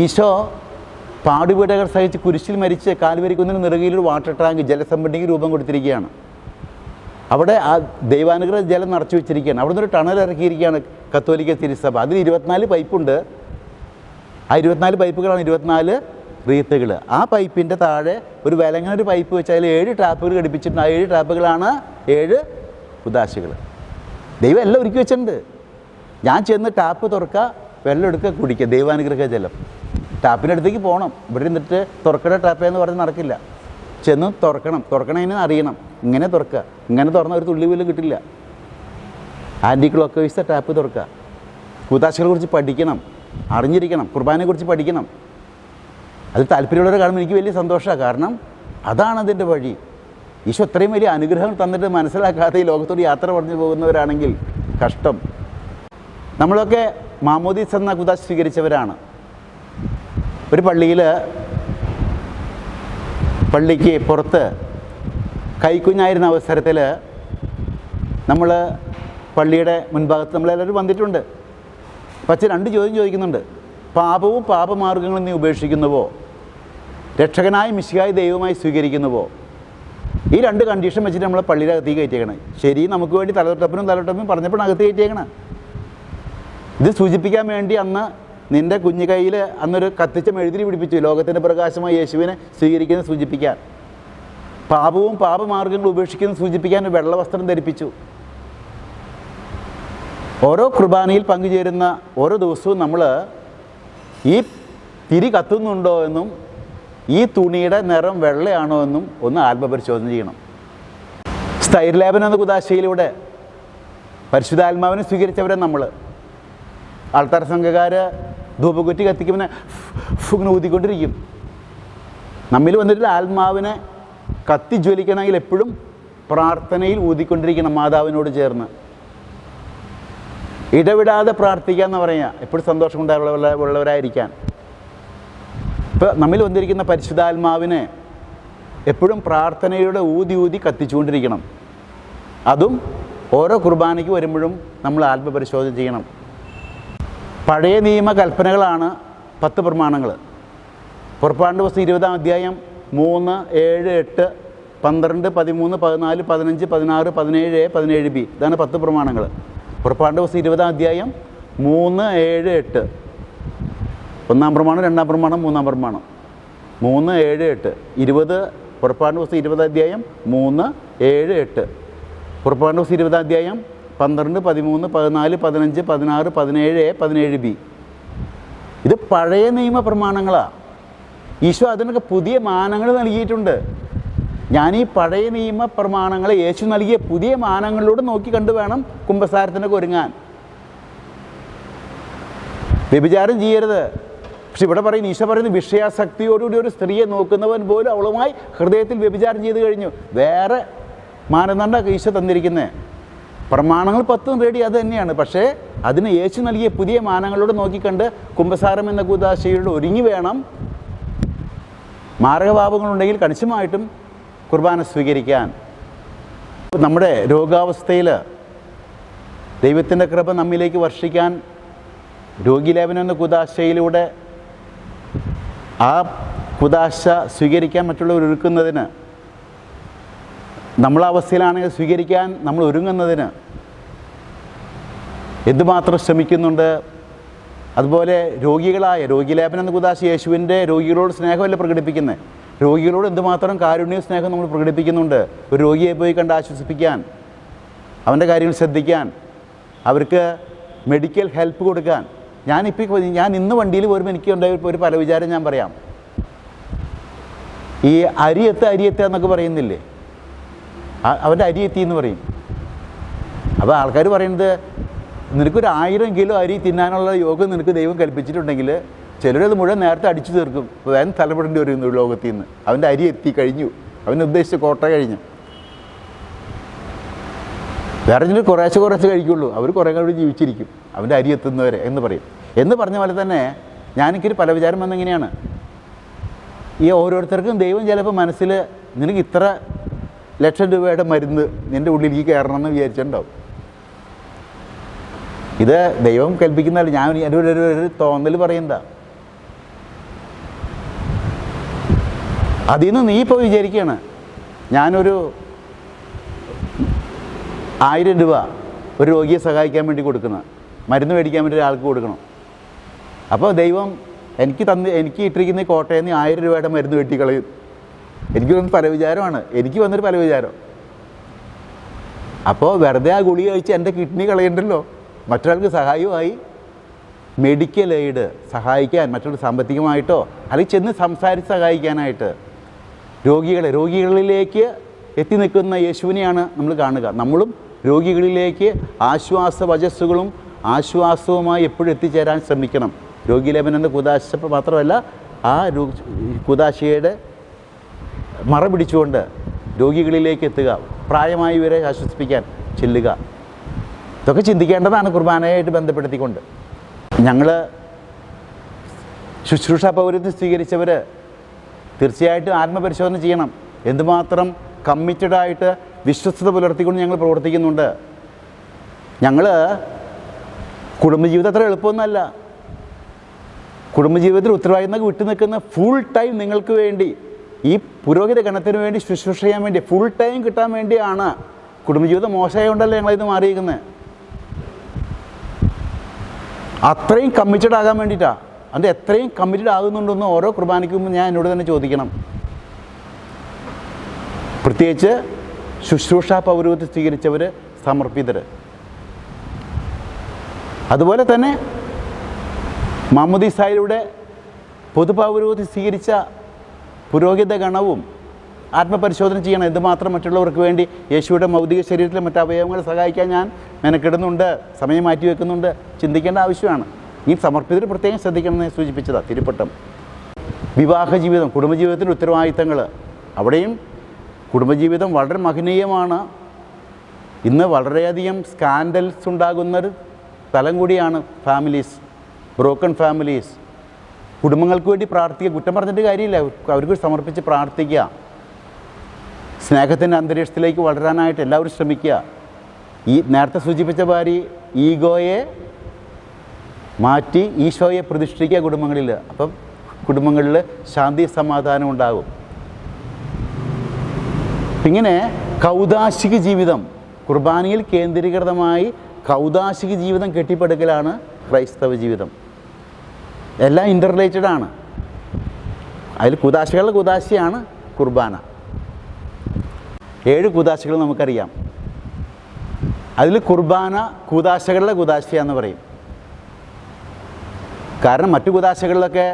ഈശോ പാടുപീഡകൾ സഹിച്ച് കുരിശിൽ മരിച്ച് കാൽവരിക്കുന്നതിന് നെറുകയിലൊരു വാട്ടർ ടാങ്ക് ജലസംഭരണിക്ക് രൂപം കൊടുത്തിരിക്കുകയാണ്. അവിടെ ആ ദൈവാനുഗ്രഹ ജലം നിറച്ചു വെച്ചിരിക്കുകയാണ്. അവിടെ നിന്നൊരു ടണൽ ഇറക്കിയിരിക്കുകയാണ് കത്തോലിക്ക തിരുസഭ. അതിൽ 24 പൈപ്പുണ്ട്. ആ 24 പൈപ്പുകളാണ് 24 റീത്തുകൾ. ആ പൈപ്പിൻ്റെ താഴെ ഒരു വിലങ്ങനൊരു പൈപ്പ് വെച്ച് അതിൽ 7 ടാപ്പുകൾ ഘടിപ്പിച്ചിട്ടുണ്ട്. ആ 7 ടാപ്പുകളാണ് 7 ഉദാശകൾ. ദൈവം എല്ലാം ഒരുക്കി വെച്ചിട്ടുണ്ട്. ഞാൻ ചെന്ന് ടാപ്പ് തുറക്കുക, വെള്ളം എടുക്കുക, കുടിക്കുക, ദൈവാനുഗ്രഹ ജലം. ടാപ്പിൻ്റെ അടുത്തേക്ക് പോകണം. ഇവിടെ നിന്നിട്ട് തുറക്കട ടാപ്പേന്ന് പറഞ്ഞ് നടക്കില്ല. ചെന്ന് തുറക്കണതിന് അറിയണം. ഇങ്ങനെ തുറക്കുക, ഇങ്ങനെ തുറന്ന ഒരു തുള്ളി പോലും കിട്ടില്ല. ആൻറ്റി ക്ലോക്ക് വൈസ് ടാപ്പ് തുറക്കുക. കൂതാശകളെ കുറിച്ച് പഠിക്കണം, അറിഞ്ഞിരിക്കണം, കുർബാനയെക്കുറിച്ച് പഠിക്കണം. അത് താല്പര്യമുള്ളവരെ കാണുമ്പോൾ എനിക്ക് വലിയ സന്തോഷമാണ്. കാരണം അതാണ് അതിൻ്റെ വഴി. ഈശോ അത്രയും വലിയ അനുഗ്രഹം തന്നിട്ട് മനസ്സിലാക്കാതെ ഈ ലോകത്തോട് യാത്ര പറഞ്ഞു പോകുന്നവരാണെങ്കിൽ കഷ്ടം. നമ്മളൊക്കെ മാമോദീസ് എന്ന കുദാശ സ്വീകരിച്ചവരാണ്. ഒരു പള്ളിക്ക് പുറത്ത് കൈക്കുഞ്ഞായിരുന്ന അവസരത്തിൽ നമ്മൾ പള്ളിയുടെ മുൻഭാഗത്ത് നമ്മളെല്ലാവരും വന്നിട്ടുണ്ട്. പക്ഷേ 2 ചോദ്യം ചോദിക്കുന്നുണ്ട്. പാപവും പാപമാർഗങ്ങളും നീ ഉപേക്ഷിക്കുന്നുവോ? രക്ഷകനായ മിശിഹായി ദൈവമായി സ്വീകരിക്കുന്നുവോ? ഈ 2 കണ്ടീഷൻ വെച്ചിട്ട് നമ്മൾ പള്ളിയുടെ അകത്തേക്ക് കയറ്റിയേക്കണം. ശരി, നമുക്ക് വേണ്ടി തലതൊട്ടപ്പനും പറഞ്ഞപ്പോൾ അകത്ത് കയറ്റിയേക്കണം. ഇത് സൂചിപ്പിക്കാൻ വേണ്ടി അന്ന് നിൻ്റെ കുഞ്ഞു കയ്യിൽ അന്നൊരു കത്തിച്ച മെഴുതിരി പിടിപ്പിച്ചു. ലോകത്തിൻ്റെ പ്രകാശമായി യേശുവിനെ സ്വീകരിക്കുന്നത് സൂചിപ്പിക്കാൻ. പാപവും പാപമാർഗങ്ങളും ഉപേക്ഷിക്കുന്നത് സൂചിപ്പിക്കാൻ ഒരു വെള്ള വസ്ത്രം ധരിപ്പിച്ചു. ഓരോ കുർബാനയിൽ പങ്കുചേരുന്ന ഓരോ ദിവസവും നമ്മൾ ഈ തിരി കത്തുന്നുണ്ടോ എന്നും ഈ തുണിയുടെ നിറം വെള്ളയാണോ എന്നും ഒന്ന് ആത്മപരിശോധന ചെയ്യണം. സ്ഥൈര്യലേപനം എന്ന കുദാശയിലൂടെ പരിശുദ്ധാത്മാവിനെ സ്വീകരിച്ചവരെ നമ്മൾ ആൾത്താര സംഘക്കാർ ധൂപകുറ്റി കത്തിക്കുമ്പോൾ ഇങ്ങനെ ഊതിക്കൊണ്ടിരിക്കും. നമ്മിൽ വന്നിട്ടുള്ള ആത്മാവിനെ കത്തിജ്വലിക്കണമെങ്കിൽ എപ്പോഴും പ്രാർത്ഥനയിൽ ഊതിക്കൊണ്ടിരിക്കണം. മാതാവിനോട് ചേർന്ന് ഇടവിടാതെ പ്രാർത്ഥിക്കുക എന്ന് പറയുക, എപ്പോഴും സന്തോഷം ഉള്ളവരായിരിക്കാൻ. ഇപ്പോൾ നമ്മിൽ വന്നിരിക്കുന്ന പരിശുദ്ധാത്മാവിനെ എപ്പോഴും പ്രാർത്ഥനയുടെ ഊതി കത്തിച്ചുകൊണ്ടിരിക്കണം. അതും ഓരോ കുർബാനയ്ക്ക് വരുമ്പോഴും നമ്മൾ ആത്മപരിശോധന ചെയ്യണം. പഴയ നിയമ കൽപ്പനകളാണ് 10 പ്രമാണങ്ങൾ. പുറപ്പാടിൻ്റെ പുസ്തകം 20-ാം അധ്യായം 3, 7, 8, 12, 13, 14, 15, 16, 17, 17b. ഇതാണ് 10 പ്രമാണങ്ങൾ. പുറപ്പാടിൻ്റെ പുസ്തകം 20-ാം അധ്യായം 3, 7, 8. 1-ാം പ്രമാണം, 2-ാം പ്രമാണം, 3-ാം പ്രമാണം. 3, 7, 8. 20 പുറപ്പാടിൻ്റെ പുസ്തകം 20-ാം അധ്യായം 3, 7, 8. പുറപ്പാടിൻ്റെ പുസ്തകം 20-ാം അധ്യായം 12, 13, 14, 15, 16, 17, 17b. ഇത് പഴയ നിയമ പ്രമാണങ്ങളാണ്. ഈശോ അതിനൊക്കെ പുതിയ മാനങ്ങൾ നൽകിയിട്ടുണ്ട്. ഞാൻ ഈ പഴയ നിയമ പ്രമാണങ്ങളെ യേശു നൽകിയ പുതിയ മാനങ്ങളിലൂടെ നോക്കി കണ്ടു വേണം കുമ്പസാരത്തിനൊക്കെ ഒരുങ്ങാൻ. വ്യഭിചാരം ചെയ്യരുത്. പക്ഷെ ഇവിടെ പറയുന്നു, ഈശോ പറയുന്നു, വിഷയാസക്തിയോടുകൂടി ഒരു സ്ത്രീയെ നോക്കുന്നവൻ പോലും അവളുമായി ഹൃദയത്തിൽ വ്യഭിചാരം ചെയ്ത് കഴിഞ്ഞു. വേറെ മാനദണ്ഡ ഈശോ തന്നിരിക്കുന്നത്. പ്രമാണങ്ങൾ 10 റെഡി, അത് തന്നെയാണ്. പക്ഷേ അതിന് യേശു നൽകിയ പുതിയ മാനങ്ങളോട് നോക്കിക്കണ്ട് കുമ്പസാരം എന്ന കൂദാശയോട് ഒരുങ്ങി വേണം മാരകപാപങ്ങളുണ്ടെങ്കിൽ കണിശമായിട്ടും കുർബാന സ്വീകരിക്കാൻ. നമ്മുടെ രോഗാവസ്ഥയിൽ ദൈവത്തിൻ്റെ കൃപ നമ്മിലേക്ക് വർഷിക്കാൻ രോഗിലേപനം എന്ന കൂദാശയിലൂടെ ആ കൂദാശ സ്വീകരിക്കാൻ മറ്റുള്ളവർ ഒരുക്കുന്നതിന്, നമ്മളെ അവസ്ഥയിലാണെങ്കിൽ സ്വീകരിക്കാൻ നമ്മൾ ഒരുങ്ങുന്നതിന് എന്തുമാത്രം ശ്രമിക്കുന്നുണ്ട്. അതുപോലെ രോഗിലേപനം എന്ന കൂദാശ യേശുവിൻ്റെ രോഗികളോട് സ്നേഹമല്ല പ്രകടിപ്പിക്കുന്നത്. രോഗികളോട് എന്തുമാത്രം കാരുണ്യവും സ്നേഹം നമ്മൾ പ്രകടിപ്പിക്കുന്നുണ്ട്. ഒരു രോഗിയെ പോയി കണ്ട് ആശ്വസിപ്പിക്കാൻ, അവൻ്റെ കാര്യങ്ങൾ ശ്രദ്ധിക്കാൻ, അവർക്ക് മെഡിക്കൽ ഹെൽപ്പ് കൊടുക്കാൻ. ഞാൻ ഇന്ന് വണ്ടിയിൽ വരുമ്പോൾ എനിക്ക് ഉണ്ടായ ഒരു പല വിചാരം ഞാൻ പറയാം. ഈ അരിയെത്തുക എന്നൊക്കെ പറയുന്നില്ലേ, അവൻ്റെ അരിയെത്തി എന്ന് പറയും. അപ്പോൾ ആൾക്കാർ പറയുന്നത്, നിനക്കൊരു 1000 കിലോ അരി തിന്നാനുള്ള യോഗം നിനക്ക് ദൈവം കൽപ്പിച്ചിട്ടുണ്ടെങ്കിൽ ചിലരത് മുഴുവൻ നേരത്തെ അടിച്ചു തീർക്കും. വേഗം തലപ്പെടേണ്ടി വരുന്നു ലോകത്തിൽ നിന്ന്. അവൻ്റെ അരി എത്തി കഴിഞ്ഞു, അവന് ഉദ്ദേശിച്ച കോട്ട കഴിഞ്ഞു. വേറെ ചിലർ കുറേശ്ശെ കഴിക്കുള്ളൂ, അവർ കുറേ കൂടി ജീവിച്ചിരിക്കും അവൻ്റെ അരി എത്തുന്നവരെ എന്ന് പറയും. എന്ന് പറഞ്ഞ പോലെ തന്നെ ഞാനെനിക്കൊരു പല വിചാരം വന്നിങ്ങനെയാണ്, ഈ ഓരോരുത്തർക്കും ദൈവം ചിലപ്പോൾ മനസ്സിൽ നിനക്ക് ഇത്ര ലക്ഷം രൂപയുടെ മരുന്ന് നിൻ്റെ ഉള്ളിലേക്ക് കയറണം എന്ന് വിചാരിച്ചിട്ടുണ്ടാവും. ഇത് ദൈവം കൽപ്പിക്കുന്നതല്ല, ഞാൻ എൻ്റെ ഒരു തോന്നൽ പറയണ്ട. അതിൽ നിന്ന് നീ ഇപ്പോൾ വിചാരിക്കുകയാണ് ഞാനൊരു 1000 രൂപ ഒരു രോഗിയെ സഹായിക്കാൻ വേണ്ടി കൊടുക്കുന്നത്, മരുന്ന് മേടിക്കാൻ വേണ്ടി ഒരാൾക്ക് കൊടുക്കണം. അപ്പോൾ ദൈവം എനിക്ക് ഇട്ടിരിക്കുന്ന കോട്ടയിൽ നിന്ന് 1000 രൂപയുടെ മരുന്ന് വെട്ടിക്കളയും. എനിക്ക് വന്ന് പല വിചാരമാണ്, എനിക്ക് വന്നൊരു പല വിചാരം. അപ്പോൾ വെറുതെ ആ ഗുളിക കഴിച്ച് എൻ്റെ കിഡ്നി കളയണ്ടല്ലോ, മറ്റൊരാൾക്ക് സഹായമായി. മെഡിക്കൽ എയ്ഡ് സഹായിക്കാൻ, മറ്റുള്ള സാമ്പത്തികമായിട്ടോ അല്ലെങ്കിൽ ചെന്ന് സംസാരിച്ച് സഹായിക്കാനായിട്ട് രോഗികളിലേക്ക് എത്തി നിൽക്കുന്ന യേശുവിനെയാണ് നമ്മൾ കാണുക. നമ്മളും രോഗികളിലേക്ക് ആശ്വാസവചസ്സുകളും ആശ്വാസവുമായി എപ്പോഴും എത്തിച്ചേരാൻ ശ്രമിക്കണം. രോഗിലേപനം എന്ന കുദാശ മാത്രമല്ല, ആ കുദാശയുടെ മറ പിടിച്ചുകൊണ്ട് രോഗികളിലേക്ക് എത്തുക, പ്രായമായവരെ ആശ്വസിപ്പിക്കാൻ ചെല്ലുക. ഇതൊക്കെ ചിന്തിക്കേണ്ടതാണ് കുർബാനയായിട്ട് ബന്ധപ്പെടുത്തിക്കൊണ്ട്. ഞങ്ങൾ ശുശ്രൂഷ പൗരത്വം സ്വീകരിച്ചവർ തീർച്ചയായിട്ടും ആത്മപരിശോധന ചെയ്യണം. എന്തുമാത്രം കമ്മിറ്റഡായിട്ട് വിശ്വസ്തത പുലർത്തിക്കൊണ്ട് ഞങ്ങൾ പ്രവർത്തിക്കുന്നുണ്ട്. ഞങ്ങൾ കുടുംബജീവിതം അത്ര എളുപ്പമൊന്നുമല്ല. കുടുംബജീവിതത്തിൽ ഉത്തരവാദിത്തം വിട്ടു നിൽക്കുന്ന ഫുൾ ടൈം നിങ്ങൾക്ക് വേണ്ടി, ഈ പുരോഹിത ഗണത്തിന് വേണ്ടി ശുശ്രൂഷ ചെയ്യാൻ വേണ്ടി ഫുൾ ടൈം കിട്ടാൻ വേണ്ടിയാണ്. കുടുംബജീവിതം മോശമായതുകൊണ്ടല്ലേ ഞങ്ങളിത് മാറിയിരിക്കുന്നത്. അത്രയും കമ്മിറ്റഡ് ആകാൻ വേണ്ടിയിട്ടാണ്. അത് എത്രയും കമ്മിറ്റഡ് ആകുന്നുണ്ടെന്ന് ഓരോ കുർബാനയ്ക്ക് മുമ്പ് ഞാൻ എന്നോട് തന്നെ ചോദിക്കണം. പ്രത്യേകിച്ച് ശുശ്രൂഷ പൗരോഹിത്യം സ്വീകരിച്ചവർ, സമർപ്പിതർ. അതുപോലെ തന്നെ മാമോദീസായിലൂടെ പൊതുപൗരോഹിത്യം സ്വീകരിച്ച പുരോഹിത ഗണവും ആത്മപരിശോധന ചെയ്യണം. എന്തുമാത്രം മറ്റുള്ളവർക്ക് വേണ്ടി യേശുവിടെ ഭൗതിക ശരീരത്തിലെ മറ്റ് അവയവങ്ങളെ സഹായിക്കാൻ ഞാൻ മെനക്കെടുന്നുണ്ട്, സമയം മാറ്റി വെക്കുന്നുണ്ട്, ചിന്തിക്കേണ്ട ആവശ്യമാണ്. ഈ സമർപ്പിതർ പ്രത്യേകം ശ്രദ്ധിക്കണമെന്ന് സൂചിപ്പിച്ചതാണ് തിരുപ്പട്ടം. വിവാഹ ജീവിതം, കുടുംബജീവിതത്തിൻ്റെ ഉത്തരവാദിത്തങ്ങൾ, അവിടെയും കുടുംബജീവിതം വളരെ മഹനീയമാണ്. ഇന്ന് വളരെയധികം സ്കാൻഡൽസ് ഉണ്ടാകുന്നൊരു സ്ഥലം കൂടിയാണ് ഫാമിലീസ്, ബ്രോക്കൺ ഫാമിലീസ്. കുടുംബങ്ങൾക്ക് വേണ്ടി പ്രാർത്ഥിക്കുക, കുറ്റം പറഞ്ഞിട്ട് കാര്യമില്ല, അവർക്ക് സമർപ്പിച്ച് പ്രാർത്ഥിക്കുക. സ്നേഹത്തിൻ്റെ അന്തരീക്ഷത്തിലേക്ക് വളരാനായിട്ട് എല്ലാവരും ശ്രമിക്കുക. ഈ നേരത്തെ സൂചിപ്പിച്ച ഭാര്യ ഈഗോയെ മാറ്റി ഈശോയെ പ്രതിഷ്ഠിക്കുക കുടുംബങ്ങളിൽ. അപ്പം കുടുംബങ്ങളിൽ ശാന്തി സമാധാനം ഉണ്ടാകും. ഇങ്ങനെ കൗദാശിക ജീവിതം, കുർബാനയിൽ കേന്ദ്രീകൃതമായി കൗദാശിക ജീവിതം കെട്ടിപ്പടുക്കലാണ് ക്രൈസ്തവ ജീവിതം. എല്ലാം ഇൻ്റർറിലേറ്റഡ് ആണ്. അതിൽ കുദാശകളുടെ കുദാശയാണ് കുർബാന. 7 കുദാശകൾ നമുക്കറിയാം. അതിൽ കുർബാന കുദാശകളുടെ കുദാശയാന്ന് പറയും. കാരണം മറ്റു കുദാശകളിലൊക്കെ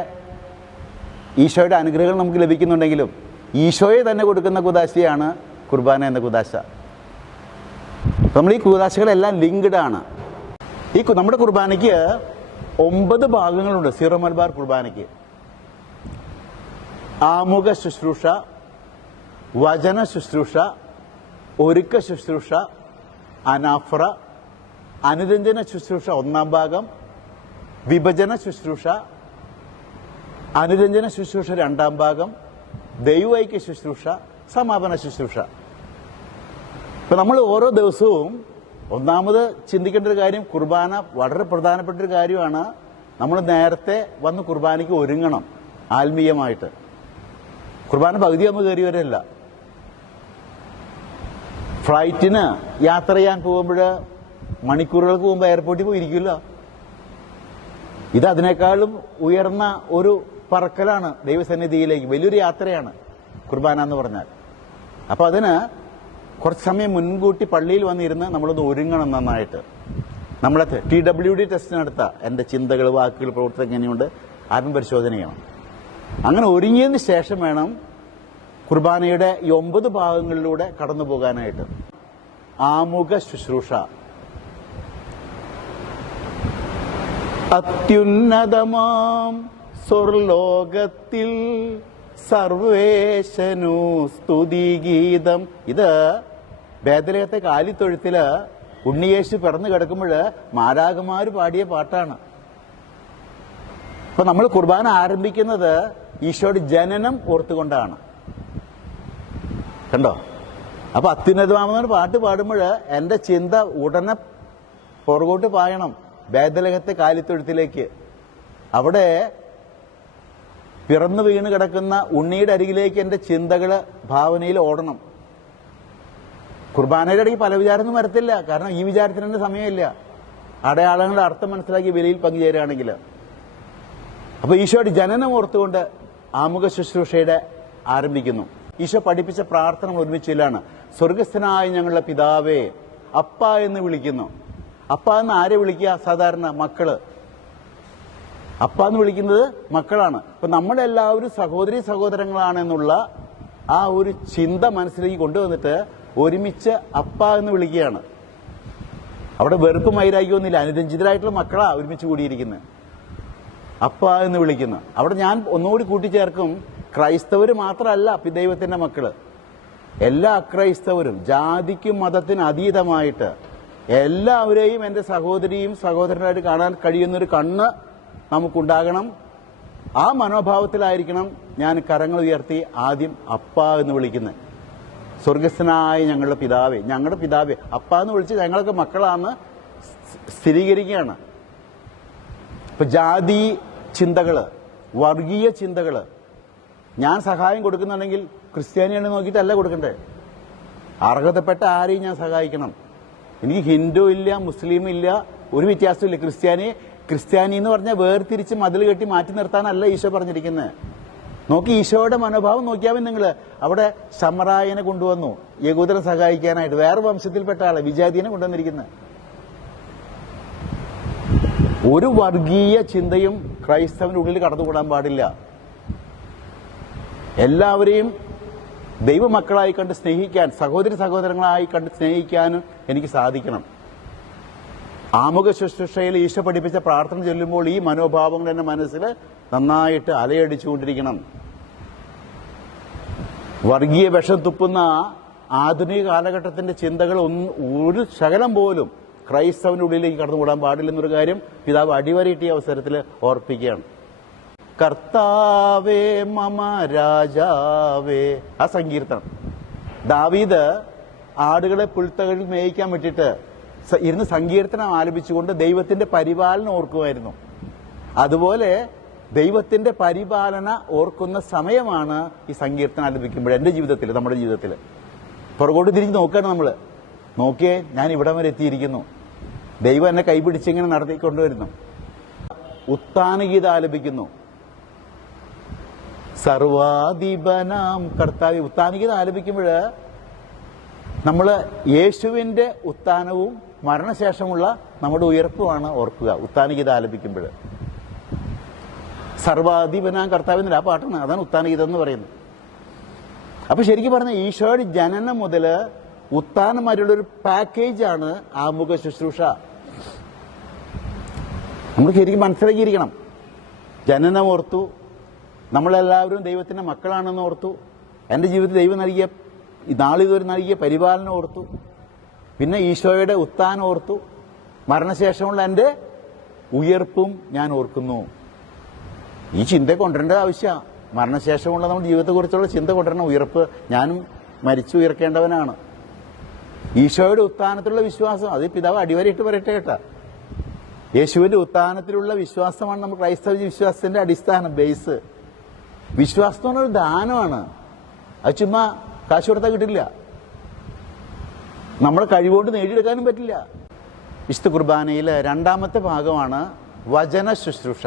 ഈശോയുടെ അനുഗ്രഹങ്ങൾ നമുക്ക് ലഭിക്കുന്നുണ്ടെങ്കിലും ഈശോയെ തന്നെ കൊടുക്കുന്ന കുദാശയാണ് കുർബാന എന്ന കുദാശ. നമ്മൾ ഈ കുദാശകളെല്ലാം ലിങ്ക്ഡ് ആണ്. നമ്മുടെ കുർബാനയ്ക്ക് 9 ഭാഗങ്ങളുണ്ട്. സീറോ മലബാർ കുർബാനയ്ക്ക് ആമുഖ ശുശ്രൂഷ, വചന ശുശ്രൂഷ, ഒരുക്ക ശുശ്രൂഷ, അനാഫ്ര, അനുരഞ്ജന ശുശ്രൂഷ 1-ാം ഭാഗം, വിഭജന ശുശ്രൂഷ, അനുരഞ്ജന ശുശ്രൂഷ 2-ാം ഭാഗം, ദൈവൈക്യ ശുശ്രൂഷ, സമാപന ശുശ്രൂഷ. ഇപ്പം നമ്മൾ ഓരോ ദിവസവും ഒന്നാമത് ചിന്തിക്കേണ്ട ഒരു കാര്യം, കുർബാന വളരെ പ്രധാനപ്പെട്ടൊരു കാര്യമാണ്. നമ്മൾ നേരത്തെ വന്ന് കുർബാനയ്ക്ക് ഒരുങ്ങണം ആത്മീയമായിട്ട്. കുർബാന പകുതി നമ്മൾ കയറി വരല്ല. ഫ്ലൈറ്റിന് യാത്ര ചെയ്യാൻ പോകുമ്പോൾ മണിക്കൂറുകൾക്ക് മുമ്പ് എയർപോർട്ടിൽ പോയിരിക്കില്ല. ഇത് അതിനേക്കാളും ഉയർന്ന ഒരു പറക്കലാണ് ദൈവസന്നിധിയിലേക്ക്. വലിയൊരു യാത്രയാണ് കുർബാന എന്ന് പറഞ്ഞാൽ. അപ്പോൾ അതിന് കുറച്ച് സമയം മുൻകൂട്ടി പള്ളിയിൽ വന്നിരുന്ന് നമ്മളൊന്ന് ഒരുങ്ങണം നന്നായിട്ട്. നമ്മളെ TWD ടെസ്റ്റ് നടത്തുക. എൻ്റെ ചിന്തകൾ, വാക്കുകൾ, പ്രവർത്തനം എങ്ങനെയുണ്ട്, ആത്മപരിശോധന ചെയ്യണം. അങ്ങനെ ഒരുങ്ങിയതിന് ശേഷം വേണം കുർബാനയുടെ ഈ 9 ഭാഗങ്ങളിലൂടെ കടന്നു പോകാനായിട്ട്. ആമുഖ ശുശ്രൂഷ. അത്യുന്നതമാം സ്വർലോകത്തിൽ സർവേശനു സ്തുതിഗീതം. ഇത് ബേദലയത്തെ കാലിത്തൊഴുത്തില് ഉണ്ണിയേശു പിറന്നു കിടക്കുമ്പോൾ മാലാഖമാര് പാടിയ പാട്ടാണ്. അപ്പൊ നമ്മൾ കുർബാന ആരംഭിക്കുന്നത് ഈശോയുടെ ജനനം ഓർത്തുകൊണ്ടാണ്. കണ്ടോ? അപ്പൊ അത്യുന്നതമാമെന്നൊരു പാട്ട് പാടുമ്പോൾ എൻ്റെ ചിന്ത ഉടനെ പുറകോട്ട് പായണം ബേദലഹത്തെ കാലിത്തൊഴുത്തിലേക്ക്. അവിടെ പിറന്നു വീണ് കിടക്കുന്ന ഉണ്ണിയുടെ അരികിലേക്ക് എൻ്റെ ചിന്തകൾ ഭാവനയിൽ ഓടണം. കുർബാനയുടെ ഇടയ്ക്ക് പല വിചാരമൊന്നും വരത്തില്ല. കാരണം ഈ വിചാരത്തിന് തന്നെ സമയമില്ല. അടയാളങ്ങളുടെ അർത്ഥം മനസ്സിലാക്കി ബലിയിൽ പങ്കുചേരുകയാണെങ്കിൽ. അപ്പോൾ ഈശോയുടെ ജനനം ഓർത്തുകൊണ്ട് ആമുഖ ശുശ്രൂഷയുടെ ആരംഭിക്കുന്നു. ഈശോ പഠിപ്പിച്ച പ്രാർത്ഥന ഒരുമിച്ചില്ലാണ്. സ്വർഗസ്ഥനായ ഞങ്ങളുടെ പിതാവേ, അപ്പ എന്ന് വിളിക്കുന്നു. അപ്പ എന്ന് ആരെ വിളിക്കുക? സാധാരണ മക്കള്. അപ്പ എന്ന് വിളിക്കുന്നത് മക്കളാണ്. അപ്പൊ നമ്മളെല്ലാവരും സഹോദരി സഹോദരങ്ങളാണെന്നുള്ള ആ ഒരു ചിന്ത മനസ്സിലേക്ക് കൊണ്ടുവന്നിട്ട് ഒരുമിച്ച് അപ്പ എന്ന് വിളിക്കുകയാണ്. അവിടെ വെറുപ്പ് വൈരാഗ്യമൊന്നുമില്ല. അനുരഞ്ജിതരായിട്ടുള്ള മക്കളാ ഒരുമിച്ച് കൂടിയിരിക്കുന്നത്. അപ്പ എന്ന് വിളിക്കുന്നു. അവിടെ ഞാൻ ഒന്നുകൂടി കൂട്ടിച്ചേർക്കും, ക്രൈസ്തവർ മാത്രമല്ല ദൈവത്തിന്റെ മക്കള്. എല്ലാ അക്രൈസ്തവരും ജാതിക്കും മതത്തിനും അതീതമായിട്ട് എല്ലാവരെയും എൻ്റെ സഹോദരിയും സഹോദരനായിട്ട് കാണാൻ കഴിയുന്നൊരു കണ്ണ് നമുക്കുണ്ടാകണം. ആ മനോഭാവത്തിലായിരിക്കണം ഞാൻ കരങ്ങൾ ഉയർത്തി ആദ്യം അപ്പ എന്ന് വിളിക്കുന്നത്. സ്വർഗസ്ഥനായ ഞങ്ങളുടെ പിതാവേ, ഞങ്ങളുടെ പിതാവേ, അപ്പ എന്ന് വിളിച്ച് ഞങ്ങളൊക്കെ മക്കളാന്ന് സ്ഥിരീകരിക്കുകയാണ്. ഇപ്പൊ ജാതി ചിന്തകള്, വർഗീയ ചിന്തകള്, ഞാൻ സഹായം കൊടുക്കുന്നുണ്ടെങ്കിൽ ക്രിസ്ത്യാനിയാണെന്ന് നോക്കിയിട്ടല്ല കൊടുക്കണ്ടേ. അർഹതപ്പെട്ട ആരെയും ഞാൻ സഹായിക്കണം. എനിക്ക് ഹിന്ദു ഇല്ല, മുസ്ലിം ഇല്ല, ഒരു വ്യത്യാസമില്ല. ക്രിസ്ത്യാനി എന്ന് പറഞ്ഞാൽ വേർതിരിച്ച് മതിൽ കെട്ടി മാറ്റി നിർത്താനല്ല ഈശോ പറഞ്ഞിരിക്കുന്നത്. നോക്കി ഈശോയുടെ മനോഭാവം നോക്കിയാൽ നിങ്ങൾ അവിടെ ശമറായനെ കൊണ്ടുവന്നു യഹൂദരെ സഹായിക്കാനായിട്ട്. വേറെ വംശത്തിൽപ്പെട്ട ആളെ വിജാതീനെ കൊണ്ടുവന്നിരിക്കുന്നത്. ഒരു വർഗീയ ചിന്തയും ക്രൈസ്തവന്റെ ഉള്ളിൽ കടന്നുകൂടാൻ പാടില്ല. എല്ലാവരെയും ദൈവമക്കളായി കണ്ട് സ്നേഹിക്കാൻ, സഹോദരി സഹോദരങ്ങളായി കണ്ട് സ്നേഹിക്കാനും എനിക്ക് സാധിക്കണം. ആമുഖ ശുശ്രൂഷയിൽ ഈശോ പഠിപ്പിച്ച പ്രാർത്ഥന ചൊല്ലുമ്പോൾ ഈ മനോഭാവങ്ങൾ എന്റെ മനസ്സിൽ നന്നായിട്ട് അലയടിച്ചുകൊണ്ടിരിക്കണം. വർഗീയ വിഷം തുപ്പുന്ന ആധുനിക കാലഘട്ടത്തിന്റെ ചിന്തകൾ ഒരു ശകലം പോലും ക്രൈസ്തവന്റെ ഉള്ളിലേക്ക് കടന്നുകൂടാൻ പാടില്ലെന്നൊരു കാര്യം പിതാവ് അടിവരയിട്ടിയ അവസരത്തിൽ ഓർപ്പിക്കുകയാണ്. കർത്താവേ മമ രാജാവേ, ആ സങ്കീർത്തനം ദാവീദ് ആടുകളെ പുൽത്തകളിൽ മേയിക്കാൻ വിട്ടിട്ട് ഇരുന്ന് സങ്കീർത്തനം ആലപിച്ചുകൊണ്ട് ദൈവത്തിന്റെ പരിപാലനം ഓർക്കുമായിരുന്നു. അതുപോലെ ദൈവത്തിന്റെ പരിപാലന ഓർക്കുന്ന സമയമാണ് ഈ സങ്കീർത്തനം ആലപിക്കുമ്പോൾ. എൻ്റെ ജീവിതത്തിൽ, നമ്മുടെ ജീവിതത്തിൽ പുറകോട്ട് തിരിഞ്ഞ് നോക്കുകയാണ് നമ്മൾ. നോക്കിയേ, ഞാൻ ഇവിടം വരെ എത്തിയിരിക്കുന്നു. ദൈവം എന്നെ കൈപിടിച്ചിങ്ങനെ നടത്തിക്കൊണ്ടുവരുന്നു. ഉത്താനഗീത ആലപിക്കുന്നു. സർവാധിപനാം കർത്താവ്. ഉത്താനഗീത ആലപിക്കുമ്പോൾ നമ്മൾ യേശുവിന്റെ ഉത്ഥാനവും മരണശേഷമുള്ള നമ്മുടെ ഉയർപ്പുമാണ് ഓർക്കുക. ഉത്താനഗീത ആലപിക്കുമ്പോൾ സർവാധിപനാം കർത്താവിന്റെ ആ പാട്ടാണ്. അതാണ് ഉത്താനഗീതം എന്ന് പറയുന്നത്. അപ്പൊ ശരിക്കും പറഞ്ഞ ഈശോയുടെ ജനനം മുതൽ ഉത്ഥാനം വരെയുള്ളൊരു പാക്കേജാണ് ആമുഖ ശുശ്രൂഷ. നമ്മൾ ശരിക്കും മനസ്സിലാക്കിയിരിക്കണം. ജനനം ഓർത്തു, നമ്മളെല്ലാവരും ദൈവത്തിന്റെ മക്കളാണെന്ന് ഓർത്തു, എൻ്റെ ജീവിതത്തിൽ ദൈവം നൽകിയ നാളിതുവരെ നൽകിയ പരിപാലനം ഓർത്തു, പിന്നെ ഈശോയുടെ ഉത്ഥാനം ഓർത്തു, മരണശേഷമുള്ള എൻ്റെ ഉയർപ്പും ഞാൻ ഓർക്കുന്നു. ഈ ചിന്ത കൊണ്ടുവരേണ്ട ആവശ്യമാണ്. മരണശേഷമുള്ള നമ്മുടെ ജീവിതത്തെക്കുറിച്ചുള്ള ചിന്ത കൊണ്ടുവരണം. ഉയർപ്പ്, ഞാനും മരിച്ചു ഉയർക്കേണ്ടവനാണ്. ഈശോയുടെ ഉത്ഥാനത്തിലുള്ള വിശ്വാസം, അത് പിതാവ് അടിവരയിട്ട് പറയട്ടെ കേട്ടാ. യേശുവിന്റെ ഉത്ഥാനത്തിലുള്ള വിശ്വാസമാണ് നമ്മൾ ക്രൈസ്തവ വിശ്വാസത്തിന്റെ അടിസ്ഥാനം, ബേസ്. വിശ്വാസം എന്ന് പറഞ്ഞൊരു ദാനമാണ്. അത് ചുമ്മാ കാശ് കൊടുത്താൽ കിട്ടില്ല. നമ്മുടെ കഴിവുകൊണ്ട് നേടിയെടുക്കാനും പറ്റില്ല. വിശുദ്ധ കുർബാനയിലെ രണ്ടാമത്തെ ഭാഗമാണ് വചന ശുശ്രൂഷ.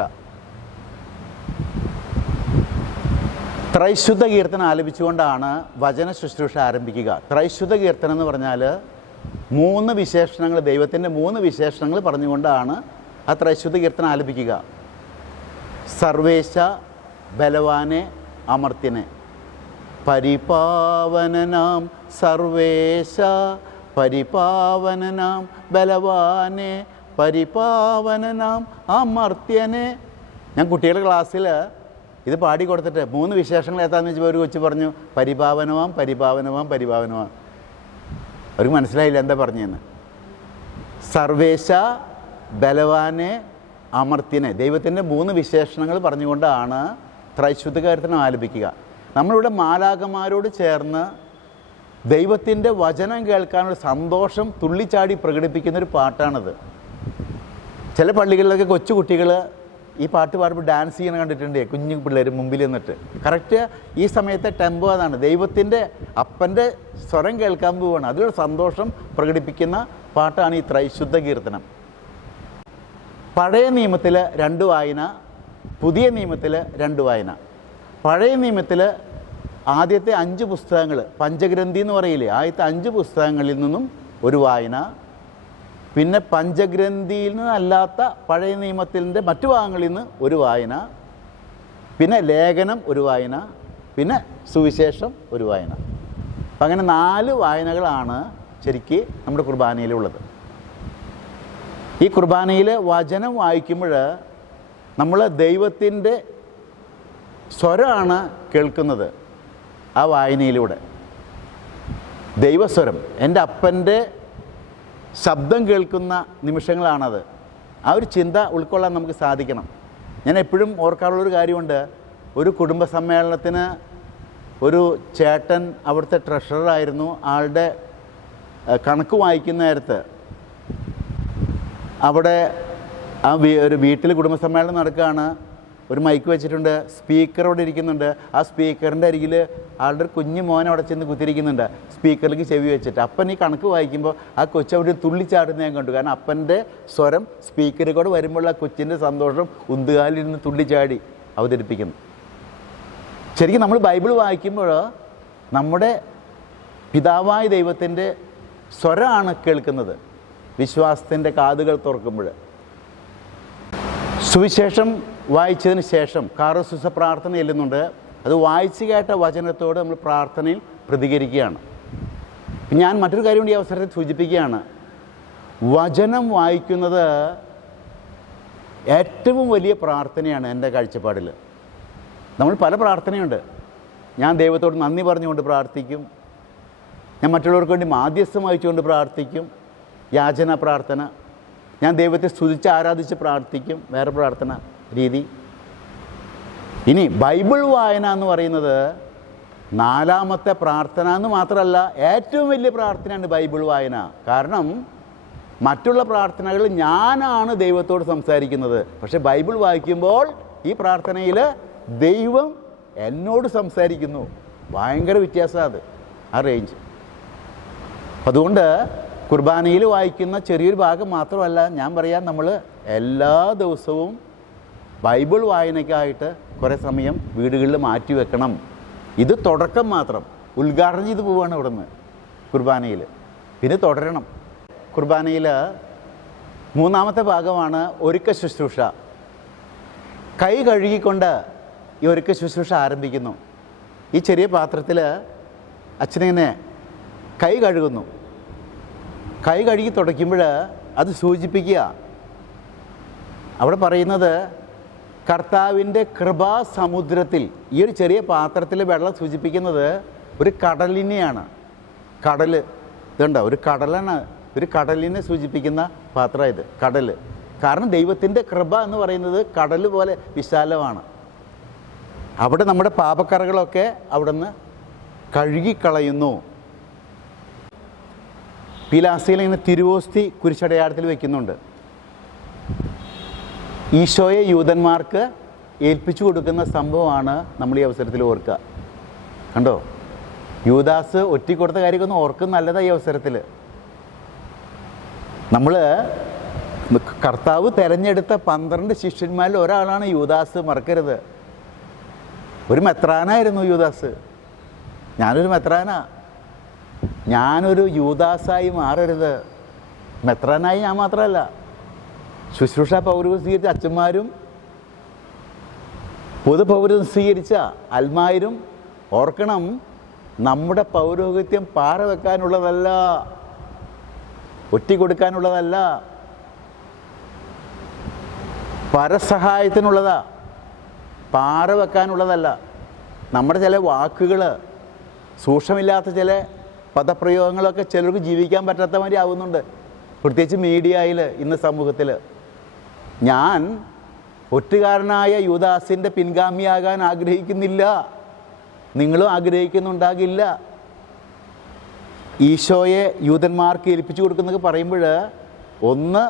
ത്രൈശുദ്ധ കീർത്തനം ആലപിച്ചുകൊണ്ടാണ് വചന ശുശ്രൂഷ ആരംഭിക്കുക. ത്രൈശുദ്ധ കീർത്തനം എന്ന് പറഞ്ഞാൽ 3 വിശേഷണങ്ങൾ, ദൈവത്തിൻ്റെ 3 വിശേഷണങ്ങൾ പറഞ്ഞുകൊണ്ടാണ് ആ ത്രൈശുദ്ധ കീർത്തനം ആലപിക്കുക. സർവേശ, ബലവാനെ, അമർത്യനെ. പരിപാവനനാം സർവേശ, പരിപാവനനാം ബലവാനെ, പരിപാവനനാം അമർത്യനെ. ഞാൻ കുട്ടികളുടെ ക്ലാസ്സിൽ ഇത് പാടിക്കൊടുത്തിട്ട് 3 വിശേഷങ്ങൾ ഏതാന്ന് വെച്ചപ്പോൾ ഒരു കൊച്ചു പറഞ്ഞു പരിപാവനമാം പരിപാവനമാം പരിപാവനമാം. അവർക്ക് മനസ്സിലായില്ല എന്താ പറഞ്ഞതെന്ന്. സർവേശ, ബലവാനെ, അമർത്യനെ, ദൈവത്തിൻ്റെ 3 വിശേഷണങ്ങൾ പറഞ്ഞുകൊണ്ടാണ് ത്രൈശുദ്ധ കീർത്തനം ആലപിക്കുക. നമ്മളിവിടെ മാലാഖമാരോട് ചേർന്ന് ദൈവത്തിൻ്റെ വചനം കേൾക്കാനുള്ള സന്തോഷം തുള്ളിച്ചാടി പ്രകടിപ്പിക്കുന്നൊരു പാട്ടാണത്. ചില പള്ളികളിലൊക്കെ കൊച്ചുകുട്ടികൾ ഈ പാട്ട് പാടുമ്പോൾ ഡാൻസ് ചെയ്യണം കണ്ടിട്ടുണ്ട് കുഞ്ഞു പിള്ളേർ മുമ്പിൽ നിന്നിട്ട്. കറക്റ്റ് ഈ സമയത്തെ ടെമ്പോ അതാണ്. ദൈവത്തിൻ്റെ അപ്പൻ്റെ സ്വരം കേൾക്കാൻ പോവുകയാണ്. അതിലൊരു സന്തോഷം പ്രകടിപ്പിക്കുന്ന പാട്ടാണ് ഈ ത്രൈശുദ്ധ കീർത്തനം. പഴയ നിയമത്തിൽ 2 വായന, പുതിയ നിയമത്തിൽ 2 വായന. പഴയ നിയമത്തിൽ ആദ്യത്തെ 5 പുസ്തകങ്ങൾ, പഞ്ചഗ്രന്ഥി എന്ന് പറയില്ലേ, ആദ്യത്തെ 5 പുസ്തകങ്ങളിൽ നിന്നും ഒരു വായന. പിന്നെ പഞ്ചഗ്രന്ഥിയിൽ നിന്നല്ലാത്ത പഴയ നിയമത്തിൻ്റെ മറ്റു ഭാഗങ്ങളിൽ നിന്ന് ഒരു വായന. പിന്നെ ലേഖനം ഒരു വായന. പിന്നെ സുവിശേഷം ഒരു വായന. അപ്പം അങ്ങനെ 4 വായനകളാണ് ശരിക്ക് നമ്മുടെ കുർബാനയിലുള്ളത്. ഈ കുർബാനയിൽ വചനം വായിക്കുമ്പോൾ നമ്മൾ ദൈവത്തിൻ്റെ സ്വരമാണ് കേൾക്കുന്നത് ആ വായനയിലൂടെ. ദൈവസ്വരം, എൻ്റെ അപ്പൻ്റെ ശബ്ദം കേൾക്കുന്ന നിമിഷങ്ങളാണത്. ആ ഒരു ചിന്ത ഉൾക്കൊള്ളാൻ നമുക്ക് സാധിക്കണം. ഞാൻ എപ്പോഴും ഓർക്കാറുള്ളൊരു കാര്യമുണ്ട്. ഒരു കുടുംബ സമ്മേളനത്തിന് ഒരു ചേട്ടൻ അവിടുത്തെ ട്രഷററായിരുന്നു. ആളുടെ കണക്ക് വായിക്കുന്ന നേരത്ത് അവിടെ ഒരു വീട്ടിൽ കുടുംബസമ്മേളനം നടക്കുകയാണ്. ഒരു മൈക്ക് വെച്ചിട്ടുണ്ട്, സ്പീക്കർ അവിടെ ഇരിക്കുന്നുണ്ട്. ആ സ്പീക്കറിൻ്റെ അരികിൽ ആളുടെ ഒരു കുഞ്ഞു മോൻ അവിടെ ചെന്ന് കുത്തിരിക്കുന്നുണ്ട്, സ്പീക്കറിലേക്ക് ചെവി വെച്ചിട്ട്. അപ്പൻ ഈ കണക്ക് വായിക്കുമ്പോൾ ആ കൊച്ചവിടെ തുള്ളിച്ചാടുന്ന ഞാൻ കണ്ടു. കാരണം അപ്പൻ്റെ സ്വരം സ്പീക്കറിൽ കൂടെ വരുമ്പോൾ ആ കൊച്ചിൻ്റെ സന്തോഷം ഉന്തുകാലിരുന്ന് തുള്ളിച്ചാടി അവതരിപ്പിക്കുന്നു. ശരിക്കും നമ്മൾ ബൈബിൾ വായിക്കുമ്പോൾ നമ്മുടെ പിതാവായ ദൈവത്തിൻ്റെ സ്വരമാണ് കേൾക്കുന്നത്. വിശ്വാസത്തിൻ്റെ കാതുകൾ തുറക്കുമ്പോൾ. സുവിശേഷം വായിച്ചതിന് ശേഷം കാറോസുസ പ്രാർത്ഥന ചെല്ലുന്നുണ്ട്. അത് വായിച്ചു കേട്ട വചനത്തോട് നമ്മൾ പ്രാർത്ഥനയിൽ പ്രതികരിക്കുകയാണ്. ഞാൻ മറ്റൊരു കാര്യം കൂടി ഈ അവസരത്തിൽ സൂചിപ്പിക്കുകയാണ്. വചനം വായിക്കുന്നത് ഏറ്റവും വലിയ പ്രാർത്ഥനയാണ് എൻ്റെ കാഴ്ചപ്പാടിൽ. നമ്മൾ പല പ്രാർത്ഥനയുണ്ട്. ഞാൻ ദൈവത്തോട് നന്ദി പറഞ്ഞുകൊണ്ട് പ്രാർത്ഥിക്കും. ഞാൻ മറ്റുള്ളവർക്ക് വേണ്ടി മാധ്യസ്ഥം വഹിച്ചുകൊണ്ട് പ്രാർത്ഥിക്കും, യാചന പ്രാർത്ഥന. ഞാൻ ദൈവത്തെ സ്തുതിച്ച് ആരാധിച്ച് പ്രാർത്ഥിക്കും, വേറെ പ്രാർത്ഥന രീതി. ഇനി ബൈബിൾ വായന എന്ന് പറയുന്നത് 4ാമത്തെ പ്രാർത്ഥന എന്ന് മാത്രമല്ല, ഏറ്റവും വലിയ പ്രാർത്ഥനയാണ് ബൈബിൾ വായന. കാരണം മറ്റുള്ള പ്രാർത്ഥനകൾ ഞാനാണ് ദൈവത്തോട് സംസാരിക്കുന്നത്. പക്ഷേ ബൈബിൾ വായിക്കുമ്പോൾ ഈ പ്രാർത്ഥനയിൽ ദൈവം എന്നോട് സംസാരിക്കുന്നു. ഭയങ്കര വ്യത്യാസമാണ് അത്, ആ റേഞ്ച്. അതുകൊണ്ട് കുർബാനയിൽ വായിക്കുന്ന ചെറിയൊരു ഭാഗം മാത്രമല്ല, ഞാൻ പറയാം, നമ്മൾ എല്ലാ ദിവസവും ബൈബിൾ വായനയ്ക്കായിട്ട് കുറേ സമയം വീടുകളിൽ മാറ്റി വെക്കണം. ഇത് തുടക്കം മാത്രം. ഉദ്ഘാടനം ചെയ്ത് പോവുകയാണ് ഇവിടുന്ന് കുർബാനയിൽ. പിന്നെ തുടരണം. കുർബാനയിൽ 3ാമത്തെ ഭാഗമാണ് ഒരുക്ക ശുശ്രൂഷ. കൈ കഴുകിക്കൊണ്ട് ഈ ഒരുക്ക ശുശ്രൂഷ ആരംഭിക്കുന്നു. ഈ ചെറിയ പാത്രത്തിൽ അച്ഛനിങ്ങനെ കൈ കഴുകുന്നു. കൈ കഴുകി തുടയ്ക്കുമ്പോൾ അത് സൂചിപ്പിക്കുക. അവിടെ പറയുന്നത് കർത്താവിൻ്റെ കൃപാസമുദ്രത്തിൽ, ഈ ഒരു ചെറിയ പാത്രത്തിൽ വെള്ളം സൂചിപ്പിക്കുന്നത് ഒരു കടലിനെയാണ്. കടൽ ഇതുണ്ടോ, ഒരു കടലാണ്, ഒരു കടലിനെ സൂചിപ്പിക്കുന്ന പാത്രം ഇത്, കടൽ. കാരണം ദൈവത്തിൻ്റെ കൃപ എന്ന് പറയുന്നത് കടൽ പോലെ വിശാലമാണ്. അവിടെ നമ്മുടെ പാപക്കറകളൊക്കെ അവിടെ നിന്ന് കഴുകിക്കളയുന്നു. പീലാസയിൽ ഇങ്ങനെ തിരുവോസ്തി കുരിശടയാളത്തിൽ വയ്ക്കുന്നുണ്ട്. ഈശോയെ യൂതന്മാർക്ക് ഏൽപ്പിച്ചു കൊടുക്കുന്ന സംഭവമാണ് നമ്മൾ ഈ അവസരത്തിൽ ഓർക്കുക. കണ്ടോ, യൂദാസ് ഒറ്റിക്കൊടുത്ത കാര്യമൊക്കെ ഓർക്കുന്ന നല്ലതാണ്. ഈ അവസരത്തിൽ നമ്മൾ കർത്താവ് തിരഞ്ഞെടുത്ത 12 ശിഷ്യന്മാരിൽ ഒരാളാണ് യൂദാസ്, മറക്കരുത്. ഒരു മെത്രാനായിരുന്നു യൂദാസ്. ഞാനൊരു മെത്രാനാ. ഞാനൊരു യൂദാസായി മാറരുത്. മെത്രാനായി ഞാൻ മാത്രമല്ല, ശുശ്രൂഷ പൗരത്വം സ്വീകരിച്ച അച്ഛന്മാരും പൊതു പൗരത്വം സ്വീകരിച്ച അൽമായരും ഓർക്കണം, നമ്മുടെ പൗരോഹിത്യം പാറ വെക്കാനുള്ളതല്ല, ഒറ്റിക്കൊടുക്കാനുള്ളതല്ല, പരസഹായത്തിനുള്ളതാ, പാറ വെക്കാനുള്ളതല്ല. നമ്മുടെ ചില വാക്കുകൾ, സൂക്ഷ്മമില്ലാത്ത ചില പദപ്രയോഗങ്ങളൊക്കെ ചിലർക്ക് ജീവിക്കാൻ പറ്റാത്ത മാതിരി ആവുന്നുണ്ട്, പ്രത്യേകിച്ച് മീഡിയയിൽ, ഇന്ന് സമൂഹത്തിൽ. ഞാൻ ഒറ്റുകാരനായ യൂദാസിൻ്റെ പിൻഗാമിയാകാൻ ആഗ്രഹിക്കുന്നില്ല, നിങ്ങളും ആഗ്രഹിക്കുന്നുണ്ടാകില്ല. ഈശോയെ യൂതന്മാർക്ക് ഏൽപ്പിച്ചു കൊടുക്കുന്നതൊക്കെ പറയുമ്പോൾ, ഒന്ന്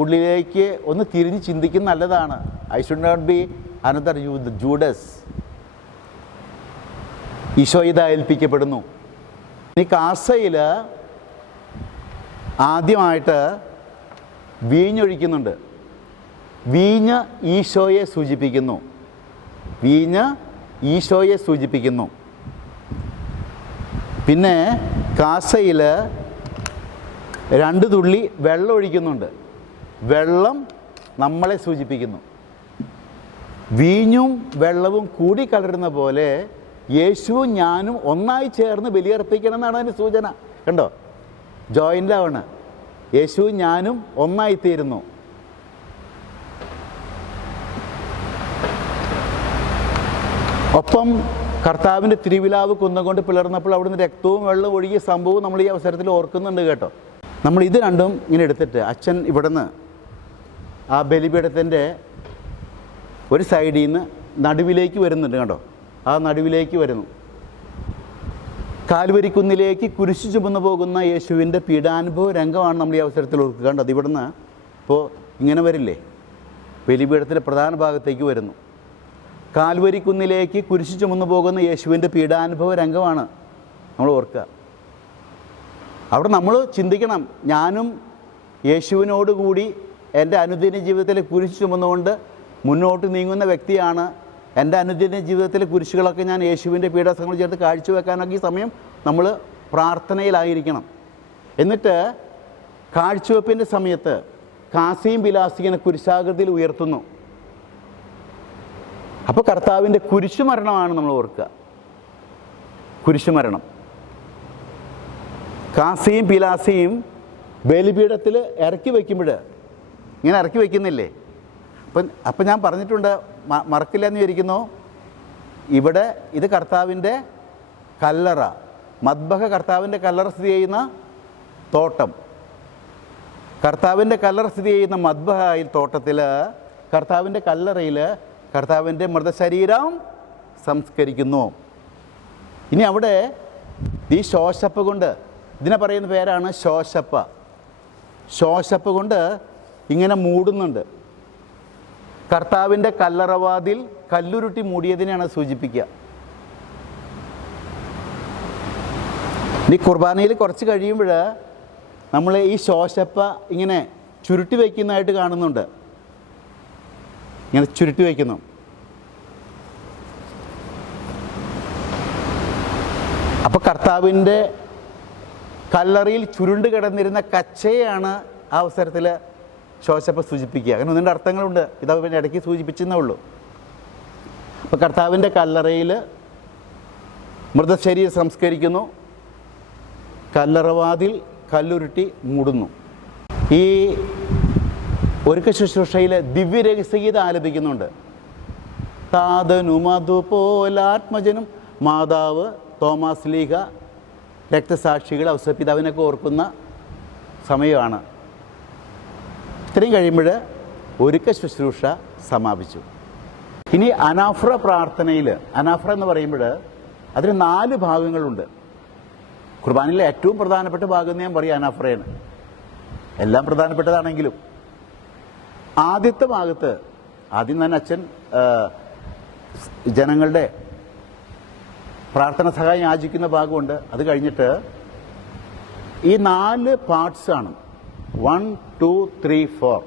ഉള്ളിലേക്ക് ഒന്ന് തിരിഞ്ഞ് ചിന്തിക്കുന്നത് നല്ലതാണ്. I should not be another Judas. Eesho ഇതാ ഏൽപ്പിക്കപ്പെടുന്നു. ഈ കാസയിൽ ആദ്യമായിട്ട് വീഞ്ഞൊഴിക്കുന്നുണ്ട്. വീഞ്ഞ് ഈശോയെ സൂചിപ്പിക്കുന്നു. വീഞ്ഞ് ഈശോയെ സൂചിപ്പിക്കുന്നു. പിന്നെ കാസയിൽ 2 തുള്ളി വെള്ളം ഒഴിക്കുന്നുണ്ട്. വെള്ളം നമ്മളെ സൂചിപ്പിക്കുന്നു. വീഞ്ഞും വെള്ളവും കൂടിക്കലരുന്ന പോലെ യേശുവും ഞാനും ഒന്നായി ചേർന്ന് ബലിയർപ്പിക്കണം എന്നാണ് അതിൻ്റെ സൂചന. കണ്ടോ, ജോയിൻ്റ് ആണ്. യേശുവും ഞാനും ഒന്നായിത്തീരുന്നു. ഒപ്പം കർത്താവിൻ്റെ തിരുവിലാവ് കുന്നുകൊണ്ട് പിളർന്നപ്പോൾ അവിടുന്ന് രക്തവും വെള്ളവും ഒഴുകിയ സംഭവവും നമ്മൾ ഈ അവസരത്തിൽ ഓർക്കുന്നുണ്ട് കേട്ടോ. നമ്മൾ ഇത് രണ്ടും ഇങ്ങനെ എടുത്തിട്ട് അച്ഛൻ ഇവിടുന്ന് ആ ബലിപീഠത്തിൻ്റെ ഒരു സൈഡിൽ നിന്ന് നടുവിലേക്ക് വരുന്നുണ്ട്. കണ്ടോ, ആ നടുവിലേക്ക് വരുന്നു. കാൽവരിക്കുന്നിലേക്ക് കുരിശു ചുമന്നു പോകുന്ന യേശുവിൻ്റെ പീഡാനുഭവ രംഗമാണ് നമ്മൾ ഈ അവസരത്തിൽ ഓർക്കുക. കണ്ടോ, അത് ഇവിടുന്ന് ഇപ്പോൾ ഇങ്ങനെ വരില്ലേ, ബലിപീഠത്തിൻ്റെ പ്രധാന ഭാഗത്തേക്ക് വരുന്നു. കാൽവരിക്കുന്നിലേക്ക് കുരിശു ചുമന്നു പോകുന്ന യേശുവിൻ്റെ പീഡാനുഭവ രംഗമാണ് നമ്മൾ ഓർക്കുക. അവിടെ നമ്മൾ ചിന്തിക്കണം, ഞാനും യേശുവിനോടുകൂടി എൻ്റെ അനുദിന ജീവിതത്തിലെ കുരിശു ചുമന്നുകൊണ്ട് മുന്നോട്ട് നീങ്ങുന്ന വ്യക്തിയാണ്. എൻ്റെ അനുദിന ജീവിതത്തിലെ കുരിശുകളൊക്കെ ഞാൻ യേശുവിൻ്റെ പീഡാസഹനങ്ങൾ ചേർത്ത് കാഴ്ചവെക്കാനൊക്കെ ഈ സമയം നമ്മൾ പ്രാർത്ഥനയിലായിരിക്കണം. എന്നിട്ട് കാഴ്ചവെപ്പിൻ്റെ സമയത്ത് കാസിയും ബിലാസിങ്ങനെ കുരിശാകൃതിയിൽ ഉയർത്തുന്നു. അപ്പോൾ കർത്താവിൻ്റെ കുരിശുമരണമാണ് നമ്മൾ ഓർക്കുക. കുരിശുമരണം. കാസിയും പിലാസിയും ബലിപീഠത്തിൽ ഇറക്കി വയ്ക്കുമ്പോൾ ഇങ്ങനെ ഇറക്കി വയ്ക്കുന്നില്ലേ. അപ്പം ഞാൻ പറഞ്ഞിട്ടുണ്ട്, മറക്കില്ല എന്ന് വിചാരിക്കുന്നു. ഇവിടെ ഇത് കർത്താവിൻ്റെ കല്ലറ, മദ്ബഹ കർത്താവിൻ്റെ കല്ലറ സ്ഥിതി ചെയ്യുന്ന തോട്ടം. കർത്താവിൻ്റെ കല്ലറ സ്ഥിതി ചെയ്യുന്ന മദ്ബഹയിൽ തോട്ടത്തിൽ കർത്താവിൻ്റെ കല്ലറയിൽ കർത്താവിൻ്റെ മൃതശരീരം സംസ്കരിക്കുന്നു. ഇനി അവിടെ ഈ ശോശപ്പ കൊണ്ട്, ഇതിനെ പറയുന്ന പേരാണ് ശോശപ്പ. ശോശപ്പ കൊണ്ട് ഇങ്ങനെ മൂടുന്നുണ്ട്. കർത്താവിൻ്റെ കല്ലറവാതിൽ കല്ലുരുട്ടി മൂടിയതിനെയാണ് സൂചിപ്പിക്കുക. ഇനി കുർബാനയിൽ കുറച്ച് കഴിയുമ്പോൾ നമ്മൾ ഈ ശോശപ്പ ഇങ്ങനെ ചുരുട്ടി വയ്ക്കുന്നതായിട്ട് കാണുന്നുണ്ട്. ഇങ്ങനെ ചുരുട്ടി വയ്ക്കുന്നു. അപ്പോൾ കർത്താവിൻ്റെ കല്ലറയിൽ ചുരുണ്ട് കിടന്നിരുന്ന കച്ചയാണ് ആ അവസരത്തിൽ ശോശപ്പ സൂചിപ്പിക്കുക. അങ്ങനെ ഒന്നിൻ്റെ അർത്ഥങ്ങളുണ്ട്. ഇത് പിന്നെ ഇടയ്ക്ക് സൂചിപ്പിച്ചെന്നേ ഉള്ളൂ. അപ്പോൾ കർത്താവിൻ്റെ കല്ലറയിൽ മൃതശരീരം സംസ്കരിക്കുന്നു. കല്ലറവാതിൽ കല്ലുരുട്ടി മൂടുന്നു. ഈ ഒരുക്ക ശുശ്രൂഷയിൽ ദിവ്യരഹസ്യഗീതം ആലപിക്കുന്നുണ്ട്. താതനും അതുപോലാത്മജനും മാതാവ് തോമാസ് ലീഗ രക്തസാക്ഷികൾ ഔസപിതാവിനൊക്കെ ഓർക്കുന്ന സമയമാണ്. ഇത്രയും കഴിയുമ്പോൾ ഒരുക്ക ശുശ്രൂഷ സമാപിച്ചു. ഇനി അനാഫ്ര പ്രാർത്ഥനയിൽ, അനാഫ്ര എന്ന് പറയുമ്പോൾ അതിന് 4 ഭാഗങ്ങളുണ്ട്. കുർബാനയിലെ ഏറ്റവും പ്രധാനപ്പെട്ട ഭാഗം എന്ന് ഞാൻ പറയും അനാഫ്രയാണ്. എല്ലാം പ്രധാനപ്പെട്ടതാണെങ്കിലും ആദ്യത്തെ ഭാഗത്ത് ആദ്യം തന്നെ അച്ഛൻ ജനങ്ങളുടെ പ്രാർത്ഥന സഹായം യാചിക്കുന്ന ഭാഗമുണ്ട്. അത് കഴിഞ്ഞിട്ട് ഈ 4 പാർട്സാണ്, 1, 2, 3, 4.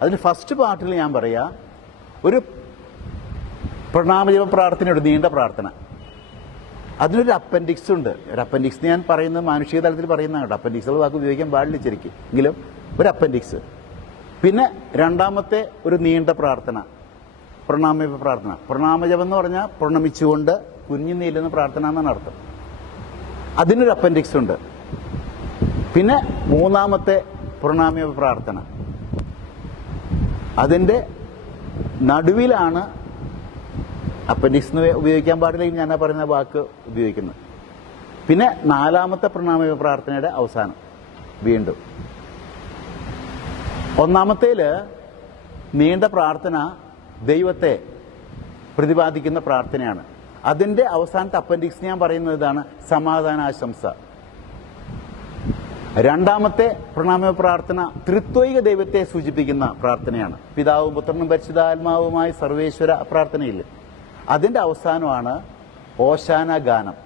അതിൽ ഫസ്റ്റ് പാർട്ടിൽ ഞാൻ പറയാം, ഒരു പ്രണാമജപ പ്രാർത്ഥനയുണ്ട്, നീണ്ട പ്രാർത്ഥന. അതിനൊരു അപ്പൻഡിക്സ് ഉണ്ട്. ഒരു അപ്പൻഡിക്സ് ഞാൻ പറയുന്നത് മാനുഷിക തലത്തിൽ പറയുന്നതാണ് കേട്ടോ. അപ്പൻഡിക്സുകൾ വാക്ക് ഉപയോഗിക്കാൻ പാടില്ല ശരിക്കും, എങ്കിലും ഒരു അപ്പൻഡിക്സ്. പിന്നെ രണ്ടാമത്തെ ഒരു നീണ്ട പ്രാർത്ഥന, പ്രണാമജപ പ്രാർത്ഥന. പ്രണാമജപം എന്ന് പറഞ്ഞാൽ പ്രണമിച്ചുകൊണ്ട് കുഞ്ഞു നീളുന്ന പ്രാർത്ഥന എന്നാണ് അർത്ഥം. അതിനൊരു അപ്പൻഡിക്സ് ഉണ്ട്. പിന്നെ മൂന്നാമത്തെ പ്രണാമജപ പ്രാർത്ഥന, അതിൻ്റെ നടുവിലാണ് അപ്പൻഡിക്സ് എന്ന് ഉപയോഗിക്കാൻ പാടില്ലെങ്കിൽ ഞാൻ പറയുന്ന വാക്ക് ഉപയോഗിക്കുന്നത്. പിന്നെ 4ാമത്തെ പ്രണാമജപ പ്രാർത്ഥനയുടെ അവസാനം വീണ്ടും. ഒന്നാമത്തേൽ നീണ്ട പ്രാർത്ഥന ദൈവത്തെ പ്രതിപാദിക്കുന്ന പ്രാർത്ഥനയാണ്. അതിൻ്റെ അവസാനത്തെ അപ്പൻഡിക്സ് ഞാൻ പറയുന്നത് ഇതാണ്, സമാധാനാശംസ. രണ്ടാമത്തെ പ്രണാമ പ്രാർത്ഥന ത്രിത്വൈക ദൈവത്തെ സൂചിപ്പിക്കുന്ന പ്രാർത്ഥനയാണ്. പിതാവും പുത്രനും പരിശുദ്ധാത്മാവുമായി സർവേശ്വര പ്രാർത്ഥനയിൽ അതിന്റെ അവസാനമാണ് ഓശാന ഗാനം.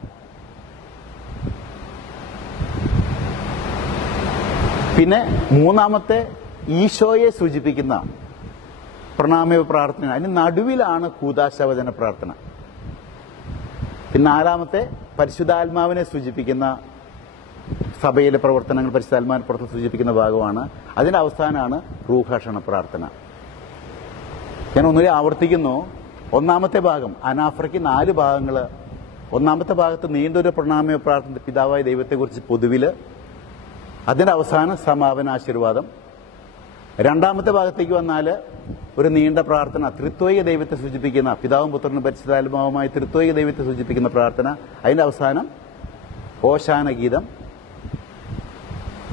പിന്നെ മൂന്നാമത്തെ ഈശോയെ സൂചിപ്പിക്കുന്ന പ്രണാമ പ്രാർത്ഥന, അതിന് നടുവിലാണ് കൂദാശവചന പ്രാർത്ഥന. പിന്നെ നാലാമത്തെ പരിശുദ്ധാത്മാവിനെ സൂചിപ്പിക്കുന്ന സഭയിലെ പ്രവർത്തനങ്ങൾ, പരിശുദ്ധാത്മാവിനെ പ്രവർത്തനം സൂചിപ്പിക്കുന്ന ഭാഗമാണ്. അതിന്റെ അവസാനമാണ് റൂഹാഷണ പ്രാർത്ഥന. ഞാൻ ഒന്നുകൂടി ആവർത്തിക്കുന്നു. ഒന്നാമത്തെ ഭാഗം അനാഫ്രയ്ക്ക് 4 ഭാഗങ്ങൾ. ഒന്നാമത്തെ ഭാഗത്ത് നീണ്ടൊരു പ്രണാമ പ്രാർത്ഥന, പിതാവായ ദൈവത്തെക്കുറിച്ച് പൊതുവിൽ. അതിന്റെ അവസാനം സമാപനാശീർവാദം. രണ്ടാമത്തെ ഭാഗത്തേക്ക് വന്നാൽ ഒരു നീണ്ട പ്രാർത്ഥന, ത്രിത്വൈക ദൈവത്തെ സൂചിപ്പിക്കുന്ന, പിതാവും പുത്രനും പരിശുദ്ധാത്മാവുമായി ത്രിത്വൈക ദൈവത്തെ സൂചിപ്പിക്കുന്ന പ്രാർത്ഥന. അതിന്റെ അവസാനം ഓശാന ഗീതം.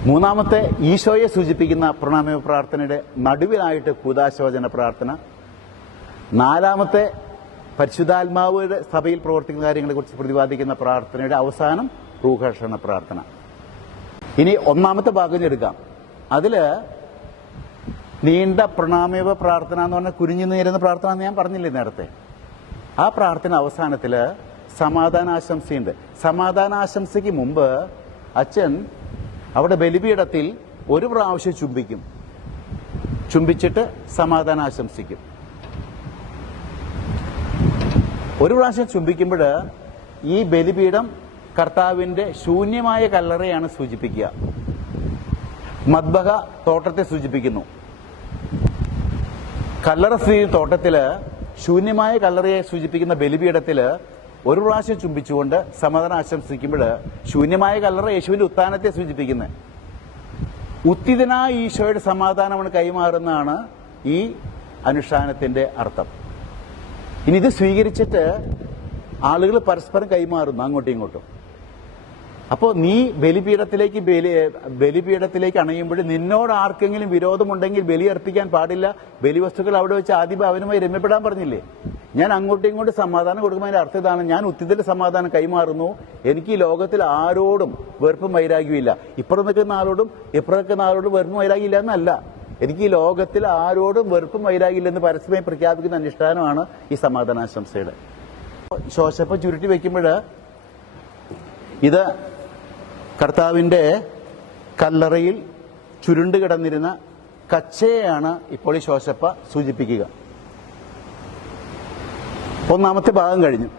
മൂന്നാമത്തെ ഈശോയെ സൂചിപ്പിക്കുന്ന പ്രണാമ പ്രാർത്ഥനയുടെ നടുവിലായിട്ട് കൂദാശവചന പ്രാർത്ഥന. നാലാമത്തെ പരിശുദ്ധാത്മാവുടെ സഭയിൽ പ്രവർത്തിക്കുന്ന കാര്യങ്ങളെക്കുറിച്ച് പ്രതിപാദിക്കുന്ന പ്രാർത്ഥനയുടെ അവസാനം റൂഹാഷണ പ്രാർത്ഥന. ഇനി ഒന്നാമത്തെ ഭാഗം എടുക്കാം. അതില് നീണ്ട പ്രണാമ പ്രാർത്ഥന എന്ന് പറഞ്ഞാൽ കുരിഞ്ഞു നേരുന്ന പ്രാർത്ഥന എന്ന് ഞാൻ പറഞ്ഞില്ലേ നേരത്തെ. ആ പ്രാർത്ഥന അവസാനത്തില് സമാധാനാശംസയുണ്ട്. സമാധാനാശംസയ്ക്ക് മുമ്പ് അച്ഛൻ അവിടെ ബലിപീഠത്തിൽ ഒരു പ്രാവശ്യം ചുംബിക്കും. ചുംബിച്ചിട്ട് സമാധാനാശംസിക്കും. ഒരു പ്രാവശ്യം ചുംബിക്കുമ്പോൾ ഈ ബലിപീഠം കർത്താവിന്റെ ശൂന്യമായ കല്ലറയാണ് സൂചിപ്പിക്കുക. മദ്ബഹ തോട്ടത്തെ സൂചിപ്പിക്കുന്നു. കല്ലറ സ്ഥിതി തോട്ടത്തില് ശൂന്യമായ കല്ലറയെ സൂചിപ്പിക്കുന്ന ബലിപീഠത്തില് ഒരു പ്രാവശ്യം ചുംബിച്ചുകൊണ്ട് സമാധാനം ആശംസിക്കുമ്പോൾ ശൂന്യമായ കല്ലറ യേശുവിന്റെ ഉത്ഥാനത്തെ സൂചിപ്പിക്കുന്നത്. ഉത്തിതനായ ഈശോയുടെ സമാധാനമാണ് കൈമാറുന്നതാണ് ഈ അനുഷ്ഠാനത്തിന്റെ അർത്ഥം. ഇനി ഇത് സ്വീകരിച്ചിട്ട് ആളുകൾ പരസ്പരം കൈമാറുന്നു അങ്ങോട്ടും ഇങ്ങോട്ടും. അപ്പോൾ നീ ബലിപീഠത്തിലേക്ക് അണയുമ്പോൾ നിന്നോട് ആർക്കെങ്കിലും വിരോധമുണ്ടെങ്കിൽ ബലി അർപ്പിക്കാൻ പാടില്ല. ബലിവസ്തുക്കൾ അവിടെ വെച്ച് ആദ്യം അവനുമായി രമ്യപ്പെടാൻ പറഞ്ഞില്ലേ? ഞാൻ അങ്ങോട്ടും ഇങ്ങോട്ടും സമാധാനം കൊടുക്കുമ്പോൾ അതിന്റെ അർത്ഥം ഇതാണ്: ഞാൻ ഉത്തിതന്റെ സമാധാനം കൈമാറുന്നു. എനിക്ക് ഈ ലോകത്തിൽ ആരോടും വെറുപ്പും വൈരാഗ്യമില്ല. ഇപ്പുറം നിൽക്കുന്ന ആളോടും ഇപ്പുറം നിൽക്കുന്ന ആളോടും വെറുപ്പും വൈരാഗ്യമില്ല എന്നല്ല. എനിക്ക് ഈ ലോകത്തിൽ ആരോടും വെറുപ്പും വൈരാഗ്യമില്ലെന്ന് പരസ്യമായി പ്രഖ്യാപിക്കുന്ന അനുഷ്ഠാനമാണ് ഈ സമാധാനാശംസയുടെ. ശോശപ്പം ചുരുട്ടി വെക്കുമ്പോൾ ഇത് കർത്താവിന്റെ കല്ലറയിൽ ചുരുണ്ട് കിടന്നിരുന്ന കച്ചയെയാണ് ഇപ്പോൾ ഈ ശോശപ്പ സൂചിപ്പിക്കുക. ഒന്നാമത്തെ ഭാഗം കഴിഞ്ഞു.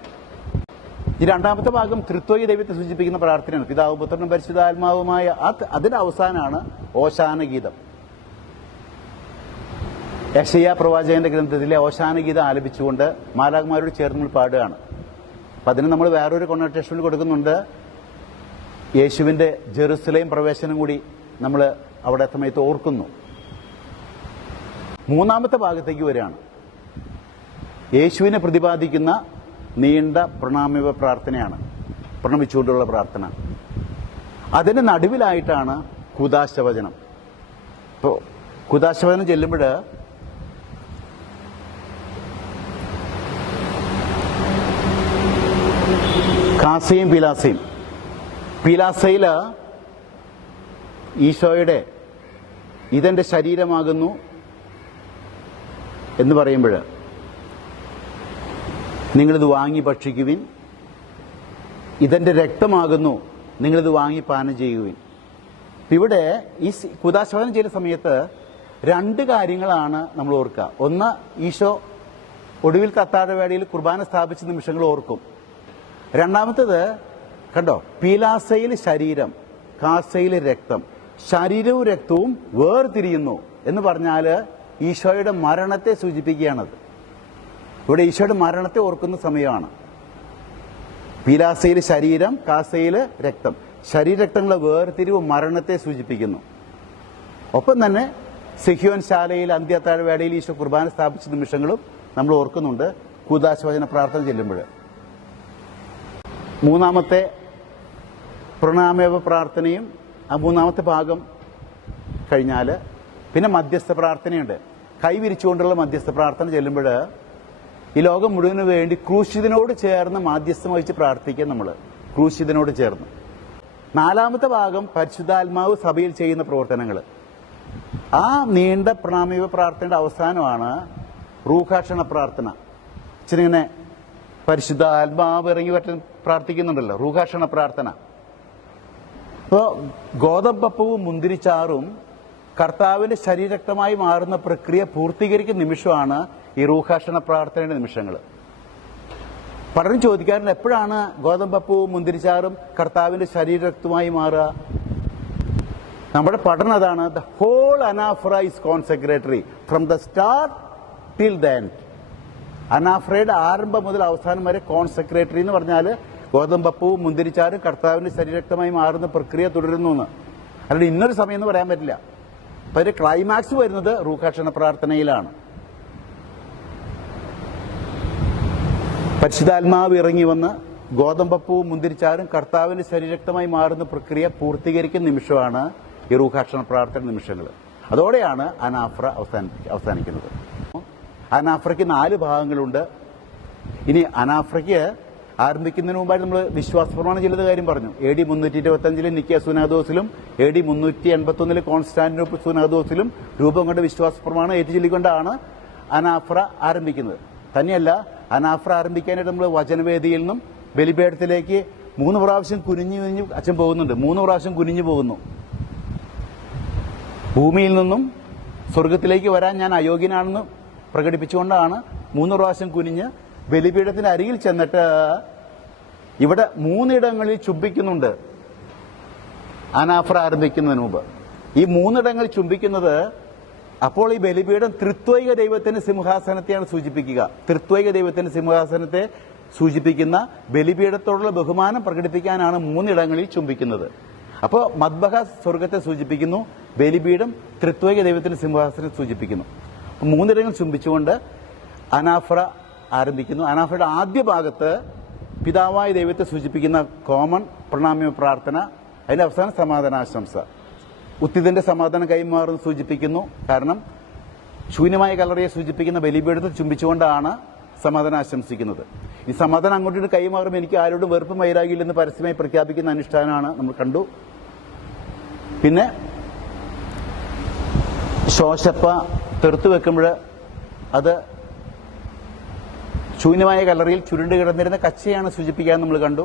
ഈ രണ്ടാമത്തെ ഭാഗം ത്രിത്വൈക ദൈവത്തെ സൂചിപ്പിക്കുന്ന പ്രാർത്ഥനയാണ്. പിതാവും പുത്രനും പരിശുദ്ധാത്മാവുമായ അതിന്റെ അവസാനമാണ് ഓശാന ഗീതം. യെശയ്യാ പ്രവാചകന്റെ ഗ്രന്ഥത്തിലെ ഓശാന ഗീതം ആലപിച്ചുകൊണ്ട് മാലാഖമാരോട് ചേർന്ന് പാടുകയാണ്. അപ്പം അതിന് നമ്മൾ വേറൊരു കൊണോട്ടേഷൻ കൊടുക്കുന്നുണ്ട്. യേശുവിന്റെ ജെറുസലേം പ്രവേശനം കൂടി നമ്മൾ അവിടെ സമയത്ത് ഓർക്കുന്നു. മൂന്നാമത്തെ ഭാഗത്തേക്ക് വരികയാണ്. യേശുവിനെ പ്രതിപാദിക്കുന്ന നീണ്ട പ്രണാമ പ്രാർത്ഥനയാണ്, പ്രണമിച്ചുകൊണ്ടുള്ള പ്രാർത്ഥന. അതിന് നടുവിലായിട്ടാണ് കൂദാശവചനം. ഇപ്പോൾ കൂദാശവചനം ചെല്ലുമ്പോൾ കാസയും പീലാസയും. പീലാസയില് ഈശോയുടെ ഇതെന്റെ ശരീരമാകുന്നു എന്ന് പറയുമ്പോൾ നിങ്ങളിത് വാങ്ങി ഭക്ഷിക്കുവിൻ, ഇതെന്റെ രക്തമാകുന്നു, നിങ്ങളിത് വാങ്ങി പാനം ചെയ്യുവിൻ. ഇവിടെ ഈ കൂദാശവചനം ചെയ്യുന്ന സമയത്ത് 2 കാര്യങ്ങളാണ് നമ്മൾ ഓർക്കുക. ഒന്ന്, ഈശോ ഒടുവിൽ അത്താഴവേളയിൽ കുർബാന സ്ഥാപിച്ച നിമിഷങ്ങൾ ഓർക്കും. രണ്ടാമത്തേത് കണ്ടോ, പീലാസയിൽ ശരീരം, കാസയിൽ രക്തം. ശരീരവും രക്തവും വേർതിരിയുന്നു എന്ന് പറഞ്ഞാൽ ഈശോയുടെ മരണത്തെ സൂചിപ്പിക്കുകയാണത്. ഇവിടെ ഈശോയുടെ മരണത്തെ ഓർക്കുന്ന സമയമാണ്. പീലാസയിൽ ശരീരം, കാസയിൽ രക്തം. ശരീരരക്തങ്ങളുടെ വേർതിരിവ് മരണത്തെ സൂചിപ്പിക്കുന്നു. ഒപ്പം തന്നെ സിഹിയോൻ ശാലയിൽ അന്ത്യത്താഴവേളയിൽ ഈശോ കുർബാന സ്ഥാപിച്ച നിമിഷങ്ങളും നമ്മൾ ഓർക്കുന്നുണ്ട് കൂദാശവചന പ്രാർത്ഥന ചെല്ലുമ്പോൾ. മൂന്നാമത്തെ പ്രണാമ പ്രാർത്ഥനയും ആ മൂന്നാമത്തെ ഭാഗം കഴിഞ്ഞാൽ പിന്നെ മധ്യസ്ഥ പ്രാർത്ഥനയുണ്ട്. കൈവിരിച്ചുകൊണ്ടുള്ള മധ്യസ്ഥ പ്രാർത്ഥന ചെല്ലുമ്പോൾ ഈ ലോകം മുഴുവന് വേണ്ടി ക്രൂശിതനോട് ചേർന്ന് മാധ്യസ്ഥം വഹിച്ച് പ്രാർത്ഥിക്കുക. നമ്മൾ ക്രൂശിതനോട് ചേർന്ന് നാലാമത്തെ ഭാഗം പരിശുദ്ധാത്മാവ് സഭയിൽ ചെയ്യുന്ന പ്രവർത്തനങ്ങൾ. ആ നീണ്ട പ്രണാമീയ പ്രാർത്ഥനയുടെ അവസാനമാണ് റൂഹാക്ഷണ പ്രാർത്ഥന. ഇച്ചിരിങ്ങനെ പരിശുദ്ധാത്മാവ് ഇറങ്ങി വരാൻ പ്രാർത്ഥിക്കുന്നുണ്ടല്ലോ, റൂഹാക്ഷണ പ്രാർത്ഥന. അപ്പോൾ ഗോതമ്പപ്പവും മുന്തിരിച്ചാറും കർത്താവിന്റെ ശരീരക്തമായി മാറുന്ന പ്രക്രിയ പൂർത്തീകരിക്കുന്ന നിമിഷമാണ് ഈ റൂഹാക്ഷണ പ്രാർത്ഥനയുടെ നിമിഷങ്ങൾ. പലരും ചോദിക്കാറുണ്ട്, എപ്പോഴാണ് ഗോതമ്പപ്പവും മുന്തിരിച്ചാറും കർത്താവിന്റെ ശരീരക്തമായി മാറുക? നമ്മുടെ പഠനം അതാണ്. The whole anaphora is consecratory from the start till the end. അനാഫ്രയുടെ ആരംഭം മുതൽ അവസാനം വരെ കോൺസെക്രേറ്ററി എന്ന് പറഞ്ഞാൽ ഗോതമ്പപ്പവും മുന്തിരിച്ചാറും കർത്താവിന്റെ ശരീരക്തമായി മാറുന്ന പ്രക്രിയ തുടരുന്നു എന്ന്. അല്ലാണ്ട് ഇന്നൊരു സമയം എന്ന് പറയാൻ പറ്റില്ല. അപ്പൊ അതിന്റെ ക്ലൈമാക്സ് വരുന്നത് റൂഹാക്ഷണ പ്രാർത്ഥനയിലാണ്. പരിശുദ്ധാത്മാവ് ഇറങ്ങി വന്ന് ഗോതമ്പപ്പവും മുന്തിരിച്ചാറും കർത്താവിന്റെ ശരീരക്തമായി മാറുന്ന പ്രക്രിയ പൂർത്തീകരിക്കുന്ന നിമിഷമാണ് ഈ റൂഹാക്ഷണ പ്രാർത്ഥന നിമിഷങ്ങൾ. അതോടെയാണ് അനാഫ്ര അവസാനിക്കുന്നത്. അനാഫ്രയ്ക്ക് 4 ഭാഗങ്ങളുണ്ട്. ഇനി അനാഫ്രയ്ക്ക് ആരംഭിക്കുന്നതിന് മുമ്പായിട്ട് നമ്മൾ വിശ്വാസ പ്രമാണം ചിലത് കാര്യം പറഞ്ഞു. AD 325 നിക്കിയ സുനാദോസിലും AD 381 കോൺസ്റ്റാന്റിനോപ്പിൾ സുനാദോസിലും രൂപം കൊണ്ട വിശ്വാസ പ്രമാണം ഏറ്റുചൊല്ലിക്കൊണ്ടാണ് അനാഫ്ര ആരംഭിക്കുന്നത്. തന്നെയല്ല, അനാഫ്ര ആരംഭിക്കാനായിട്ട് നമ്മൾ വചനവേദിയിൽ നിന്നും ബലിപീഠത്തിലേക്ക് 3 പ്രാവശ്യം കുനിഞ്ഞു അച്ഛൻ പോകുന്നുണ്ട്. 3 പ്രാവശ്യം കുനിഞ്ഞു പോകുന്നു. ഭൂമിയിൽ നിന്നും സ്വർഗത്തിലേക്ക് വരാൻ ഞാൻ അയോഗ്യനാണെന്ന് പ്രകടിപ്പിച്ചുകൊണ്ടാണ് 3 പ്രാവശ്യം കുനിഞ്ഞ് ബലിപീഠത്തിന്റെ അരികിൽ ചെന്നിട്ട് ഇവിടെ 3 ഇടങ്ങളിൽ ചുംബിക്കുന്നുണ്ട്. അനാഫ്ര ആരംഭിക്കുന്നതിന് മുമ്പ് ഈ 3 ഇടങ്ങൾ ചുംബിക്കുന്നത്, അപ്പോൾ ഈ ബലിപീഠം ത്രിത്വൈക ദൈവത്തിന്റെ സിംഹാസനത്തെയാണ് സൂചിപ്പിക്കുക. ത്രിത്വൈക ദൈവത്തിന്റെ സിംഹാസനത്തെ സൂചിപ്പിക്കുന്ന ബലിപീഠത്തോടുള്ള ബഹുമാനം പ്രകടിപ്പിക്കാനാണ് 3 ഇടങ്ങളിൽ ചുംബിക്കുന്നത്. അപ്പോൾ മദ്ബഹ സ്വർഗത്തെ സൂചിപ്പിക്കുന്നു, ബലിപീഠം ത്രിത്വൈക ദൈവത്തിന്റെ സിംഹാസനത്തെ സൂചിപ്പിക്കുന്നു. 3 ഇടങ്ങൾ ചുംബിച്ചുകൊണ്ട് അനാഫ്ര ആരംഭിക്കുന്നു. അനാഫ്രയുടെ ആദ്യ ഭാഗത്ത് പിതാവായ ദൈവത്തെ സൂചിപ്പിക്കുന്ന കോമൺ പ്രണാമീയ പ്രാർത്ഥന, അതിന്റെ അവസാനം സമാധാനാശംസ. ഉത്തിതന്റെ സമാധാനം കൈമാറുന്ന സൂചിപ്പിക്കുന്നു. കാരണം ശൂന്യമായ കല്ലറയെ സൂചിപ്പിക്കുന്ന ബലിപീഠത്തിൽ ചുംബിച്ചുകൊണ്ടാണ് സമാധാനം ആശംസിക്കുന്നത്. ഈ സമാധാനം അങ്ങോട്ട് കൈമാറുമ്പോൾ എനിക്ക് ആരോടും വെറുപ്പും വൈരാഗ്യമില്ലെന്ന് പരസ്യമായി പ്രഖ്യാപിക്കുന്ന അനുഷ്ഠാനമാണ് നമ്മൾ കണ്ടു. പിന്നെ ശോശപ്പ തെറുത്തു വെക്കുമ്പോൾ അത് ശൂന്യമായ കല്ലറയിൽ ചുരുണ്ട് കിടന്നിരുന്ന കച്ചയാണ് സൂചിപ്പിക്കാൻ നമ്മൾ കണ്ടു.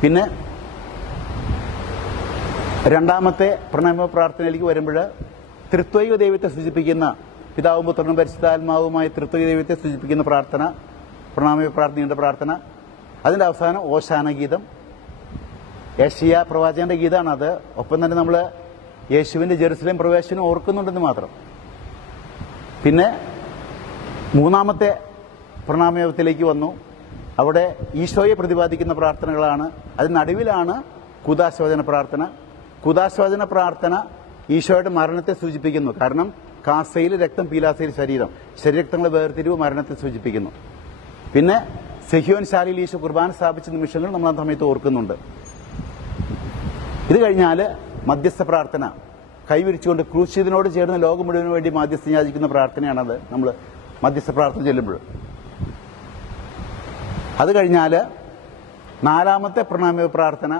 പിന്നെ രണ്ടാമത്തെ പ്രണാമ പ്രാർത്ഥനയിലേക്ക് വരുമ്പോൾ ത്രിത്വൈക ദൈവത്തെ സൂചിപ്പിക്കുന്ന പിതാവും പുത്രനും പരിശുദ്ധാത്മാവുമായ ത്രിത്വൈക ദൈവത്തെ സൂചിപ്പിക്കുന്ന പ്രാർത്ഥന, പ്രണാമ പ്രാർത്ഥനയുടെ പ്രാർത്ഥന. അതിന്റെ അവസാനം ഓശാന ഗീതം, യെശയ്യാ പ്രവാചകന്റെ ഗീതമാണത്. ഒപ്പം തന്നെ നമ്മൾ യേശുവിന്റെ ജെറുസലേം പ്രവേശനം ഓർക്കുന്നുണ്ടെന്ന് മാത്രം. പിന്നെ മൂന്നാമത്തെ പ്രണാമയത്തിലേക്ക് വന്നു. അവിടെ ഈശോയെ പ്രതിപാദിക്കുന്ന പ്രാർത്ഥനകളാണ്. അതിനടുവിലാണ് കുദാശോചന പ്രാർത്ഥന. കുദാശോചന പ്രാർത്ഥന ഈശോയുടെ മരണത്തെ സൂചിപ്പിക്കുന്നു. കാരണം കാസയിൽ രക്തം, പീലാസയിൽ ശരീരം, ശരീരക്തങ്ങളെ വേർതിരിവ് മരണത്തെ സൂചിപ്പിക്കുന്നു. പിന്നെ സെഹിയോൻ ശാലയിൽ ഈശോ കുർബാന സ്ഥാപിച്ച നിമിഷങ്ങൾ നമ്മൾ ആ സമയത്ത് ഓർക്കുന്നുണ്ട്. ഇത് കഴിഞ്ഞാൽ മധ്യസ്ഥ പ്രാർത്ഥന, കൈവിരിച്ചുകൊണ്ട് ക്രൂശിതനോട് ചേർന്ന് ലോകം മുഴുവന് വേണ്ടി മാധ്യസ്ഥം യാചിക്കുന്ന പ്രാർത്ഥനയാണത്. നമ്മൾ മധ്യസ്ഥ പ്രാർത്ഥന ചെല്ലുമ്പോൾ. അത് കഴിഞ്ഞാൽ നാലാമത്തെ പ്രണാമ പ്രാർത്ഥന,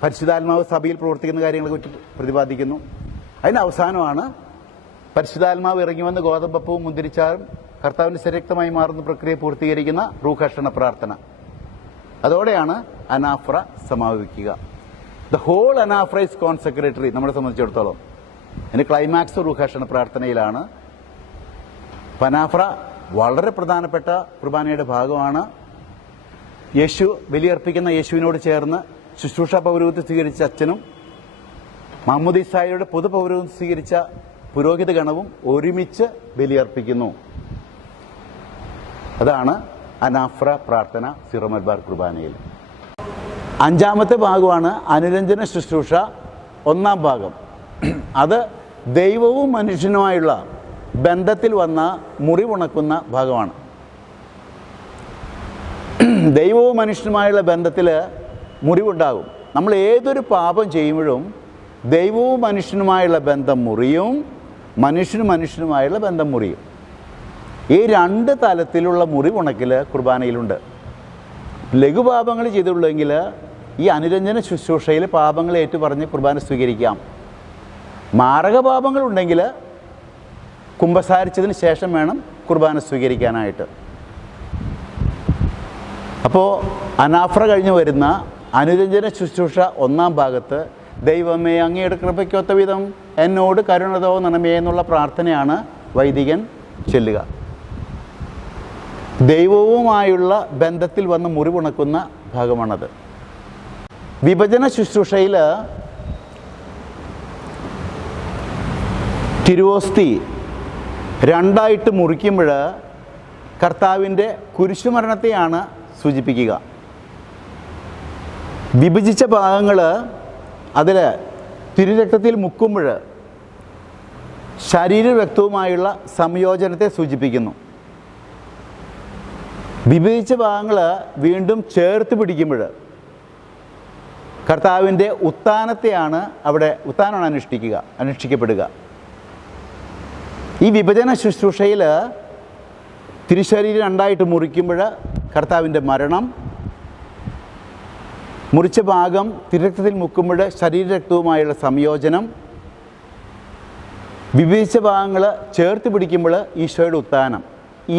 പരിശുദ്ധാത്മാവ് സഭയിൽ പ്രവർത്തിക്കുന്ന കാര്യങ്ങളെ കുറിച്ച് പ്രതിപാദിക്കുന്നു. അതിന് അവസാനമാണ് പരിശുദ്ധാത്മാവ് ഇറങ്ങി വന്ന് ഗോതമ്പപ്പവും മുന്തിരിച്ചാറും കർത്താവിന്റെ ശരീരക്തമായി മാറുന്ന പ്രക്രിയ പൂർത്തീകരിക്കുന്ന റൂഹാക്ഷണ പ്രാർത്ഥന. അതോടെയാണ് അനാഫ്ര സമാപിക്കുക. ദ ഹോൾ അനാഫ്ര ഇസ് കോൺസെക്രേറ്ററി നമ്മളെ സംബന്ധിച്ചിടത്തോളം. അതിന്റെ ക്ലൈമാക്സ് റൂഹാക്ഷണ പ്രാർത്ഥനയിലാണ്. അനാഫ്ര വളരെ പ്രധാനപ്പെട്ട കുർബാനയുടെ ഭാഗമാണ്. യേശു ബലിയർപ്പിക്കുന്ന യേശുവിനോട് ചേർന്ന് ശുശ്രൂഷ പൗരോഹിത്യം സ്വീകരിച്ച അച്ഛനും മാമോദീസായുടെ പൊതു പൗരോഹിത്യം സ്വീകരിച്ച പുരോഹിത ഗണവും ഒരുമിച്ച് ബലിയർപ്പിക്കുന്നു. അതാണ് അനാഫ്ര പ്രാർത്ഥന സിറോ മലബാർ കുർബാനയിൽ. അഞ്ചാമത്തെ ഭാഗമാണ് അനുരഞ്ജന ശുശ്രൂഷ, ഒന്നാം ഭാഗം. അത് ദൈവവും മനുഷ്യനുമായുള്ള ബന്ധത്തിൽ വന്ന മുറിവുണക്കുന്ന ഭാഗമാണ്. ദൈവവും മനുഷ്യനുമായുള്ള ബന്ധത്തിൽ മുറിവുണ്ടാകും. നമ്മൾ ഏതൊരു പാപം ചെയ്യുമ്പോഴും ദൈവവും മനുഷ്യനുമായുള്ള ബന്ധം മുറിയും, മനുഷ്യനുമായുള്ള ബന്ധം മുറിയും. ഈ 2 തലത്തിലുള്ള മുറിവുണക്കൽ കുർബാനയിലുണ്ട്. ലഘുപാപങ്ങൾ ചെയ്തിട്ടുള്ളെങ്കിൽ ഈ അനുരഞ്ജന ശുശ്രൂഷയിൽ പാപങ്ങൾ ഏറ്റുപറഞ്ഞ് കുർബാന സ്വീകരിക്കാം. മാരക പാപങ്ങളുണ്ടെങ്കിൽ കുമ്പസാരിച്ചതിന് ശേഷം വേണം കുർബാന സ്വീകരിക്കാനായിട്ട്. അപ്പോൾ അനാഫ്ര കഴിഞ്ഞ് വരുന്ന അനുരഞ്ജന ശുശ്രൂഷ ഒന്നാം ഭാഗത്ത് ദൈവമേ അങ്ങയുടെ കൃപയ്ക്കൊത്ത വിധം എന്നോട് കരുണ തോന്നണമേ എന്നുള്ള പ്രാർത്ഥനയാണ് വൈദികൻ ചൊല്ലുക. ദൈവവുമായുള്ള ബന്ധത്തിൽ വന്ന് മുറിവുണക്കുന്ന ഭാഗമാണത്. വിഭജന ശുശ്രൂഷയിൽ തിരുവോസ്തി രണ്ടായിട്ട് മുറിക്കുമ്പോൾ കർത്താവിൻ്റെ കുരിശുമരണത്തെയാണ് സൂചിപ്പിക്കുക. വിഭജിച്ച ഭാഗങ്ങൾ അതിൽ തിരുരക്തത്തിൽ മുക്കുമ്പോൾ ശരീരരക്തവുമായുള്ള സംയോജനത്തെ സൂചിപ്പിക്കുന്നു. വിഭജിച്ച ഭാഗങ്ങൾ വീണ്ടും ചേർത്ത് പിടിക്കുമ്പോൾ കർത്താവിൻ്റെ ഉത്ഥാനത്തെയാണ് ഉത്ഥാനമാണ് അനുഷ്ഠിക്കപ്പെടുക. ഈ വിഭജന ശുശ്രൂഷയിൽ തിരുശരീരം രണ്ടായിട്ട് മുറിക്കുമ്പോൾ കർത്താവിൻ്റെ മരണം, മുറിച്ച ഭാഗം തിരുരക്തത്തിൽ മുക്കുമ്പോൾ ശരീരരക്തവുമായുള്ള സംയോജനം, വിഭജിച്ച ഭാഗങ്ങൾ ചേർത്ത് പിടിക്കുമ്പോൾ ഈശോയുടെ ഉത്ഥാനം.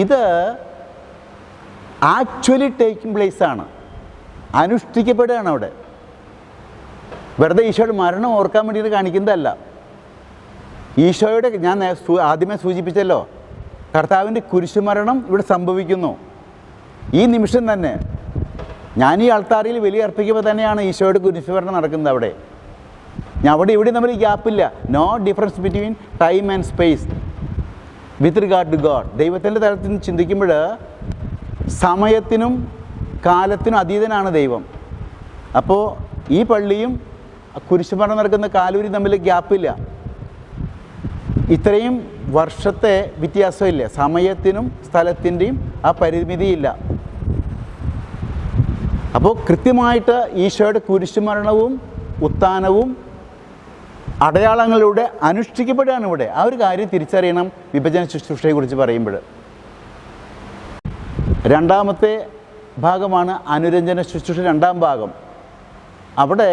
ഇത് ആക്ച്വലി ടേക്കിംഗ് പ്ലേസാണ്, അനുഷ്ഠിക്കപ്പെടുകയാണ് അവിടെ. വെറുതെ ഈശോയുടെ മരണം ഓർക്കാൻ വേണ്ടിയിട്ട് കാണിക്കുന്നതല്ല. ഈശോയുടെ ഞാൻ ആദ്യമേ സൂചിപ്പിച്ചല്ലോ, കർത്താവിൻ്റെ കുരിശുമരണം ഇവിടെ സംഭവിക്കുന്നു. ഈ നിമിഷം തന്നെ ഞാൻ ഈ അൾത്താരയിൽ ബലിയർപ്പിക്കുമ്പോൾ തന്നെയാണ് ഈശോയുടെ കുരിശുമരണം നടക്കുന്നത്. അവിടെ ഇവിടെ നമ്മൾ ഗ്യാപ്പില്ല. No difference between time and space with regard to God. ദൈവത്തിൻ്റെ തലത്തിൽ നിന്ന് ചിന്തിക്കുമ്പോൾ സമയത്തിനും കാലത്തിനും അതീതനാണ് ദൈവം. അപ്പോൾ ഈ പള്ളിയും കുരിശുമരണം നടക്കുന്ന കാലൂരി തമ്മിൽ ഗ്യാപ്പില്ല. ഇത്രയും വർഷത്തെ വ്യത്യാസമില്ല. സമയത്തിനും സ്ഥലത്തിൻ്റെയും ആ പരിമിതിയില്ല. അപ്പോൾ കൃത്യമായിട്ട് ഈശോയുടെ കുരിശുമരണവും ഉത്ഥാനവും അടയാളങ്ങളിലൂടെ അനുഷ്ഠിക്കപ്പെടുകയാണ് ഇവിടെ. ആ ഒരു കാര്യം തിരിച്ചറിയണം വിഭജന ശുശ്രൂഷയെക്കുറിച്ച് പറയുമ്പോൾ. രണ്ടാമത്തെ ഭാഗമാണ് അനുരഞ്ജന ശുശ്രൂഷ രണ്ടാം ഭാഗം. അവിടെ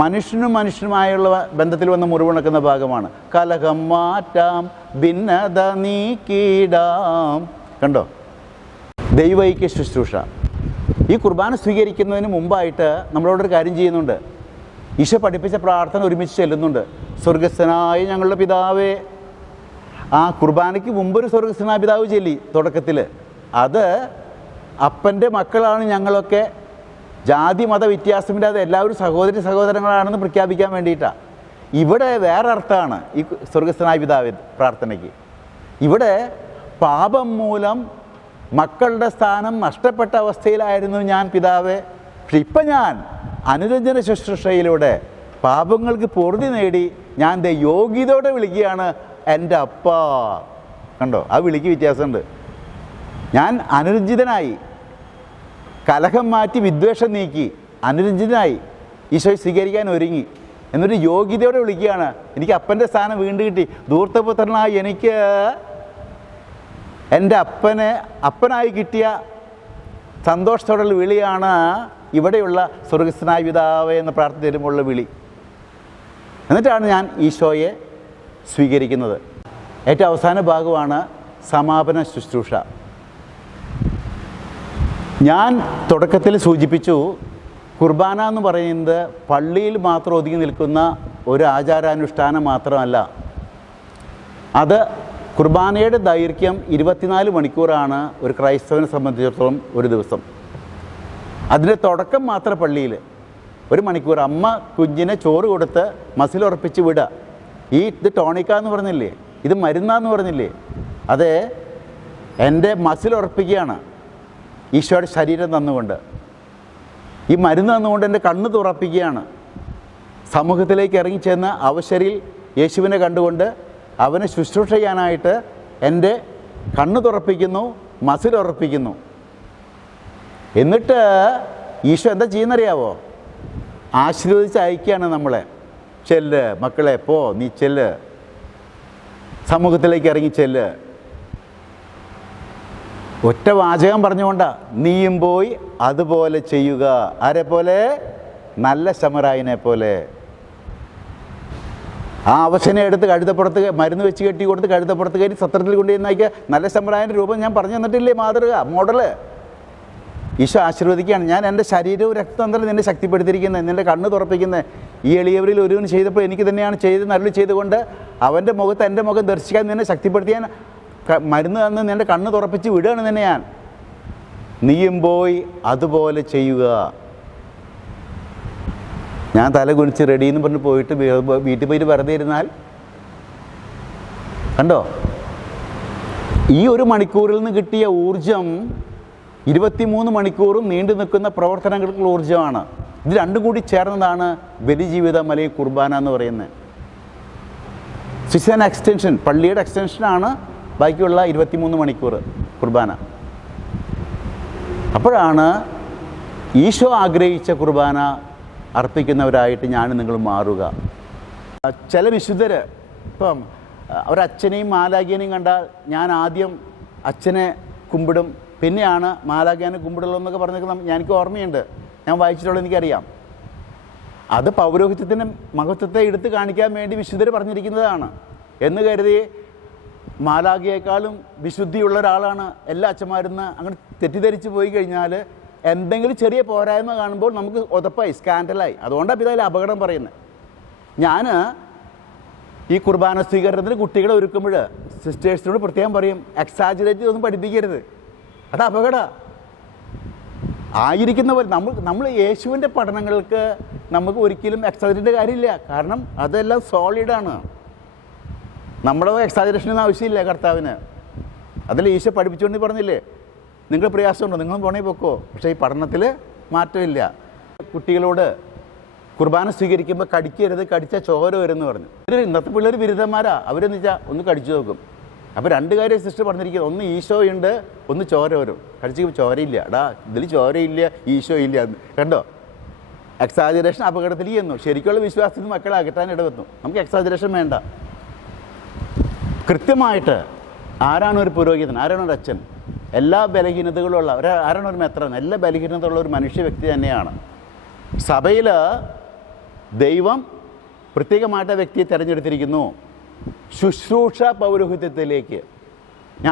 മനുഷ്യനുമായുള്ള ബന്ധത്തിൽ വന്ന് മുറിവുണക്കുന്ന ഭാഗമാണ്. കലഹം മാറ്റാം, ഭിന്നത നീക്കിടാം. കണ്ടോ, ദൈവൈക്യ ശുശ്രൂഷ. ഈ കുർബാന സ്വീകരിക്കുന്നതിന് മുമ്പായിട്ട് നമ്മളോടൊരു കാര്യം ചെയ്യുന്നുണ്ട്. ഈശോ പഠിപ്പിച്ച പ്രാർത്ഥന ഒരുമിച്ച് ചെല്ലുന്നുണ്ട്. സ്വർഗസ്ഥനായ ഞങ്ങളുടെ പിതാവേ. ആ കുർബാനയ്ക്ക് മുമ്പൊരു സ്വർഗസ്ഥനായ പിതാവ് ചൊല്ലി തുടക്കത്തിൽ. അത് അപ്പൻ്റെ മക്കളാണ് ഞങ്ങളൊക്കെ, ജാതി മത വ്യത്യാസമില്ലാതെ എല്ലാവരും സഹോദരങ്ങളാണെന്ന് പ്രഖ്യാപിക്കാൻ വേണ്ടിയിട്ടാണ്. ഇവിടെ വേറെ അർത്ഥമാണ് ഈ സ്വർഗസ്ഥനായ പിതാവ് പ്രാർത്ഥനയ്ക്ക്. ഇവിടെ പാപം മൂലം മക്കളുടെ സ്ഥാനം നഷ്ടപ്പെട്ട അവസ്ഥയിലായിരുന്നു ഞാൻ പിതാവേ. പക്ഷെ ഇപ്പം ഞാൻ അനുരഞ്ജന ശുശ്രൂഷയിലൂടെ പാപങ്ങൾക്ക് പൊറുതി നേടി ഞാൻ യോഗ്യതയോടെ വിളിക്കുകയാണ് എൻ്റെ അപ്പ. കണ്ടോ, ആ വിളിക്ക് വ്യത്യാസമുണ്ട്. ഞാൻ അനുരഞ്ജിതനായി, കലഹം മാറ്റി വിദ്വേഷം നീക്കി അനുരഞ്ജിതനായി ഈശോയെ സ്വീകരിക്കാൻ ഒരുങ്ങി. എന്നൊരു യോഗ്യതയോടെ വിളിക്കുകയാണ്. എനിക്ക് അപ്പൻ്റെ സ്ഥാനം വീണ്ടും കിട്ടി. ധൂർത്തപുത്രനായി എനിക്ക് എൻ്റെ അപ്പനായി കിട്ടിയ സന്തോഷത്തോടുള്ള വിളിയാണ് ഇവിടെയുള്ള സ്വർഗസ്ഥനായ പിതാവേ എന്ന പ്രാർത്ഥന തരുമ്പോഴുള്ള വിളി. എന്നിട്ടാണ് ഞാൻ ഈശോയെ സ്വീകരിക്കുന്നത്. ഏറ്റവും അവസാന ഭാഗമാണ് സമാപന ശുശ്രൂഷ. ഞാൻ തുടക്കത്തിൽ സൂചിപ്പിച്ചു, കുർബാന എന്ന് പറയുന്നത് പള്ളിയിൽ മാത്രം ഒതുങ്ങി നിൽക്കുന്ന ഒരു ആചാരാനുഷ്ഠാനം മാത്രമല്ല. അത് കുർബാനയുടെ ദൈർഘ്യം 24 മണിക്കൂറാണ് ഒരു ക്രൈസ്തവനെ സംബന്ധിച്ചിടത്തോളം ഒരു ദിവസം. അതിൻ്റെ തുടക്കം മാത്രം പള്ളിയിൽ 1 മണിക്കൂർ അമ്മ കുഞ്ഞിനെ ചോറ് കൊടുത്ത് മസിലുറപ്പിച്ച് വിടുക. ഇത് ടോണിക്ക എന്ന് പറഞ്ഞില്ലേ, ഇത് മരുന്നാന്ന് പറഞ്ഞില്ലേ, അത് എൻ്റെ മസിലുറപ്പിക്കുകയാണ് ഈശോയുടെ ശരീരം തന്നുകൊണ്ട്. ഈ മരുന്ന് തന്നുകൊണ്ട് എൻ്റെ കണ്ണ് തുറപ്പിക്കുകയാണ്. സമൂഹത്തിലേക്ക് ഇറങ്ങിച്ചെന്ന് അവശരിൽ യേശുവിനെ കണ്ടുകൊണ്ട് അവനെ ശുശ്രൂഷ ചെയ്യാനായിട്ട് എൻ്റെ കണ്ണ് തുറപ്പിക്കുന്നു, മസിലുറപ്പിക്കുന്നു. എന്നിട്ട് ഈശോ എന്താ ചെയ്യുന്നറിയാവോ? ആശീർവദിച്ച് അയക്കുകയാണ് നമ്മളെ. ചെല്ല് മക്കളെ, നീ ചെല്ല്, സമൂഹത്തിലേക്ക് ഇറങ്ങി ചെല്ല്. ഒറ്റ വാചകം പറഞ്ഞുകൊണ്ടാ, നീയും പോയി അതുപോലെ ചെയ്യുക. ആരെ പോലെ? നല്ല ശമരായനെ പോലെ. ആ അവശനെ എടുത്ത് കഴുതപ്പുറത്ത് മരുന്ന് വെച്ച് കെട്ടി കൊടുത്ത് കഴുതപ്പുറത്ത് കയറി സത്രത്തിൽ കൊണ്ടുവന്നേക്കുക. നല്ല ശമരായൻ്റെ രൂപം ഞാൻ പറഞ്ഞു തന്നിട്ടില്ലേ, മാതൃക, മോഡല്. ഈശോ ആശീർവദിക്കുകയാണ്. ഞാൻ എൻ്റെ ശരീരവും രക്തതന്ത്രം നിന്നെ ശക്തിപ്പെടുത്തിയിരിക്കുന്നത്, നിൻ്റെ കണ്ണ് തുറപ്പിക്കുന്നത്. ഈ എളിയവരിൽ ഒരുവന് ചെയ്തപ്പോൾ എനിക്ക് തന്നെയാണ് ചെയ്ത് നല്ല ചെയ്തുകൊണ്ട് അവൻ്റെ മുഖത്ത് എൻ്റെ മുഖം ദർശിക്കാൻ നിന്നെ ശക്തിപ്പെടുത്തിയാൻ മരുന്ന് തന്ന് നിൻ്റെ കണ്ണ് തുറപ്പിച്ച് വിടുകയാണ് നിന്നെ ഞാൻ. നീയും പോയി അതുപോലെ ചെയ്യുക. ഞാൻ തല കുനിച്ച് റെഡിയെന്ന് പറഞ്ഞ് പോയിട്ട് വീട്ടിൽ പോയിട്ട് വെറുതെ ഇരുന്നാൽ കണ്ടോ, ഈ ഒരു മണിക്കൂറിൽ നിന്ന് കിട്ടിയ ഊർജം 23 മണിക്കൂറും നീണ്ടു നിൽക്കുന്ന പ്രവർത്തനങ്ങൾക്കുള്ള ഊർജ്ജമാണ്. ഇത് രണ്ടും കൂടി ചേർന്നതാണ് ബലിജീവിതം അല്ലെങ്കിൽ കുർബാന എന്ന് പറയുന്നത്. സിസൻ എക്സ്റ്റൻഷൻ, പള്ളിയുടെ എക്സ്റ്റൻഷനാണ് ബാക്കിയുള്ള 23 മണിക്കൂർ കുർബാന. അപ്പോഴാണ് ഈശോ ആഗ്രഹിച്ച കുർബാന അർപ്പിക്കുന്നവരായിട്ട് ഞാനും നിങ്ങൾ മാറുക. ചില വിശുദ്ധർ ഇപ്പം ഒരച്ഛനെയും മാലാഖ്യനെയും കണ്ടാൽ ഞാൻ ആദ്യം അച്ഛനെ കുമ്പിടും, പിന്നെയാണ് മാലാഖ്യനെ കുമ്പിടുള്ളൂ എന്നൊക്കെ പറഞ്ഞൊക്കെ എനിക്ക് ഓർമ്മയുണ്ട്, ഞാൻ വായിച്ചിട്ടുള്ളത് എനിക്കറിയാം. അത് പൗരോഹിത്യത്തിൻ്റെ മഹത്വത്തെ എടുത്ത് കാണിക്കാൻ വേണ്ടി വിശുദ്ധർ പറഞ്ഞിരിക്കുന്നതാണ് എന്ന് കരുതി മാലാഖയേക്കാളും വിശുദ്ധിയുള്ള ഒരാളാണ് എല്ലാ അച്ഛന്മാരെന്ന് അങ്ങനെ തെറ്റിദ്ധരിച്ച് പോയി കഴിഞ്ഞാൽ എന്തെങ്കിലും ചെറിയ പോരായ്മ കാണുമ്പോൾ നമുക്ക് ഉതപ്പായി, സ്കാൻഡലായി. അതുകൊണ്ടാണ് പിതാവിൽ അപകടം പറയുന്നത്. ഞാൻ ഈ കുർബാന സ്വീകരണത്തിന് കുട്ടികളെ ഒരുക്കുമ്പോൾ സിസ്റ്റേഴ്സിനോട് പ്രത്യേകം പറയും, എക്സാജറേറ്റ് ഒന്നും പഠിപ്പിക്കരുത്, അത് അപകടമാണ്. ആയിരിക്കുന്ന പോലെ നമ്മൾ യേശുവിൻ്റെ പഠനങ്ങൾക്ക് നമുക്ക് ഒരിക്കലും എക്സാജറേറ്റിൻ്റെ കാര്യമില്ല. കാരണം അതെല്ലാം സോളിഡാണ്. നമ്മുടെ എക്സാജറേഷനൊന്നും ആവശ്യമില്ല കർത്താവിന്. അതിൽ ഈശോ പഠിപ്പിച്ചുകൊണ്ട് പറഞ്ഞില്ലേ, നിങ്ങൾ പ്രയാസമുണ്ടോ, നിങ്ങളും പോണേ പൊക്കോ, പക്ഷേ ഈ പഠനത്തിൽ മാറ്റമില്ല. കുട്ടികളോട് കുർബാന സ്വീകരിക്കുമ്പോൾ കടിക്കരുത്, കടിച്ചാൽ ചോര വരുമെന്ന് പറഞ്ഞു. ഇന്നത്തെ പിള്ളേർ ബിരുദന്മാരാ, അവരെന്ന് വെച്ചാൽ ഒന്ന് കടിച്ചു നോക്കും. അപ്പോൾ രണ്ട് കാര്യം സിസ്റ്റർ പറഞ്ഞിരിക്കുന്നത്, ഒന്ന് ഈശോ ഉണ്ട്, ഒന്ന് ചോര വരും. കടിച്ചു ചോരയില്ല, എടാ ഇതിൽ ചോരയില്ല, ഈശോ ഇല്ല. കണ്ടോ, എക്സാജറേഷൻ അപകടത്തിൽ ചെയ്യുന്നു. ശരിക്കുള്ള വിശ്വാസത്തിൽ മക്കളെ അകറ്റാൻ ഇടവെത്തും. നമുക്ക് എക്സാജറേഷൻ വേണ്ട. കൃത്യമായിട്ട് ആരാണ് ഒരു പുരോഹിതൻ, ആരാണ് ഒരു അച്ഛൻ, എല്ലാ ബലഹീനതകളുള്ള ആരാണ് ഒരു മെത്രൻ, എല്ലാ ബലഹീനതയുള്ള ഒരു മനുഷ്യ വ്യക്തി തന്നെയാണ്. സഭയിൽ ദൈവം പ്രത്യേകമായിട്ട് വ്യക്തിയെ തിരഞ്ഞെടുത്തിരിക്കുന്നു ശുശ്രൂഷ പൗരോഹിത്യത്തിലേക്ക്.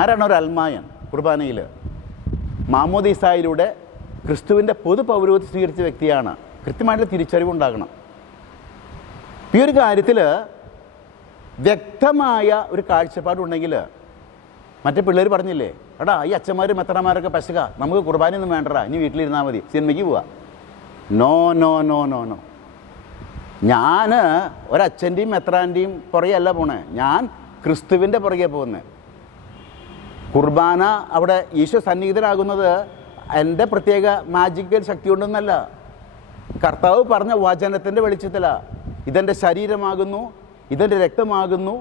ആരാണ് ഒരു അൽമായൻ? കുർബാനയിൽ മാമോദീസായിലൂടെ ക്രിസ്തുവിൻ്റെ പൊതു പൗരോഹിത്യം സ്വീകരിച്ച വ്യക്തിയാണ്. കൃത്യമായിട്ടുള്ള തിരിച്ചറിവുണ്ടാകണം. ഈ ഒരു കാര്യത്തിൽ വ്യക്തമായ ഒരു കാഴ്ചപ്പാടുണ്ടെങ്കിൽ, മറ്റേ പിള്ളേർ പറഞ്ഞില്ലേ, എടാ ഈ അച്ഛന്മാരും മെത്രന്മാരൊക്കെ പശക, നമുക്ക് കുർബാനയൊന്നും വേണ്ടടാ, ഇനി വീട്ടിലിരുന്നാൽ മതി, സിനിമയ്ക്ക് പോവാ. No no no no no. ഞാൻ ഒരച്ഛൻ്റെയും മെത്രാൻ്റെയും പുറകെയല്ല പോണേ, ഞാൻ ക്രിസ്തുവിൻ്റെ പുറകെ പോകുന്നത്. കുർബാന അവിടെ ഈശോ സന്നിഹിതനാകുന്നത് എൻ്റെ പ്രത്യേക മാജിക്കൽ ശക്തി കൊണ്ടൊന്നല്ല, കർത്താവ് പറഞ്ഞ വചനത്തിൻ്റെ വെളിച്ചത്തിലാണ്. ഇതെൻ്റെ ശരീരമാകുന്നു, ഇതെൻ്റെ രക്തമാകുന്നു,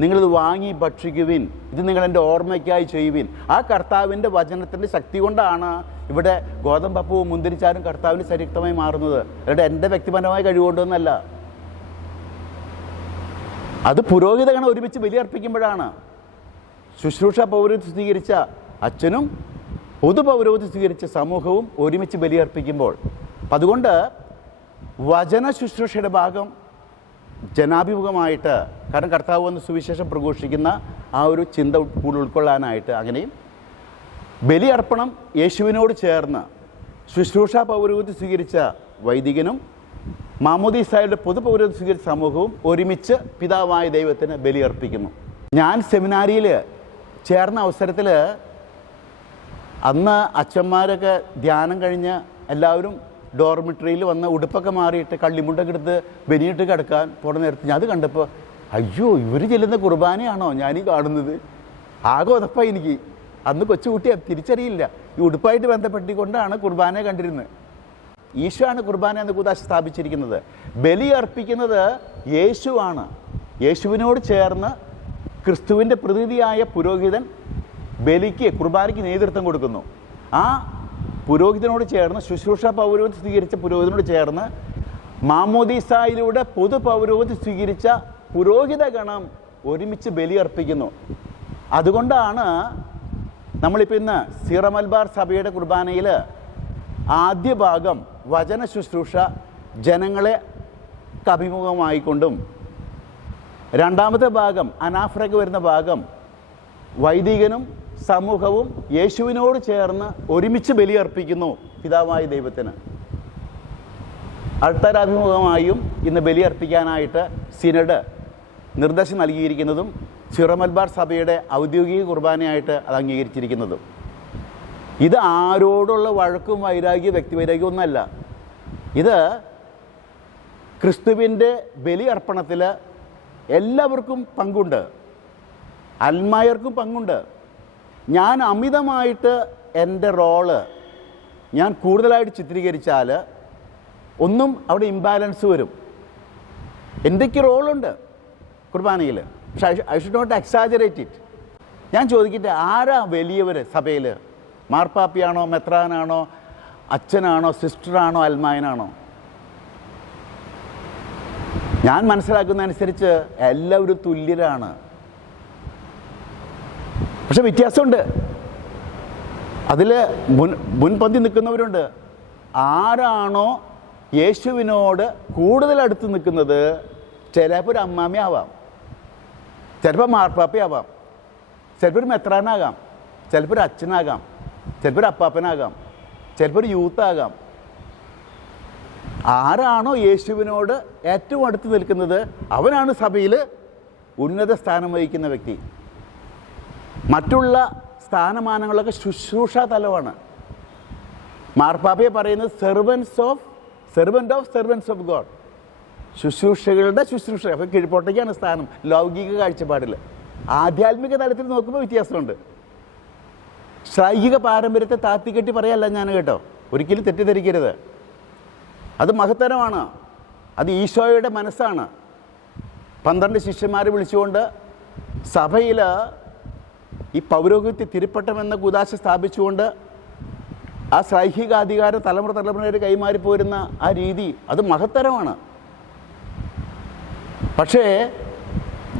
നിങ്ങളിത് വാങ്ങി ഭക്ഷിക്കുവിൻ, ഇത് നിങ്ങളെൻ്റെ ഓർമ്മയ്ക്കായി ചെയ്യുവിൻ. ആ കർത്താവിൻ്റെ വചനത്തിൻ്റെ ശക്തി കൊണ്ടാണ് ഇവിടെ ഗോതമ്പപ്പവും മുന്തിരിച്ചാരും കർത്താവിൻ്റെ ശരീരമായി മാറുന്നത്. അല്ലാതെ എൻ്റെ വ്യക്തിപരമായ കഴിവുകൊണ്ടൊന്നല്ല. അത് പുരോഹിതഗണം ഒരുമിച്ച് ബലിയർപ്പിക്കുമ്പോഴാണ്. ശുശ്രൂഷ പൗരോഹിത്യം സ്വീകരിച്ച അച്ഛനും പൊതു പൗരോഹിത്യം സ്വീകരിച്ച സമൂഹവും ഒരുമിച്ച് ബലിയർപ്പിക്കുമ്പോൾ. അതുകൊണ്ട് വചന ശുശ്രൂഷയുടെ ഭാഗം ജനാഭിമുഖമായിട്ട്, കാരണം കർത്താവ് വന്ന് സുവിശേഷം പ്രഘോഷിക്കുന്ന ആ ഒരു ചിന്ത ഉൾക്കൊള്ളാനായിട്ട്, അങ്ങനെയും ബലിയർപ്പണം യേശുവിനോട് ചേർന്ന് ശുശ്രൂഷ പൗരോഹിത്യം സ്വീകരിച്ച വൈദികനും മാമോദീസായുടെ പൊതു പൗരോഹിത്യം സ്വീകരിച്ച സമൂഹവും ഒരുമിച്ച് പിതാവായ ദൈവത്തിന് ബലിയർപ്പിക്കുന്നു. ഞാൻ സെമിനാരിയിൽ ചേർന്ന അവസരത്തിൽ അന്ന് അച്ഛന്മാരൊക്കെ ധ്യാനം കഴിഞ്ഞ് എല്ലാവരും ഡോർമിറ്ററിയിൽ വന്ന് ഉടുപ്പൊക്കെ മാറിയിട്ട് കള്ളിമുണ്ടൊക്കെ എടുത്ത് ബനിയിട്ട് കിടക്കാൻ പോണ നേരത്ത് ഞാൻ അത് കണ്ടപ്പോൾ, അയ്യോ ഇവർ ചെല്ലുന്ന കുർബാനയാണോ ഞാനീ കാണുന്നത്? ആകെ ഉതപ്പായി എനിക്ക്. അന്ന് കൊച്ചുകുട്ടിയെ തിരിച്ചറിയില്ല. ഈ ഉടുപ്പായിട്ട് ബന്ധപ്പെട്ടുകൊണ്ടാണ് കുർബാന കണ്ടിരുന്നത്. ഈശോ ആണ് കുർബാന എന്ന കൂതാശ സ്ഥാപിച്ചിരിക്കുന്നത്. ബലി അർപ്പിക്കുന്നത് യേശുവാണ്. യേശുവിനോട് ചേർന്ന് ക്രിസ്തുവിൻ്റെ പ്രതിനിധിയായ പുരോഹിതൻ ബലിക്ക്, കുർബാനയ്ക്ക് നേതൃത്വം കൊടുക്കുന്നു. ആ പുരോഹിതനോട് ചേർന്ന്, ശുശ്രൂഷ പൗരോഹിത്യം സ്വീകരിച്ച പുരോഹിതനോട് ചേർന്ന് മാമോദീസായിലൂടെ പൊതു പൗരോഹിത്യം സ്വീകരിച്ച പുരോഹിതഗണം ഒരുമിച്ച് ബലിയർപ്പിക്കുന്നു. അതുകൊണ്ടാണ് നമ്മളിപ്പോൾ ഇന്ന് സീറോ മലബാർ സഭയുടെ കുർബാനയിൽ ആദ്യ ഭാഗം വചന ശുശ്രൂഷ ജനങ്ങളെ അഭിമുഖമായിക്കൊണ്ടും, രണ്ടാമത്തെ ഭാഗം അനാഫ്രയ്ക്ക് വരുന്ന ഭാഗം വൈദികനും സമൂഹവും യേശുവിനോട് ചേർന്ന് ഒരുമിച്ച് ബലിയർപ്പിക്കുന്നു പിതാവായ ദൈവത്തിന്. അൾത്താരാഭിമുഖമായും ഇന്ന് ബലിയർപ്പിക്കാനായിട്ട് സിനഡ് നിർദ്ദേശം നൽകിയിരിക്കുന്നതും സിറോ മലബാർ സഭയുടെ ഔദ്യോഗിക കുർബാനയായിട്ട് അത് അംഗീകരിച്ചിരിക്കുന്നതും. ഇത് ആരോടുള്ള വഴക്കും വ്യക്തിവൈരാഗ്യവും ഒന്നല്ല. ഇത് ക്രിസ്തുവിൻ്റെ ബലി അർപ്പണത്തിൽ എല്ലാവർക്കും പങ്കുണ്ട്, അൽമായർക്കും പങ്കുണ്ട്. ഞാൻ അമിതമായിട്ട് എൻ്റെ റോള് ഞാൻ കൂടുതലായിട്ട് ചിത്രീകരിച്ചാൽ ഒന്നും അവിടെ ഇംബാലൻസ് വരും. എന്തൊക്കെ റോളുണ്ട് കുർബാനയിൽ, പക്ഷേ I should not exaggerate it. ഞാൻ ചോദിക്കട്ടെ, ആരാ വലിയവർ സഭയിൽ? മാർപ്പാപ്പിയാണോ, മെത്രാനാണോ, അച്ഛനാണോ, സിസ്റ്ററാണോ, അൽമായനാണോ? ഞാൻ മനസ്സിലാക്കുന്നതനുസരിച്ച് എല്ലാവരും തുല്യരാണ്. പക്ഷെ വ്യത്യാസമുണ്ട്. അതിൽ മുൻപന്തി നിൽക്കുന്നവരുണ്ട്. ആരാണോ യേശുവിനോട് കൂടുതൽ അടുത്ത് നിൽക്കുന്നത്, ചിലപ്പോൾ ഒരു അമ്മാമി ആവാം, ചിലപ്പോൾ മാർപ്പാപ്പി ആവാം, ചിലപ്പോൾ ഒരു മെത്രാനാകാം, ചിലപ്പോൾ ഒരു അച്ഛനാകാം, ചിലപ്പോൾ ഒരു അപ്പാപ്പനാകാം, ചിലപ്പോൾ ഒരു യൂത്താകാം. ആരാണോ യേശുവിനോട് ഏറ്റവും അടുത്ത് നിൽക്കുന്നത് അവനാണ് സഭയിൽ ഉന്നത സ്ഥാനം വഹിക്കുന്ന വ്യക്തി. മറ്റുള്ള സ്ഥാനമാനങ്ങളൊക്കെ ശുശ്രൂഷ തലമാണ്. മാർപ്പാപ്പയെ പറയുന്നത് സെർവൻറ്റ് ഓഫ് ഗോഡ്, ശുശ്രൂഷകളുടെ ശുശ്രൂഷ. അപ്പോൾ കീഴ്പോട്ടേക്കാണ് സ്ഥാനം ലൗകിക കാഴ്ചപ്പാടിൽ. ആധ്യാത്മിക തലത്തിൽ നോക്കുമ്പോൾ വ്യത്യാസമുണ്ട്. ശ്ലൈഹിക പാരമ്പര്യത്തെ താത്തിക്കെട്ടി പറയല്ല ഞാൻ, കേട്ടോ, ഒരിക്കലും തെറ്റിദ്ധരിക്കരുത്. അത് മഹത്തരമാണ്, അത് ഈശോയുടെ മനസ്സാണ്. 12 ശിഷ്യന്മാരെ വിളിച്ചുകൊണ്ട് സഭയിൽ ഈ പൗരോഹിത്യ തിരുപ്പട്ടം എന്ന കുദാശ സ്ഥാപിച്ചുകൊണ്ട് ആ ശ്ലൈഹിക അധികാരം തലമുറ കൈമാറിപ്പോരുന്ന ആ രീതി, അത് മഹത്തരമാണ്. പക്ഷേ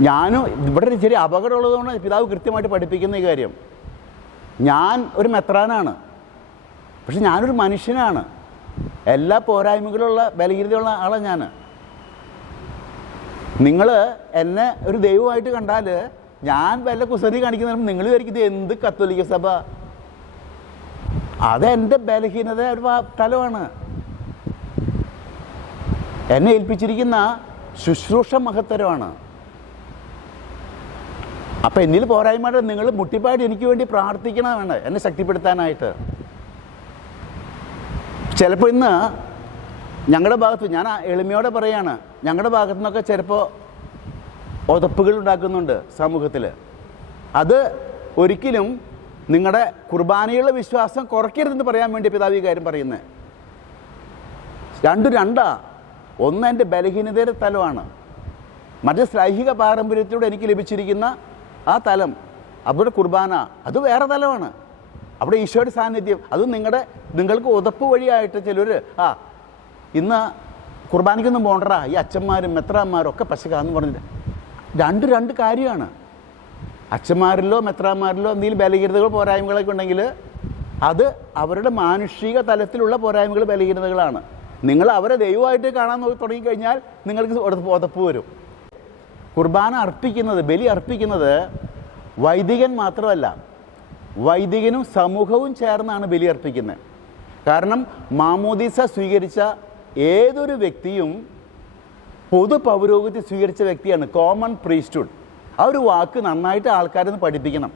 ഞാനും ഇവിടെ ഒരു ചെറിയ അപകടമുള്ളതുകൊണ്ട് പിതാവ് കൃത്യമായിട്ട് പഠിപ്പിക്കുന്ന ഈ കാര്യം. ഞാൻ ഒരു മെത്രാനാണ്, പക്ഷെ ഞാനൊരു മനുഷ്യനാണ്. എല്ലാ പോരായ്മകളുള്ള ബലഹീനതയുള്ള ആളാണ് ഞാൻ. നിങ്ങൾ എന്നെ ഒരു ദൈവമായിട്ട് കണ്ടാൽ ഞാൻ വല്ല കുസൃതി കാണിക്കുന്നതിനും നിങ്ങൾ വിചാരിക്കുന്നത് എന്ത് കത്തോലിക്ക സഭ, അതെൻ്റെ ബലഹീനത ഒരു തലമാണ്. എന്നെ ഏൽപ്പിച്ചിരിക്കുന്ന ശുശ്രൂഷ മഹത്തരമാണ്. അപ്പം എന്നിൽ പോരായ്മയുടെ നിങ്ങൾ മുട്ടിപ്പാടി എനിക്ക് വേണ്ടി പ്രാർത്ഥിക്കണം, വേണ്ട എന്നെ ശക്തിപ്പെടുത്താനായിട്ട്. ചിലപ്പോൾ ഇന്ന് ഞങ്ങളുടെ ഭാഗത്ത്, ഞാൻ എളിമയോടെ പറയാണ്, ഞങ്ങളുടെ ഭാഗത്തു നിന്നൊക്കെ ചിലപ്പോൾ ഒതപ്പുകൾ ഉണ്ടാക്കുന്നുണ്ട് സമൂഹത്തിൽ. അത് ഒരിക്കലും നിങ്ങളുടെ കുർബാനയുള്ള വിശ്വാസം കുറയ്ക്കരുതെന്ന് പറയാൻ വേണ്ടി പിതാവ് ഈ കാര്യം പറയുന്നത്. രണ്ടാ. ഒന്ന് എൻ്റെ ബലഹീനതയുടെ തലമാണ്, മറ്റേ ശ്ലൈഹിക പാരമ്പര്യത്തിലൂടെ എനിക്ക് ലഭിച്ചിരിക്കുന്ന ആ തലം. അവിടെ കുർബാന അത് വേറെ തലമാണ്. അവിടെ ഈശോയുടെ സാന്നിധ്യം അത് നിങ്ങൾക്ക് ഉതപ്പ് വഴിയായിട്ട് ചിലർ ഇന്ന് കുർബാനയ്ക്കൊന്നും പോകണ്ടടാ, ഈ അച്ഛന്മാരും മെത്രാന്മാരും ഒക്കെ പശക്കാന്ന് പറഞ്ഞിട്ട് രണ്ട് കാര്യമാണ്. അച്ഛന്മാരിലോ മെത്രാന്മാരിലോ എന്തെങ്കിലും ബലഹീനതകളോ പോരായ്മകളൊക്കെ ഉണ്ടെങ്കിൽ അത് അവരുടെ മാനുഷിക തലത്തിലുള്ള പോരായ്മകൾ, ബലഹീനതകളാണ്. നിങ്ങൾ അവരെ ദൈവമായിട്ട് കാണാൻ തുടങ്ങിക്കഴിഞ്ഞാൽ നിങ്ങൾക്ക് ഉതപ്പ് വരും. കുർബാന അർപ്പിക്കുന്നത്, ബലി അർപ്പിക്കുന്നത് വൈദികൻ മാത്രമല്ല, വൈദികനും സമൂഹവും ചേർന്നാണ് ബലി അർപ്പിക്കുന്നത്. കാരണം മാമോദീസ സ്വീകരിച്ച ഏതൊരു വ്യക്തിയും പൊതു പൗരോഹിത്യം സ്വീകരിച്ച വ്യക്തിയാണ്, കോമൺ പ്രീസ്റ്റ്ഹുഡ്. ആ ഒരു വാക്ക് നന്നായിട്ട് ആൾക്കാരൊന്ന് പഠിപ്പിക്കണം.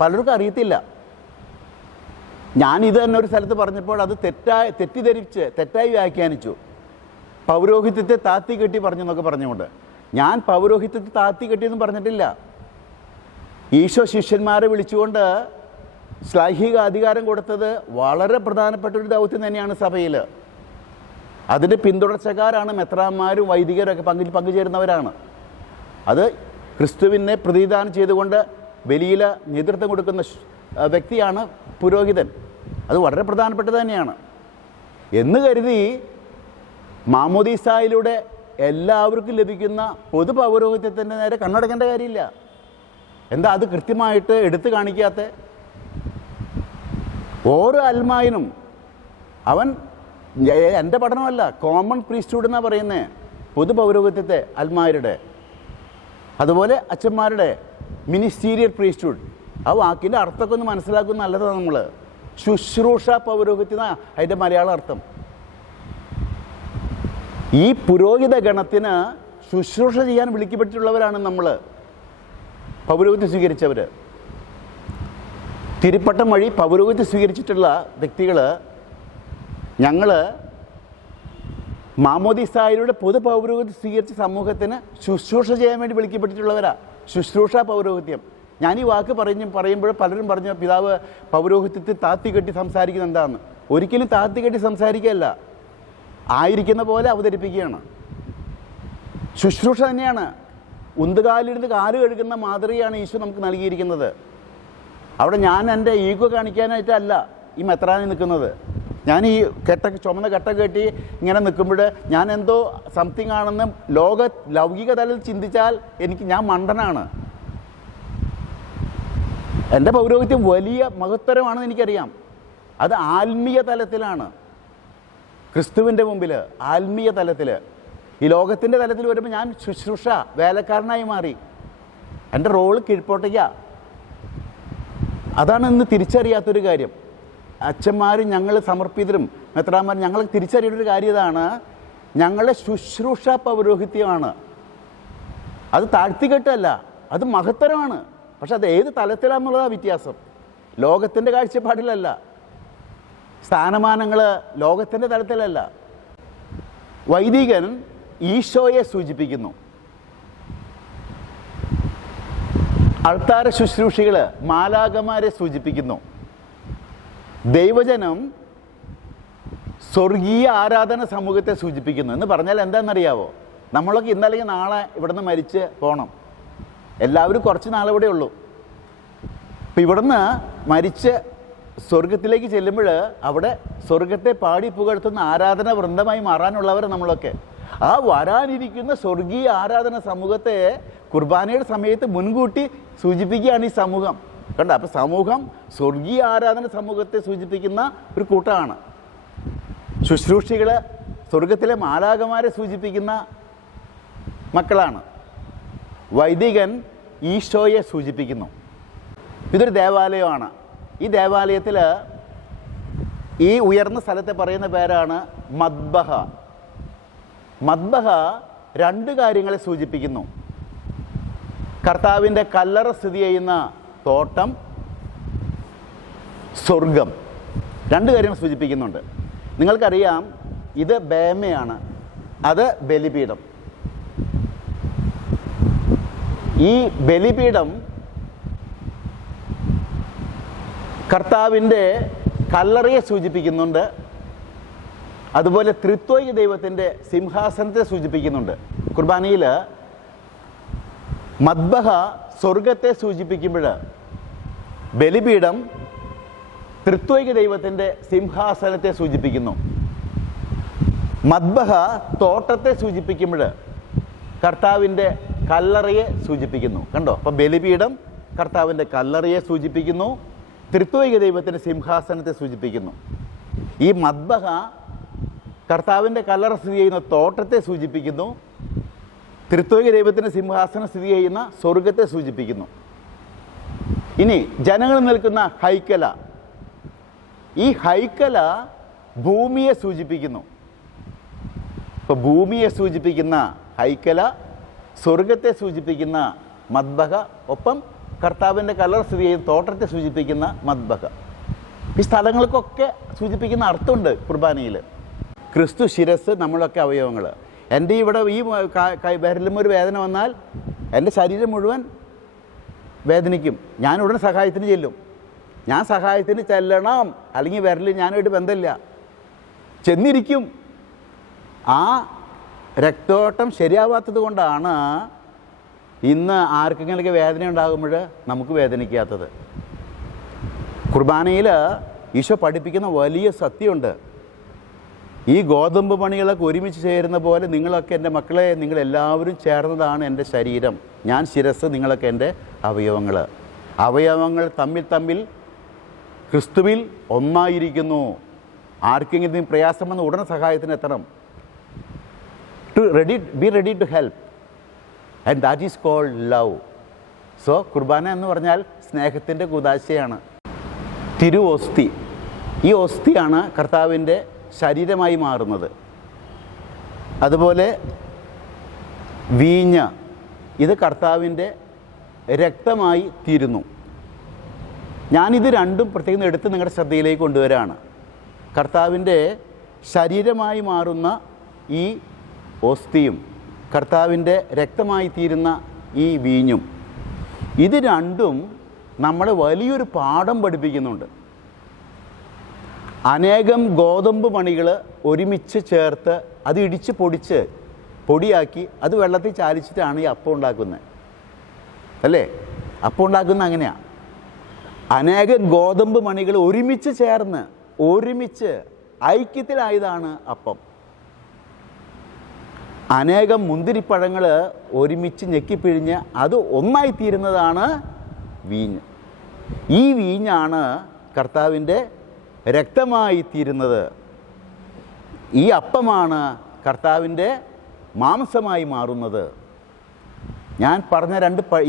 പലർക്കും അറിയത്തില്ല. ഞാനിത് തന്നെ ഒരു സ്ഥലത്ത് പറഞ്ഞപ്പോൾ അത് തെറ്റായി വ്യാഖ്യാനിച്ചു. പൗരോഹിത്യത്തെ താത്തി കെട്ടി പറഞ്ഞു എന്നൊക്കെ പറഞ്ഞുകൊണ്ട്. ഞാൻ പൗരോഹിത്യത്തെ താത്തി കെട്ടിയെന്നും പറഞ്ഞിട്ടില്ല. ഈശോ ശിഷ്യന്മാരെ വിളിച്ചുകൊണ്ട് ശ്ലൈഹിക അധികാരം കൊടുത്തത് വളരെ പ്രധാനപ്പെട്ട ഒരു ദൗത്യം തന്നെയാണ് സഭയിൽ. അതിൻ്റെ പിന്തുടർച്ചക്കാരാണ് മെത്രാന്മാരും വൈദികരൊക്കെ പങ്കുചേരുന്നവരാണ്. അത് ക്രിസ്തുവിനെ പ്രതിദാനം ചെയ്തുകൊണ്ട് ബലിയിൽ നേതൃത്വം കൊടുക്കുന്ന വ്യക്തിയാണ് പുരോഹിതൻ. അത് വളരെ പ്രധാനപ്പെട്ടത് തന്നെയാണ് എന്ന് കരുതി മാമോദീസായിലൂടെ എല്ലാവർക്കും ലഭിക്കുന്ന പൊതു പൗരോഹിത്യത്തിൻ്റെ നേരെ കണ്ണടക്കേണ്ട കാര്യമില്ല. എന്താ അത് കൃത്യമായിട്ട് എടുത്തു കാണിക്കാത്ത? ഓരോ അൽമായനും അവൻ എൻ്റെ പഠനമല്ല, കോമൺ പ്രീസ്റ്റ്ഹുഡ് എന്നാണ് പറയുന്നത്. പൊതു പൗരോഹിത്യത്തെ അൽമാരുടെ, അതുപോലെ അച്ഛന്മാരുടെ മിനിസ്റ്റീരിയൽ പ്രീസ്റ്റ്ഹുഡ്. ആ വാക്കിൻ്റെ അർത്ഥമൊക്കെ ഒന്ന് മനസ്സിലാക്കുന്ന നല്ലതാണ്. നമ്മൾ ശുശ്രൂഷ പൗരോഹിത്യം എന്നാണ് അതിൻ്റെ മലയാള അർത്ഥം. ഈ പുരോഹിത ഗണത്തിന് ശുശ്രൂഷ ചെയ്യാൻ വിളിക്കപ്പെട്ടിട്ടുള്ളവരാണ് നമ്മൾ, പൗരോഹിത്യം സ്വീകരിച്ചവർ. തിരുപ്പട്ടം വഴി പൗരോഹിത്യം സ്വീകരിച്ചിട്ടുള്ള വ്യക്തികൾ ഞങ്ങൾ മാമോദീസായിലൂടെ പൊതു പൗരോഹിത്യം സ്വീകരിച്ച സമൂഹത്തിന് ശുശ്രൂഷ ചെയ്യാൻ വേണ്ടി വിളിക്കപ്പെട്ടിട്ടുള്ളവരാ ശുശ്രൂഷ പൗരോഹിത്യം. ഞാൻ ഈ വാക്ക് പറയുമ്പോൾ പലരും പറഞ്ഞു പിതാവ് പൗരോഹിത്യത്തിൽ താത്തിക്കെട്ടി സംസാരിക്കുന്നത് എന്താണെന്ന്. ഒരിക്കലും താത്തിക്കെട്ടി സംസാരിക്കുകയല്ല, ആയിരിക്കുന്ന പോലെ അവതരിപ്പിക്കുകയാണ്. ശുശ്രൂഷ തന്നെയാണ്. ഉന്തുകാലിരുന്ന് കാല് കഴുകുന്ന മാതൃകയാണ് ഈശോ നമുക്ക് നൽകിയിരിക്കുന്നത്. അവിടെ ഞാൻ എൻ്റെ ഈഗോ കാണിക്കാനായിട്ടല്ല ഈ മെത്രാനിൽ നിൽക്കുന്നത്. ഞാൻ ഈ ചുമന്ന കെട്ട കെട്ടി ഇങ്ങനെ നിൽക്കുമ്പോൾ ഞാൻ എന്തോ സംതിങ് ആണെന്ന് ലൗകിക തലത്തിൽ ചിന്തിച്ചാൽ ഞാൻ മണ്ടനാണ്. എൻ്റെ പൗരോഹിത്യം വലിയ മഹത്തരമാണെന്ന് എനിക്കറിയാം. അത് ആത്മീയ തലത്തിലാണ്, ക്രിസ്തുവിൻ്റെ മുമ്പിൽ ആത്മീയ തലത്തിൽ. ഈ ലോകത്തിൻ്റെ തലത്തിൽ വരുമ്പോൾ ഞാൻ ശുശ്രൂഷ വേലക്കാരനായി മാറി. എൻ്റെ റോള് കീഴ്പോട്ടയ്ക്കാണ്. അതാണ് ഇന്ന് തിരിച്ചറിയാത്തൊരു കാര്യം. അച്ഛന്മാരും ഞങ്ങൾ സമർപ്പിതരും മെത്രാന്മാരും ഞങ്ങൾ തിരിച്ചറിയേണ്ട ഒരു കാര്യം ഇതാണ്, ഞങ്ങളുടെ ശുശ്രൂഷ പൗരോഹിത്യമാണ്. അത് താഴ്ത്തിക്കെട്ടല്ല, അത് മഹത്തരമാണ്. പക്ഷെ അത് ഏത് തലത്തിലാണെന്നുള്ളതാണ് വ്യത്യാസം. ലോകത്തിൻ്റെ കാഴ്ചപ്പാടിലല്ല, സ്ഥാനമാനങ്ങൾ ലോകത്തിൻ്റെ തലത്തിലല്ല. വൈദികൻ ഈശോയെ സൂചിപ്പിക്കുന്നു. അൾത്താര ശുശ്രൂഷികൾ മാലാഖമാരെ സൂചിപ്പിക്കുന്നു. ദൈവജനം സ്വർഗീയ ആരാധന സമൂഹത്തെ സൂചിപ്പിക്കുന്നു. എന്ന് പറഞ്ഞാൽ എന്താണെന്നറിയാവോ? നമ്മളൊക്കെ ഇന്നല്ലെങ്കിൽ നാളെ ഇവിടുന്ന് മരിച്ച് പോകണം. എല്ലാവരും കുറച്ച് നാളിവിടെ ഉള്ളൂ. അപ്പം ഇവിടുന്ന് മരിച്ച് സ്വർഗത്തിലേക്ക് ചെല്ലുമ്പോൾ അവിടെ സ്വർഗത്തെ പാടി പുകഴ്ത്തുന്ന ആരാധന വൃന്ദമായി മാറാനുള്ളവർ നമ്മളൊക്കെ. ആ വരാനിരിക്കുന്ന സ്വർഗീയ ആരാധന സമൂഹത്തെ കുർബാനയുടെ സമയത്ത് മുൻകൂട്ടി സൂചിപ്പിക്കുകയാണ് ഈ സമൂഹം. കണ്ട, അപ്പം സമൂഹം സ്വർഗീയ ആരാധന സമൂഹത്തെ സൂചിപ്പിക്കുന്ന ഒരു കൂട്ടമാണ്. ശുശ്രൂഷികൾ സ്വർഗത്തിലെ മാലാഖമാരെ സൂചിപ്പിക്കുന്ന മക്കളാണ്. വൈദികൻ ഈശോയെ സൂചിപ്പിക്കുന്നു. ഇതൊരു ദേവാലയമാണ്. ഈ ദേവാലയത്തിൽ ഈ ഉയർന്ന സ്ഥലത്തെ പറയുന്ന പേരാണ് മദ്ബഹ. മദ്ബഹ രണ്ട് കാര്യങ്ങളെ സൂചിപ്പിക്കുന്നു. കർത്താവിൻ്റെ കല്ലറ സ്ഥിതി ചെയ്യുന്ന തോട്ടം, സ്വർഗം, രണ്ട് കാര്യങ്ങൾ സൂചിപ്പിക്കുന്നുണ്ട്. നിങ്ങൾക്കറിയാം, ഇത് ബേമയാണ്, അത് ബലിപീഠം. ഈ ബലിപീഠം കർത്താവിൻ്റെ കല്ലറയെ സൂചിപ്പിക്കുന്നുണ്ട്. അതുപോലെ ത്രിത്വൈക ദൈവത്തിൻ്റെ സിംഹാസനത്തെ സൂചിപ്പിക്കുന്നുണ്ട്. കുർബാനയിൽ മദ്ബഹ സ്വർഗത്തെ സൂചിപ്പിക്കുമ്പോൾ ബലിപീഠം ത്രിത്വൈക ദൈവത്തിൻ്റെ സിംഹാസനത്തെ സൂചിപ്പിക്കുന്നു. മദ്ബഹ തോട്ടത്തെ സൂചിപ്പിക്കുമ്പോൾ കർത്താവിൻ്റെ കല്ലറയെ സൂചിപ്പിക്കുന്നു. കണ്ടോ? അപ്പം ബലിപീഠം കർത്താവിൻ്റെ കല്ലറയെ സൂചിപ്പിക്കുന്നു, ത്രിത്വൈക ദൈവത്തിൻ്റെ സിംഹാസനത്തെ സൂചിപ്പിക്കുന്നു. ഈ മദ്ബഹ കർത്താവിൻ്റെ കല്ലറ സ്ഥിതി ചെയ്യുന്ന തോട്ടത്തെ സൂചിപ്പിക്കുന്നു, ത്രിത്വൈക ദൈവത്തിൻ്റെ സിംഹാസനം സ്ഥിതി ചെയ്യുന്ന സ്വർഗത്തെ സൂചിപ്പിക്കുന്നു. ഇനി ജനങ്ങൾ നിൽക്കുന്ന ഹൈക്കല, ഈ ഹൈക്കല ഭൂമിയെ സൂചിപ്പിക്കുന്നു. ഇപ്പോൾ ഭൂമിയെ സൂചിപ്പിക്കുന്ന ഹൈക്കല, സ്വർഗത്തെ സൂചിപ്പിക്കുന്ന മദ്ബഹ, ഒപ്പം കർത്താവിൻ്റെ കല്ലറ സ്ഥിതി ചെയ്യുന്ന തോട്ടത്തെ സൂചിപ്പിക്കുന്ന മദ്ബഹ. ഈ സ്ഥലങ്ങൾക്കൊക്കെ സൂചിപ്പിക്കുന്ന അർത്ഥമുണ്ട് കുർബാനയിൽ. ക്രിസ്തു ശിരസ്, നമ്മളൊക്കെ അവയവങ്ങൾ. എൻ്റെ ഇവിടെ ഈ വിരലും ഒരു വേദന വന്നാൽ എൻ്റെ ശരീരം മുഴുവൻ വേദനിക്കും. ഞാൻ ഉടനെ സഹായത്തിന് ചെല്ലും. ഞാൻ സഹായത്തിന് ചെല്ലണം, അല്ലെങ്കിൽ വിരൽ ഞാനായിട്ട് ബന്ധമില്ല, ചെന്നിരിക്കും. ആ രക്തോട്ടം ശരിയാവാത്തത് കൊണ്ടാണ് ഇന്ന് ആർക്കെങ്കിലൊക്കെ വേദന ഉണ്ടാകുമ്പോൾ നമുക്ക് വേദനിക്കാത്തത്. കുർബാനയിൽ ഈശോ പഠിപ്പിക്കുന്ന വലിയ സത്യമുണ്ട്. ഈ ഗോതമ്പ് മണികളൊക്കെ ഒരുമിച്ച് ചേരുന്ന പോലെ നിങ്ങളൊക്കെ എൻ്റെ മക്കളെ, നിങ്ങളെല്ലാവരും ചേർന്നതാണ് എൻ്റെ ശരീരം. ഞാൻ ശിരസ്, നിങ്ങളൊക്കെ എൻ്റെ അവയവങ്ങൾ. അവയവങ്ങൾ തമ്മിൽ തമ്മിൽ ക്രിസ്തുവിൽ ഒന്നായിരിക്കുന്നു. ആർക്കെങ്കിലും പ്രയാസം വന്ന് ഉടനെ സഹായത്തിന് എത്തണം. Be ready to help, and that is called love. So കുർബാന എന്ന് പറഞ്ഞാൽ സ്നേഹത്തിൻ്റെ കൂദാശയാണ്. തിരുവോസ്തി, ഈ ഓസ്തിയാണ് കർത്താവിൻ്റെ ശരീരമായി മാറുന്നത്. അതുപോലെ വീഞ്ഞ്, ഇത് കർത്താവിൻ്റെ രക്തമായി തീരുന്നു. ഞാനിത് രണ്ടും പ്രത്യേകം എടുത്ത് നിങ്ങളുടെ ശ്രദ്ധയിലേക്ക് കൊണ്ടുവരാണ്. കർത്താവിൻ്റെ ശരീരമായി മാറുന്ന ഈ ഓസ്തിയും കർത്താവിൻ്റെ രക്തമായി തീരുന്ന ഈ വീഞ്ഞും, ഇത് രണ്ടും നമ്മളെ വലിയൊരു പാഠം പഠിപ്പിക്കുന്നുണ്ട്. അനേകം ഗോതമ്പ് മണികൾ ഒരുമിച്ച് ചേർത്ത് അത് ഇടിച്ച് പൊടിയാക്കി അത് വെള്ളത്തിൽ ചാലിച്ചിട്ടാണ് ഈ അപ്പം ഉണ്ടാക്കുന്നത്, അല്ലേ? അപ്പം ഉണ്ടാക്കുന്നത് അങ്ങനെയാണ്. അനേകം ഗോതമ്പ് മണികൾ ഒരുമിച്ച് ചേർന്ന് ഐക്യത്തിലായതാണ് അപ്പം. അനേകം മുന്തിരിപ്പഴങ്ങൾ ഒരുമിച്ച് ഞെക്കിപ്പിഴിഞ്ഞ് അത് ഒന്നായിത്തീരുന്നതാണ് വീഞ്ഞ്. ഈ വീഞ്ഞാണ് കർത്താവിൻ്റെ രക്തമായി തീരുന്നത്. ഈ അപ്പമാണ് കർത്താവിൻ്റെ മാംസമായി മാറുന്നത്. ഞാൻ പറഞ്ഞ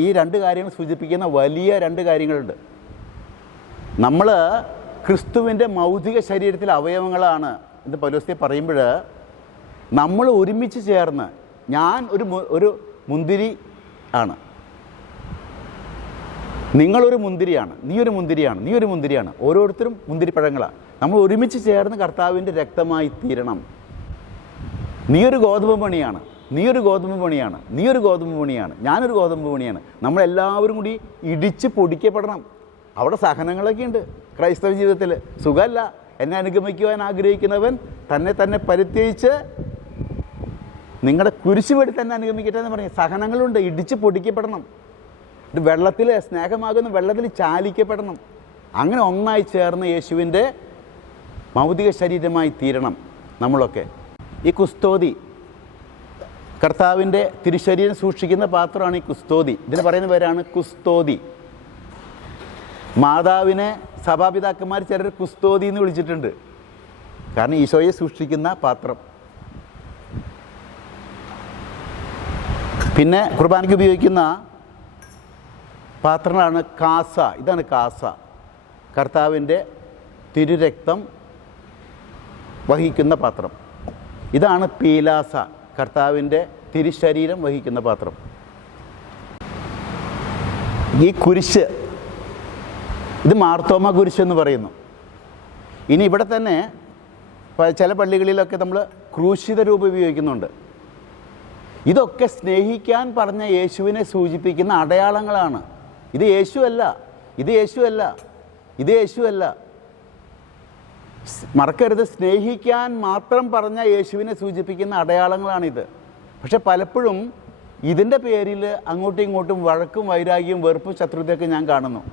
ഈ രണ്ട് കാര്യങ്ങൾ സൂചിപ്പിക്കുന്ന വലിയ രണ്ട് കാര്യങ്ങളുണ്ട്. നമ്മൾ ക്രിസ്തുവിൻ്റെ മൗതിക ശരീരത്തിലെ അവയവങ്ങളാണ് എന്ന് പൗലോസ് പറയുമ്പോൾ, നമ്മൾ ഒരുമിച്ച് ചേർന്ന്, ഞാൻ ഒരു മുന്തിരി ആണ്, നിങ്ങളൊരു മുന്തിരിയാണ്, നീ ഒരു മുന്തിരിയാണ്, ഓരോരുത്തരും മുന്തിരിപ്പഴങ്ങളാണ്. നമ്മൾ ഒരുമിച്ച് ചേർന്ന് കർത്താവിൻ്റെ രക്തമായി തീരണം. നീയൊരു ഗോതമ്പ് മണിയാണ്, ഞാനൊരു ഗോതമ്പ് മണിയാണ്. നമ്മളെല്ലാവരും കൂടി ഇടിച്ച് പൊടിക്കപ്പെടണം. അവിടെ സഹനങ്ങളൊക്കെ ഉണ്ട് ക്രൈസ്തവ ജീവിതത്തിൽ. സുഖമല്ല. എന്നെ അനുഗമിക്കുവാൻ ആഗ്രഹിക്കുന്നവൻ തന്നെ പരിത്യജിച്ച് നിങ്ങളുടെ കുരിശ് വേണ്ടി തന്നെ അനുഗമിക്കട്ടെ എന്ന് പറയും. സഹനങ്ങളുണ്ട്, ഇടിച്ച് പൊടിക്കപ്പെടണം. വെള്ളത്തിൽ, സ്നേഹമാകുന്ന വെള്ളത്തിൽ ചാലിക്കപ്പെടണം. അങ്ങനെ ഒന്നായി ചേർന്ന് യേശുവിൻ്റെ ഭൗതിക ശരീരമായി തീരണം നമ്മളൊക്കെ. ഈ കുസ്തോതി, കർത്താവിൻ്റെ തിരുശരീരം സൂക്ഷിക്കുന്ന പാത്രമാണ് ഈ കുസ്തോതി. ഇതിന് പറയുന്ന പേരാണ് കുസ്തോതി. മാതാവിനെ സഭാപിതാക്കന്മാർ ചിലർ കുസ്തോതി എന്ന് വിളിച്ചിട്ടുണ്ട്. കാരണം ഈശോയെ സൂക്ഷിക്കുന്ന പാത്രം. പിന്നെ കുർബാനയ്ക്ക് ഉപയോഗിക്കുന്ന പാത്രങ്ങളാണ് കാസ. ഇതാണ് കാസ, കർത്താവിൻ്റെ തിരുരക്തം വഹിക്കുന്ന പാത്രം. ഇതാണ് പീലാസ, കർത്താവിൻ്റെ തിരുശരീരം വഹിക്കുന്ന പാത്രം. ഈ കുരിശ്, ഇത് മാർത്തോമ കുരിശ് എന്ന് പറയുന്നു. ഇനി ഇവിടെ തന്നെ ചില പള്ളികളിലൊക്കെ നമ്മൾ ക്രൂശിത രൂപം ഉപയോഗിക്കുന്നുണ്ട്. ഇതൊക്കെ സ്നേഹിക്കാൻ പറഞ്ഞ യേശുവിനെ സൂചിപ്പിക്കുന്ന അടയാളങ്ങളാണ്. ഇത് യേശുവല്ല. മറക്കരുത്, സ്നേഹിക്കാൻ മാത്രം പറഞ്ഞ യേശുവിനെ സൂചിപ്പിക്കുന്ന അടയാളങ്ങളാണിത്. പക്ഷെ പലപ്പോഴും ഇതിൻ്റെ പേരിൽ അങ്ങോട്ടും ഇങ്ങോട്ടും വഴക്കും വൈരാഗ്യവും വെറുപ്പും ശത്രുതയൊക്കെ ഞാൻ കാണുന്നു.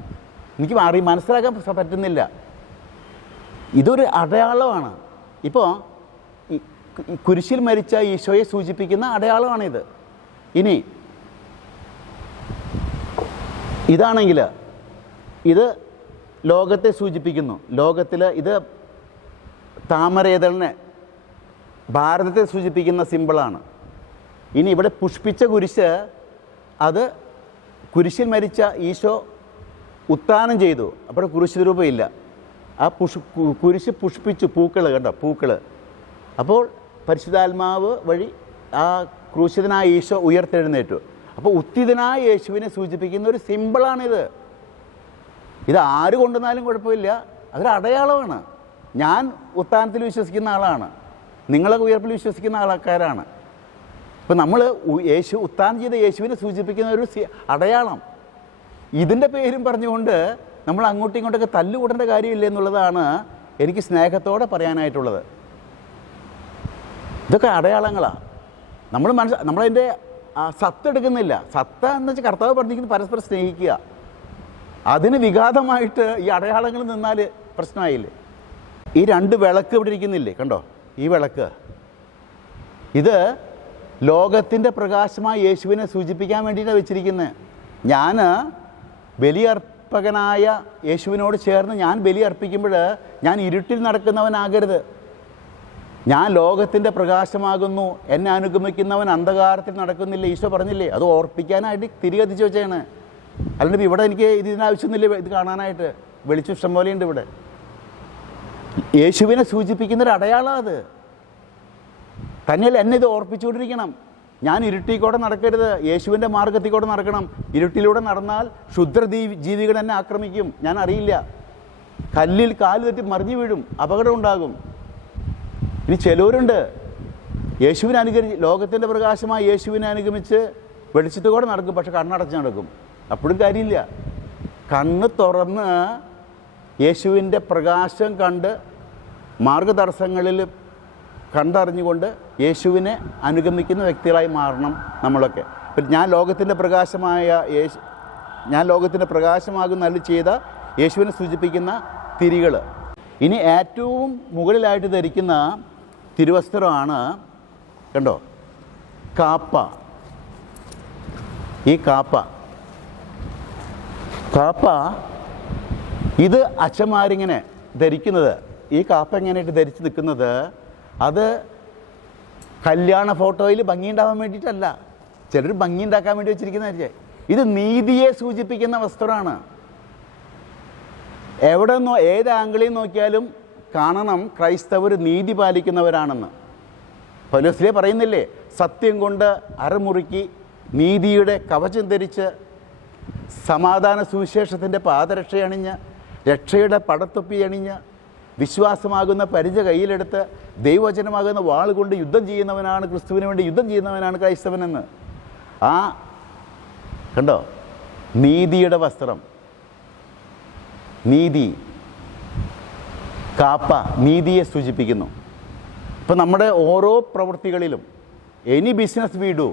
എനിക്ക് മനസ്സിലാക്കാൻ പറ്റുന്നില്ല. ഇതൊരു അടയാളമാണ്. ഇപ്പോൾ കുരിശിൽ മരിച്ച ഈശോയെ സൂചിപ്പിക്കുന്ന അടയാളമാണിത്. ഇനി ഇതാണെങ്കിൽ ഇത് ലോകത്തെ സൂചിപ്പിക്കുന്നു. ലോകത്തിൽ ഇത് താമരേതളിനെ, ഭാരതത്തെ സൂചിപ്പിക്കുന്ന സിമ്പിളാണ്. ഇനി ഇവിടെ പുഷ്പിച്ച കുരിശ്, അത് കുരിശിൽ മരിച്ച ഈശോ ഉത്ഥാനം ചെയ്തു. അപ്പോൾ കുരിശ് രൂപമില്ല. ആ കുരിശ് പുഷ്പിച്ചു, പൂക്കൾ കണ്ടോ, പൂക്കൾ. അപ്പോൾ പരിശുദ്ധാത്മാവ് വഴി ആ ക്രൂശിതനായ ഈശോ ഉയർത്തെഴുന്നേറ്റു. അപ്പോൾ ഉത്തിതനായ യേശുവിനെ സൂചിപ്പിക്കുന്ന ഒരു സിമ്പിളാണിത്. ഇത് ആര് കൊണ്ടുവന്നാലും കുഴപ്പമില്ല, അതൊരു അടയാളമാണ്. ഞാൻ ഉത്ഥാനത്തിൽ വിശ്വസിക്കുന്ന ആളാണ്, നിങ്ങളൊക്കെ ഉയർപ്പിൽ വിശ്വസിക്കുന്ന ആൾക്കാരാണ്. ഇപ്പം നമ്മൾ ഉത്ഥാനം ചെയ്ത യേശുവിനെ സൂചിപ്പിക്കുന്ന ഒരു അടയാളം. ഇതിൻ്റെ പേരും പറഞ്ഞുകൊണ്ട് നമ്മൾ അങ്ങോട്ടും ഇങ്ങോട്ടൊക്കെ തല്ലുകൂടേണ്ട കാര്യമില്ല എന്നുള്ളതാണ് എനിക്ക് സ്നേഹത്തോടെ പറയാനായിട്ടുള്ളത്. ഇതൊക്കെ അടയാളങ്ങളാണ്. നമ്മളതിൻ്റെ സത്തെടുക്കുന്നില്ല. സത്ത എന്ന് വെച്ചാൽ കർത്താവ് പറഞ്ഞിരിക്കുന്നത് പരസ്പരം സ്നേഹിക്കുക. അതിന് വിഘാതമായിട്ട് ഈ അടയാളങ്ങൾ നിന്നാൽ പ്രശ്നമായില്ലേ? ഈ രണ്ട് വിളക്ക് ഇവിടെ ഇരിക്കുന്നില്ലേ, കണ്ടോ? ഈ വിളക്ക്, ഇത് ലോകത്തിൻ്റെ പ്രകാശമായ യേശുവിനെ സൂചിപ്പിക്കാൻ വേണ്ടിയിട്ടാണ് വെച്ചിരിക്കുന്നത്. ഞാൻ അർപ്പകനായ യേശുവിനോട് ചേർന്ന് ഞാൻ ബലി അർപ്പിക്കുമ്പോൾ ഞാൻ ഇരുട്ടിൽ നടക്കുന്നവനാകരുത്. ഞാൻ ലോകത്തിൻ്റെ പ്രകാശമാകുന്നു, എന്നെ അനുഗമിക്കുന്നവൻ അന്ധകാരത്തിൽ നടക്കുന്നില്ല, ഈശോ പറഞ്ഞില്ലേ? അത് ഓർപ്പിക്കാനായിട്ട് തിരികത്തിച്ച് വെച്ചാണ്. അല്ലാണ്ട് ഇവിടെ എനിക്ക് ഇതിനാവശ്യമൊന്നുമില്ല ഇത് കാണാനായിട്ട്. വെളിച്ചം ഇഷ്ടം പോലെയുണ്ട് ഇവിടെ. യേശുവിനെ സൂചിപ്പിക്കുന്നൊരു അടയാളം അത് തന്നെയല്ല. എന്നെ ഇത് ഓർപ്പിച്ചുകൊണ്ടിരിക്കണം. ഞാൻ ഇരുട്ടിൽ കൂടെ നടക്കരുത്, യേശുവിൻ്റെ മാർഗത്തിൽ കൂടെ നടക്കണം. ഇരുട്ടിലൂടെ നടന്നാൽ ക്ഷുദ്ര ജീവികൾ എന്നെ ആക്രമിക്കും, ഞാൻ അറിയില്ല. കല്ലിൽ കാല് തെറ്റി മറിഞ്ഞു വീഴും, അപകടം ഉണ്ടാകും. ഇനി ചിലവരുണ്ട് യേശുവിനെ അനുകരിച്ച്, ലോകത്തിൻ്റെ പ്രകാശമായി യേശുവിനെ അനുഗമിച്ച് വെളിച്ചത്തിൽ കൂടെ നടക്കും, പക്ഷെ കണ്ണടച്ച് നടക്കും. അപ്പോഴും കാര്യമില്ല. കണ്ണ് തുറന്ന് യേശുവിൻ്റെ പ്രകാശം കണ്ട് മാർഗതടസ്സങ്ങളിൽ കണ്ടറിഞ്ഞുകൊണ്ട് യേശുവിനെ അനുഗമിക്കുന്ന വ്യക്തികളായി മാറണം നമ്മളൊക്കെ. ഞാൻ ലോകത്തിൻ്റെ പ്രകാശമാകുന്ന അരുളി ചെയ്ത യേശുവിനെ സൂചിപ്പിക്കുന്ന തിരികൾ. ഇനി ഏറ്റവും മുകളിലായിട്ട് ധരിക്കുന്ന തിരുവസ്ത്രമാണ് കണ്ടോ, കാപ്പ. ഈ കാപ്പ ഇത് അച്ഛന്മാരിങ്ങനെ ധരിക്കുന്നത്, ഈ കാപ്പ എങ്ങനെയായിട്ട് ധരിച്ച് നിൽക്കുന്നത്, അത് കല്യാണ ഫോട്ടോയിൽ ഭംഗിയുണ്ടാവാൻ വേണ്ടിയിട്ടല്ല. ചിലർ ഭംഗി ഉണ്ടാക്കാൻ വേണ്ടി വെച്ചിരിക്കുന്നതായിരിക്കും. ഇത് നീതിയെ സൂചിപ്പിക്കുന്ന വസ്ത്രമാണ്. എവിടെ നിന്നോ ഏത് ആംഗിളിൽ നോക്കിയാലും കാണണം ക്രൈസ്തവർ നീതി പാലിക്കുന്നവരാണെന്ന്. പൗലോസ്ലീഹ പറയുന്നില്ലേ, സത്യം കൊണ്ട് അരമുറുക്കി നീതിയുടെ കവചം ധരിച്ച് സമാധാന സുവിശേഷത്തിൻ്റെ പാദരക്ഷയണിഞ്ഞ് രക്ഷയുടെ പടത്തൊപ്പി അണിഞ്ഞ് വിശ്വാസമാകുന്ന പരിച കയ്യിലെടുത്ത് ദൈവവചനമാകുന്ന വാൾ കൊണ്ട് യുദ്ധം ചെയ്യുന്നവനാണ്, ക്രിസ്തുവിന് വേണ്ടി യുദ്ധം ചെയ്യുന്നവനാണ് ക്രൈസ്തവനെന്ന്. ആ കണ്ടോ, നീതിയുടെ വസ്ത്രം, നീതി, കാപ്പ നീതിയെ സൂചിപ്പിക്കുന്നു. ഇപ്പം നമ്മുടെ ഓരോ പ്രവൃത്തികളിലും എനി ബിസിനസ് വി ഡു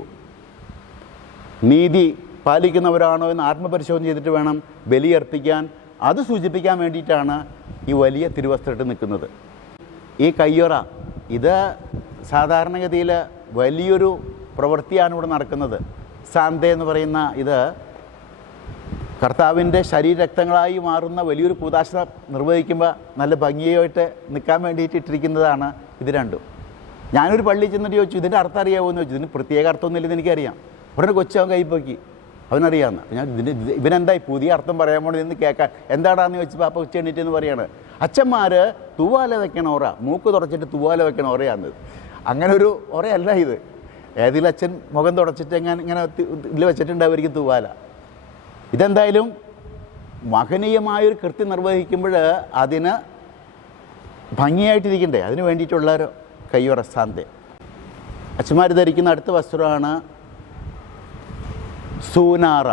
നീതി പാലിക്കുന്നവരാണോ എന്ന് ആത്മപരിശോധന ചെയ്തിട്ട് വേണം ബലിയർപ്പിക്കാൻ. അത് സൂചിപ്പിക്കാൻ വേണ്ടിയിട്ടാണ് ഈ വലിയ തിരുവസ്ത്രമിട്ട് നിൽക്കുന്നത്. ഈ കയ്യൊറ, ഇത് സാധാരണഗതിയിൽ വലിയൊരു പ്രവൃത്തിയാണ് ഇവിടെ നടക്കുന്നത്. സാന്ത എന്ന് പറയുന്ന ഇത് കർത്താവിൻ്റെ ശരീരരക്തങ്ങളായി മാറുന്ന വലിയൊരു കൂദാശ നിർവഹിക്കുമ്പോൾ നല്ല ഭംഗിയായിട്ട് നിൽക്കാൻ വേണ്ടിയിട്ട് ഇട്ടിരിക്കുന്നതാണ് ഇത് രണ്ടും. ഞാനൊരു പള്ളിയിൽ ചെന്നിട്ട് ചോദിച്ചു, ഇതിൻ്റെ അർത്ഥം അറിയാമോ എന്ന് ചോദിച്ചു. ഇതിന് പ്രത്യേക അർത്ഥമൊന്നുമില്ലെന്ന് എനിക്കറിയാം. ഉടനെ കൊച്ചവൻ കൈപ്പൊക്കി, അവനറിയാമെന്ന്. ഞാൻ ഇവനെന്തായി പുതിയ അർത്ഥം പറയാൻ പോണത് എന്ന് കേൾക്കാൻ. എന്താടാന്ന് ചോദിച്ചു. പാപ്പ ഉച്ച എണ്ണീറ്റെന്ന് പറയാണ്, അച്ഛന്മാർ തൂവാല വെക്കണ ഓറ, മൂക്ക് തുടച്ചിട്ട് തൂവാല വെക്കണ ഓറയാന്നത്. അങ്ങനെ ഒരു ഓറയല്ല ഇത്. ഏതെങ്കിലും അച്ഛൻ മുഖം തുടച്ചിട്ട് ഇങ്ങനെ ഇതിൽ വെച്ചിട്ടുണ്ടാവുമായിരിക്കും തൂവാല. ഇതെന്തായാലും മഹനീയമായൊരു കൃത്യം നിർവഹിക്കുമ്പോൾ അതിന് ഭംഗിയായിട്ടിരിക്കണ്ടേ, അതിന് വേണ്ടിയിട്ടുള്ളൊരു കയ്യൊറ സാന്ത. അച്ഛന്മാർ ധരിക്കുന്ന അടുത്ത വസ്ത്രമാണ് സൂനാറ.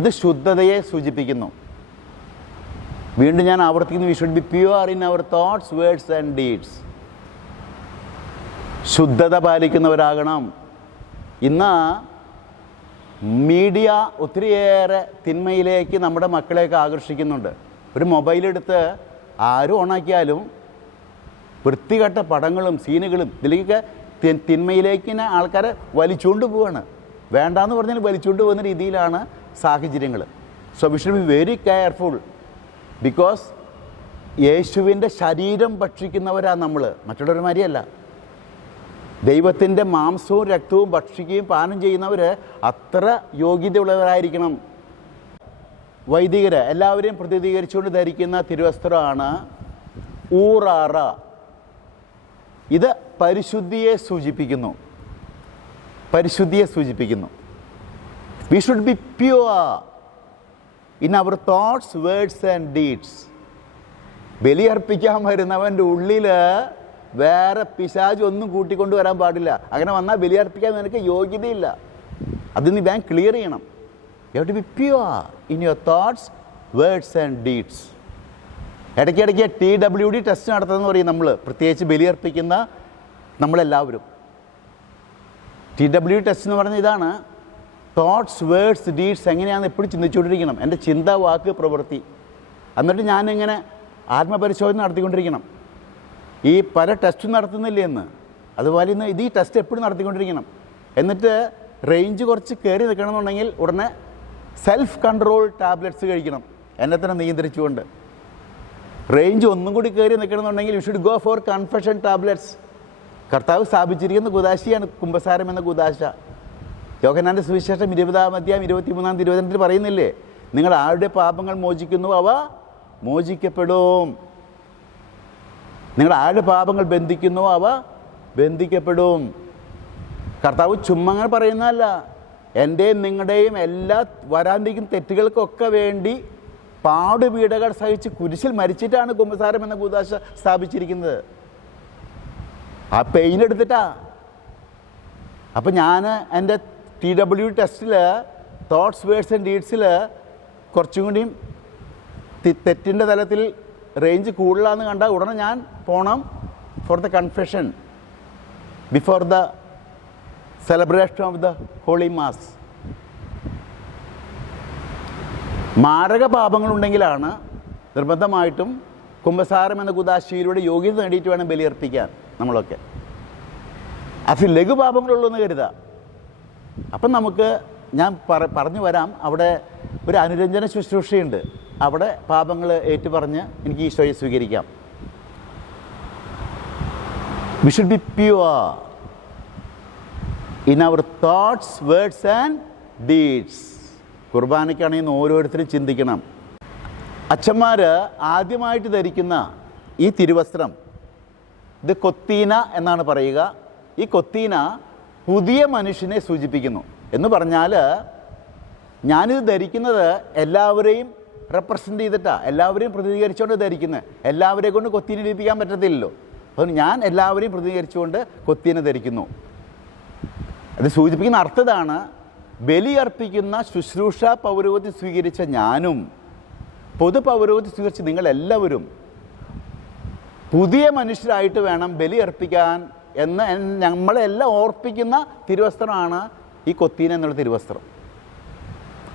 ഇത് ശുദ്ധതയെ സൂചിപ്പിക്കുന്നു. വീണ്ടും ഞാൻ ആവർത്തിക്കുന്നു, we should be pure in our thoughts, words and deeds. ശുദ്ധത പാലിക്കുന്നവരാകണം. ഇന്ന് മീഡിയ ഒത്തിരിയേറെ തിന്മയിലേക്ക് നമ്മുടെ മക്കളെയൊക്കെ ആകർഷിക്കുന്നുണ്ട്. ഒരു മൊബൈലെടുത്ത് ആരും ഓണാക്കിയാലും വൃത്തികെട്ട പടങ്ങളും സീനുകളും ഇതിലേക്കൊക്കെ തിന്മയിലേക്ക് ആൾക്കാരെ വലിച്ചുകൊണ്ട് പോവാണ്. വേണ്ടാന്ന് പറഞ്ഞാൽ വലിച്ചുകൊണ്ട് പോകുന്ന രീതിയിലാണ് സാഹചര്യങ്ങൾ. So we should be very careful. Because യേശുവിൻ്റെ ശരീരം ഭക്ഷിക്കുന്നവരാണ് നമ്മൾ, മറ്റുള്ളവർ മാതിരിയല്ല. ദൈവത്തിൻ്റെ മാംസവും രക്തവും ഭക്ഷിക്കുകയും പാനം ചെയ്യുന്നവർ അത്ര യോഗ്യതയുള്ളവരായിരിക്കണം. വൈദികർ എല്ലാവരെയും പ്രതിനിധീകരിച്ചുകൊണ്ട് ധരിക്കുന്ന തിരുവസ്ത്രമാണ് ഊറാറ. ഇത് പരിശുദ്ധിയെ സൂചിപ്പിക്കുന്നു. We should be pure in our thoughts, words and deeds. ബലിയർപ്പിക്കാൻ വരുന്നവൻ്റെ ഉള്ളിൽ വേറെ പിശാച് ഒന്നും കൂട്ടിക്കൊണ്ട് വരാൻ പാടില്ല. അങ്ങനെ വന്നാൽ ബലിയർപ്പിക്കാൻ നിനക്ക് യോഗ്യതയില്ല. അത് നീ ബാങ്ക് ക്ലിയർ ചെയ്യണം. You have to be pure in your thoughts, words and deeds. ഇടയ്ക്കിടയ്ക്ക് TWD ടെസ്റ്റ് നടത്തുന്നതെന്ന് പറയും നമ്മൾ, പ്രത്യേകിച്ച് ബലിയർപ്പിക്കുന്ന നമ്മളെല്ലാവരും. TWD ടെസ്റ്റ് എന്ന് പറയുന്നത് ഇതാണ്, തോട്ട്സ്, വേർഡ്സ്, ഡീഡ്സ് എങ്ങനെയാണെന്ന് എപ്പോഴും ചിന്തിച്ചുകൊണ്ടിരിക്കണം. എൻ്റെ ചിന്ത, വാക്ക്, പ്രവൃത്തി. എന്നിട്ട് ഞാനിങ്ങനെ ആത്മപരിശോധന നടത്തിക്കൊണ്ടിരിക്കണം. ഈ പല ടെസ്റ്റും നടത്തുന്നില്ലേ എന്ന്, അതുപോലെ ഇന്ന് ഇത് ഈ ടെസ്റ്റ് എപ്പോഴും നടത്തിക്കൊണ്ടിരിക്കണം. എന്നിട്ട് റേഞ്ച് കുറച്ച് കയറി നിൽക്കണമെന്നുണ്ടെങ്കിൽ ഉടനെ സെൽഫ് കൺട്രോൾ ടാബ്ലറ്റ്സ് കഴിക്കണം. എന്നെ തന്നെ നിയന്ത്രിച്ചുകൊണ്ട്. റേഞ്ച് ഒന്നും കൂടി കയറി നിൽക്കണമെന്നുണ്ടെങ്കിൽ you should go for confession tablets. കർത്താവ് സ്ഥാപിച്ചിരിക്കുന്ന കുദാശയാണ് കുമ്പസാരം എന്ന കുദാശ. യോഹന്നാന്റെ സുവിശേഷം 20-ാം അധ്യായം 23-22 പറയുന്നില്ലേ, നിങ്ങൾ ആരുടെ പാപങ്ങൾ മോചിക്കുന്നു അവ മോചിക്കപ്പെടും. നിങ്ങൾ ആരുടെ പാപങ്ങൾ ബന്ധിക്കുന്നു അവ ബന്ധിക്കപ്പെടും. കർത്താവ് ചുമ്മങ്ങൾ പറയുന്നതല്ല, എൻ്റെയും നിങ്ങളുടെയും എല്ലാ വരാനിരിക്കുന്ന തെറ്റുകൾക്കൊക്കെ വേണ്ടി പാടുപീഡകൾ സഹിച്ച് കുരിശിൽ മരിച്ചിട്ടാണ് കുമ്പസാരം എന്ന കൂദാശ സ്ഥാപിച്ചിരിക്കുന്നത്. ആ പെയിൻ എടുത്തിട്ടാ. അപ്പം ഞാൻ എൻ്റെ TW ടെസ്റ്റിൽ തോട്ട്സ് വേർഡ്സ് ആൻഡ് ഡീഡ്സിൽ കുറച്ചും കൂടിയും തെറ്റിൻ്റെ തലത്തിൽ റേഞ്ച് കൂടുതലാണെന്ന് കണ്ടാൽ ഉടനെ ഞാൻ പോകണം for the confession before the celebration of the holy mass. മാരക പാപങ്ങളുണ്ടെങ്കിലാണ് നിർബന്ധമായിട്ടും കുമ്പസാരം എന്ന കുദാശയിലൂടെ യോഗ്യത നേടിയിട്ട് വേണം ബലിയർപ്പിക്കാൻ നമ്മളൊക്കെ. അത് ലഘുപാപങ്ങളുള്ളൂ എന്ന് കരുതാം. അപ്പം നമുക്ക് ഞാൻ പറഞ്ഞു വരാം, അവിടെ ഒരു അനുരഞ്ജന ശുശ്രൂഷയുണ്ട്. അവിടെ പാപങ്ങൾ ഏറ്റുപറഞ്ഞ് എനിക്ക് ഈശോയെ സ്വീകരിക്കാം. We should be pure in our thoughts words and deeds. കുർബാനയ്ക്കാണെങ്കിൽ ഓരോരുത്തരും ചിന്തിക്കണം. അച്ഛന്മാർ ആദ്യമായിട്ട് ധരിക്കുന്ന ഈ തിരുവസ്ത്രം, ഇത് കൊത്തീന എന്നാണ് പറയുക. ഈ കൊത്തീന പുതിയ മനുഷ്യനെ സൂചിപ്പിക്കുന്നു. എന്ന് പറഞ്ഞാൽ ഞാനിത് ധരിക്കുന്നത് എല്ലാവരെയും റെപ്രസെൻ്റ് ചെയ്തിട്ടാണ്, എല്ലാവരെയും പ്രതിനിധീകരിച്ചുകൊണ്ട് ധരിക്കുന്നത്. എല്ലാവരെയും കൊണ്ട് കൊത്തീന ഇടിപ്പിക്കാൻ പറ്റത്തില്ലല്ലോ. അപ്പോൾ ഞാൻ എല്ലാവരെയും പ്രതിനിധീകരിച്ചുകൊണ്ട് കൊത്തീന ധരിക്കുന്നു. അത് സൂചിപ്പിക്കുന്ന അർത്ഥതാണ്, ബലിയർപ്പിക്കുന്ന ശുശ്രൂഷ പൗരോഹിത്യം സ്വീകരിച്ച ഞാനും പൊതു പൗരോഹിത്യം സ്വീകരിച്ച നിങ്ങളെല്ലാവരും പുതിയ മനുഷ്യരായിട്ട് വേണം ബലിയർപ്പിക്കാൻ എന്ന് നമ്മളെല്ലാം ഓർപ്പിക്കുന്ന തിരുവസ്ത്രമാണ് ഈ കൊത്തീന എന്നുള്ള തിരുവസ്ത്രം.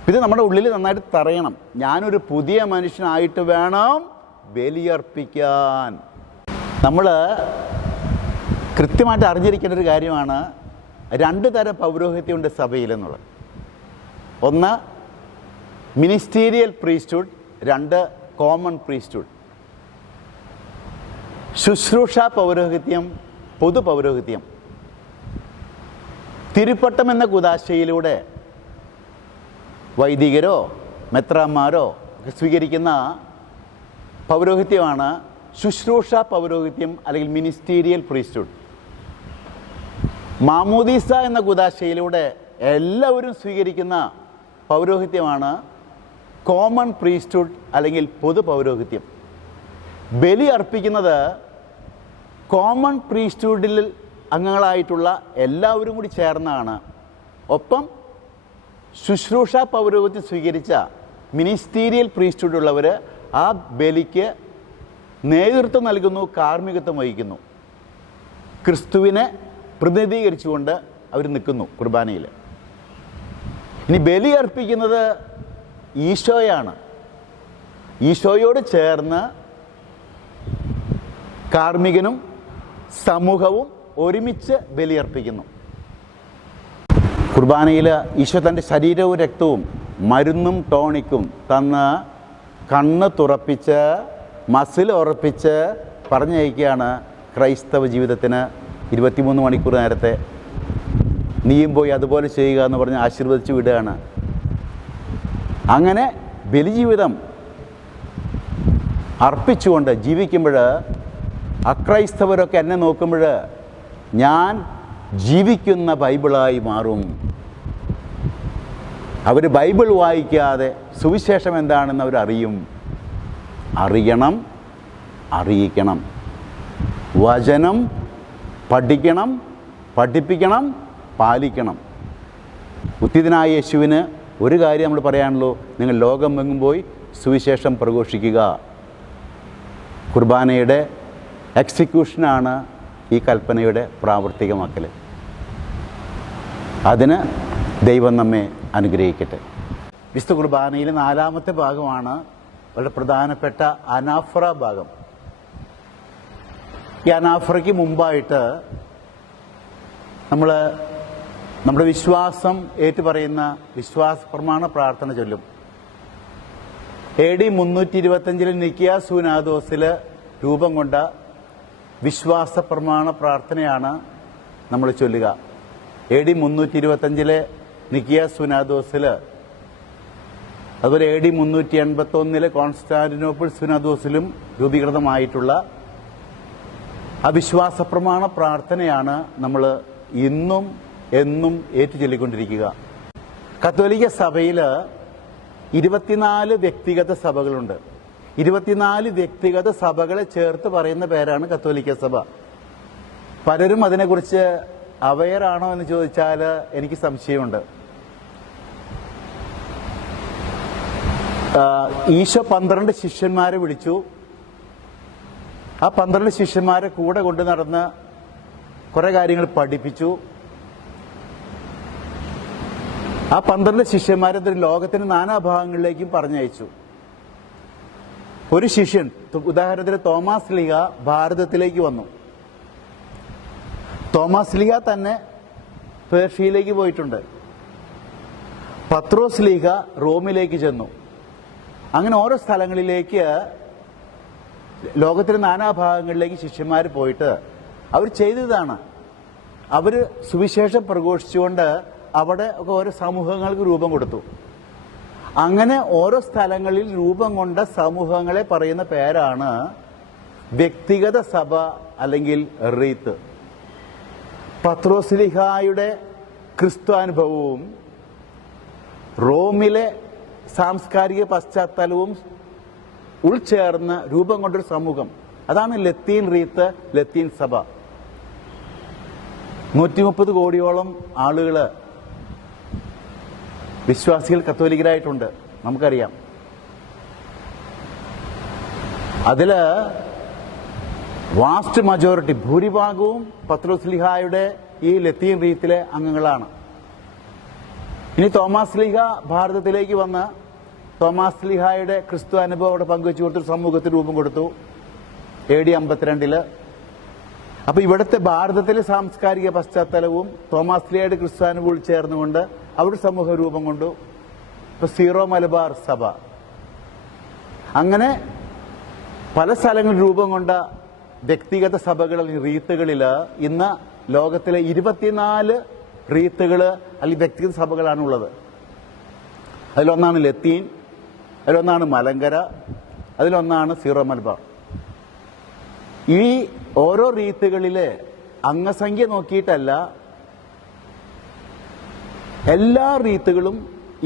ഇത് നമ്മുടെ ഉള്ളിൽ നന്നായിട്ട് തറയണം. ഞാനൊരു പുതിയ മനുഷ്യനായിട്ട് വേണം ബലിയർപ്പിക്കാൻ. നമ്മൾ കൃത്യമായിട്ട് അറിഞ്ഞിരിക്കേണ്ട ഒരു കാര്യമാണ്, 2 തരം പൗരോഹിത്യമുണ്ട് സഭയിലെന്നുള്ളത്. ഒന്ന് മിനിസ്റ്റീരിയൽ പ്രീസ്റ്റ്ഹുഡ്, 2 കോമൺ പ്രീസ്റ്റ്ഹുഡ്. ശുശ്രൂഷ പൗരോഹിത്യം, പൊതു പൗരോഹിത്യം. തിരുപ്പട്ടം എന്ന കുദാശയിലൂടെ വൈദികരോ മെത്രാന്മാരോ സ്വീകരിക്കുന്ന പൗരോഹിത്യമാണ് ശുശ്രൂഷ പൗരോഹിത്യം അല്ലെങ്കിൽ മിനിസ്റ്റീരിയൽ പ്രീസ്റ്റ്ഹുഡ്. മാമോദീസ എന്ന കുദാശയിലൂടെ എല്ലാവരും സ്വീകരിക്കുന്ന പൗരോഹിത്യമാണ് കോമൺ പ്രീസ്റ്റ്ഹുഡ് അല്ലെങ്കിൽ പൊതു പൗരോഹിത്യം. ബലി അർപ്പിക്കുന്നത് കോമൺ പ്രീസ്റ്റ്ഹുഡിൽ അംഗങ്ങളായിട്ടുള്ള എല്ലാവരും കൂടി ചേർന്നാണ്. ഒപ്പം ശുശ്രൂഷ പൗരോഹിത്യം സ്വീകരിച്ച മിനിസ്റ്റീരിയൽ പ്രീസ്റ്റ്ഹുഡ് ഉള്ളവർ ആ ബലിക്ക് നേതൃത്വം നൽകുന്നു, കാർമ്മികത്വം വഹിക്കുന്നു. ക്രിസ്തുവിനെ പ്രതിനിധീകരിച്ചുകൊണ്ട് അവർ നിൽക്കുന്നു കുർബാനയിൽ. ഇനി ബലി അർപ്പിക്കുന്നത് ഈശോയാണ്. ഈശോയോട് ചേർന്ന് കാർമ്മികനും സമൂഹവും ഒരുമിച്ച് ബലിയർപ്പിക്കുന്നു. കുർബാനയിൽ ഈശോ തൻ്റെ ശരീരവും രക്തവും മരുന്നും ടോണിക്കും തന്ന് കണ്ണ് തുറപ്പിച്ച് മസിൽ ഉറപ്പിച്ച് പറഞ്ഞയക്കുകയാണ് ക്രൈസ്തവ ജീവിതത്തിന് 23 മണിക്കൂർ നേരത്തെ. നീയും പോയി അതുപോലെ ചെയ്യുക എന്ന് പറഞ്ഞ് ആശീർവദിച്ച് വിടുകയാണ്. അങ്ങനെ ബലിജീവിതം അർപ്പിച്ചുകൊണ്ട് ജീവിക്കുമ്പോൾ അക്രൈസ്തവരൊക്കെ എന്നെ നോക്കുമ്പോൾ ഞാൻ ജീവിക്കുന്ന ബൈബിളായി മാറും. അവർ ബൈബിൾ വായിക്കാതെ സുവിശേഷം എന്താണെന്ന് അവരറിയും. അറിയണം, അറിയിക്കണം. വചനം പഠിക്കണം, പഠിപ്പിക്കണം, പാലിക്കണം. ഉത്തിതനായ യേശുവിന് ഒരു കാര്യം നമ്മൾ പറയാനുള്ളൂ, നിങ്ങൾ ലോകം എങ്ങും പോയി സുവിശേഷം പ്രഘോഷിക്കുക. കുർബാനയുടെ എക്സിക്യൂഷനാണ് ഈ കൽപ്പനയുടെ പ്രാവർത്തികമാക്കൽ. അതിന് ദൈവം നമ്മെ അനുഗ്രഹിക്കട്ടെ. വിശുദ്ധ കുർബാനയിലെ 4-ാമത്തെ ഭാഗമാണ് വളരെ പ്രധാനപ്പെട്ട അനാഫ്ര ഭാഗം. ഈ അനാഫ്രയ്ക്ക് മുമ്പായിട്ട് നമ്മൾ നമ്മുടെ വിശ്വാസം ഏറ്റുപറയുന്ന വിശ്വാസ പ്രമാണ പ്രാർത്ഥന ചൊല്ലും. AD 325 നിക്കിയ സുനാദോസിൽ രൂപം കൊണ്ട വിശ്വാസ പ്രമാണ പ്രാർത്ഥനയാണ് നമ്മൾ ചൊല്ലുക. AD 325 നിക്കിയ സുനാദോസിൽ, അതുപോലെ AD 381 കോൺസ്റ്റാന്റിനോപ്പിൾ സുനാദോസിലും രൂപീകൃതമായിട്ടുള്ള ആ വിശ്വാസ പ്രമാണ പ്രാർത്ഥനയാണ് നമ്മൾ ഇന്നും എന്നും ഏറ്റുചൊല്ലിക്കൊണ്ടിരിക്കുക. കത്തോലിക്ക സഭയിൽ 24 വ്യക്തിഗത സഭകളുണ്ട്. 24 വ്യക്തിഗത സഭകളെ ചേർത്ത് പറയുന്ന പേരാണ് കത്തോലിക്ക സഭ. പലരും അതിനെക്കുറിച്ച് അവെയറാണോ എന്ന് ചോദിച്ചാൽ എനിക്ക് സംശയമുണ്ട്. ഈശോ 12 ശിഷ്യന്മാരെ വിളിച്ചു. ആ 12 ശിഷ്യന്മാരെ കൂടെ കൊണ്ടു നടന്ന് കുറെ കാര്യങ്ങൾ പഠിപ്പിച്ചു. ആ 12 ശിഷ്യന്മാരെ ലോകത്തിന്റെ നാനാഭാഗങ്ങളിലേക്കും പറഞ്ഞയച്ചു. ഒരു ശിഷ്യൻ, ഉദാഹരണത്തിന് തോമാസ് ലീഗ ഭാരതത്തിലേക്ക് വന്നു. തോമാസ് ലീഗ തന്നെ പേർഷ്യയിലേക്ക് പോയിട്ടുണ്ട്. പത്രോസ് ലീഗ റോമിലേക്ക് ചെന്നു. അങ്ങനെ ഓരോ സ്ഥലങ്ങളിലേക്ക്, ലോകത്തിന്റെ നാനാഭാഗങ്ങളിലേക്ക് ശിഷ്യന്മാർ പോയിട്ട് അവർ ചെയ്തതാണ്, അവർ സുവിശേഷം പ്രഘോഷിച്ചുകൊണ്ട് അവിടെ ഒക്കെ ഓരോ സമൂഹങ്ങൾക്ക് രൂപം കൊടുത്തു. അങ്ങനെ ഓരോ സ്ഥലങ്ങളിൽ രൂപം കൊണ്ട സമൂഹങ്ങളെ പറയുന്ന പേരാണ് വ്യക്തിഗത സഭ അല്ലെങ്കിൽ റീത്ത്. പത്രോസ്ലിഹായുടെ ക്രിസ്ത്യാനുഭവവും റോമിലെ സാംസ്കാരിക പശ്ചാത്തലവും ഉൾച്ചേർന്ന് രൂപം കൊണ്ടൊരു സമൂഹം, അതാണ് ലത്തീൻ റീത്ത്, ലത്തീൻ സഭ. 130 കോടിയോളം ആളുകൾ, വിശ്വാസികൾ കത്തോലിക്കരായിട്ടുണ്ട്, നമുക്കറിയാം. അതില് വാസ്റ്റ് മജോറിറ്റി, ഭൂരിഭാഗവും പത്രോസ്ലിഹായുടെ ഈ ലത്തീൻ റീത്തിലെ അംഗങ്ങളാണ്. ഇനി തോമാസ് ലീഹ ഭാരതത്തിലേക്ക് വന്ന് തോമാസ് ലീഹായുടെ ക്രിസ്തു അനുഭവം അവിടെ പങ്കുവെച്ചു കൊടുത്തൊരു സമൂഹത്തിന് രൂപം കൊടുത്തു AD 52. അപ്പൊ ഇവിടുത്തെ ഭാരതത്തിലെ സാംസ്കാരിക പശ്ചാത്തലവും തോമാസ് ലീഹയുടെ ക്രിസ്തു അനുഭവം ചേർന്നുകൊണ്ട് അവിടെ സമൂഹ രൂപം കൊണ്ടു. ഇപ്പൊ സീറോ മലബാർ സഭ. അങ്ങനെ പല സ്ഥലങ്ങളിൽ രൂപം കൊണ്ട വ്യക്തിഗത സഭകൾ അല്ലെങ്കിൽ റീത്തുകളിൽ ഇന്ന് ലോകത്തിലെ 24 റീത്തുകൾ അല്ലെങ്കിൽ വ്യക്തിഗത സഭകളാണുള്ളത്. അതിലൊന്നാണ് ലത്തീൻ, അതിലൊന്നാണ് മലങ്കര, അതിലൊന്നാണ് സീറോ മലബാർ. ഈ ഓരോ റീത്തുകളിലെ അംഗസംഖ്യ നോക്കിയിട്ടല്ല, എല്ലാ റീത്തുകളും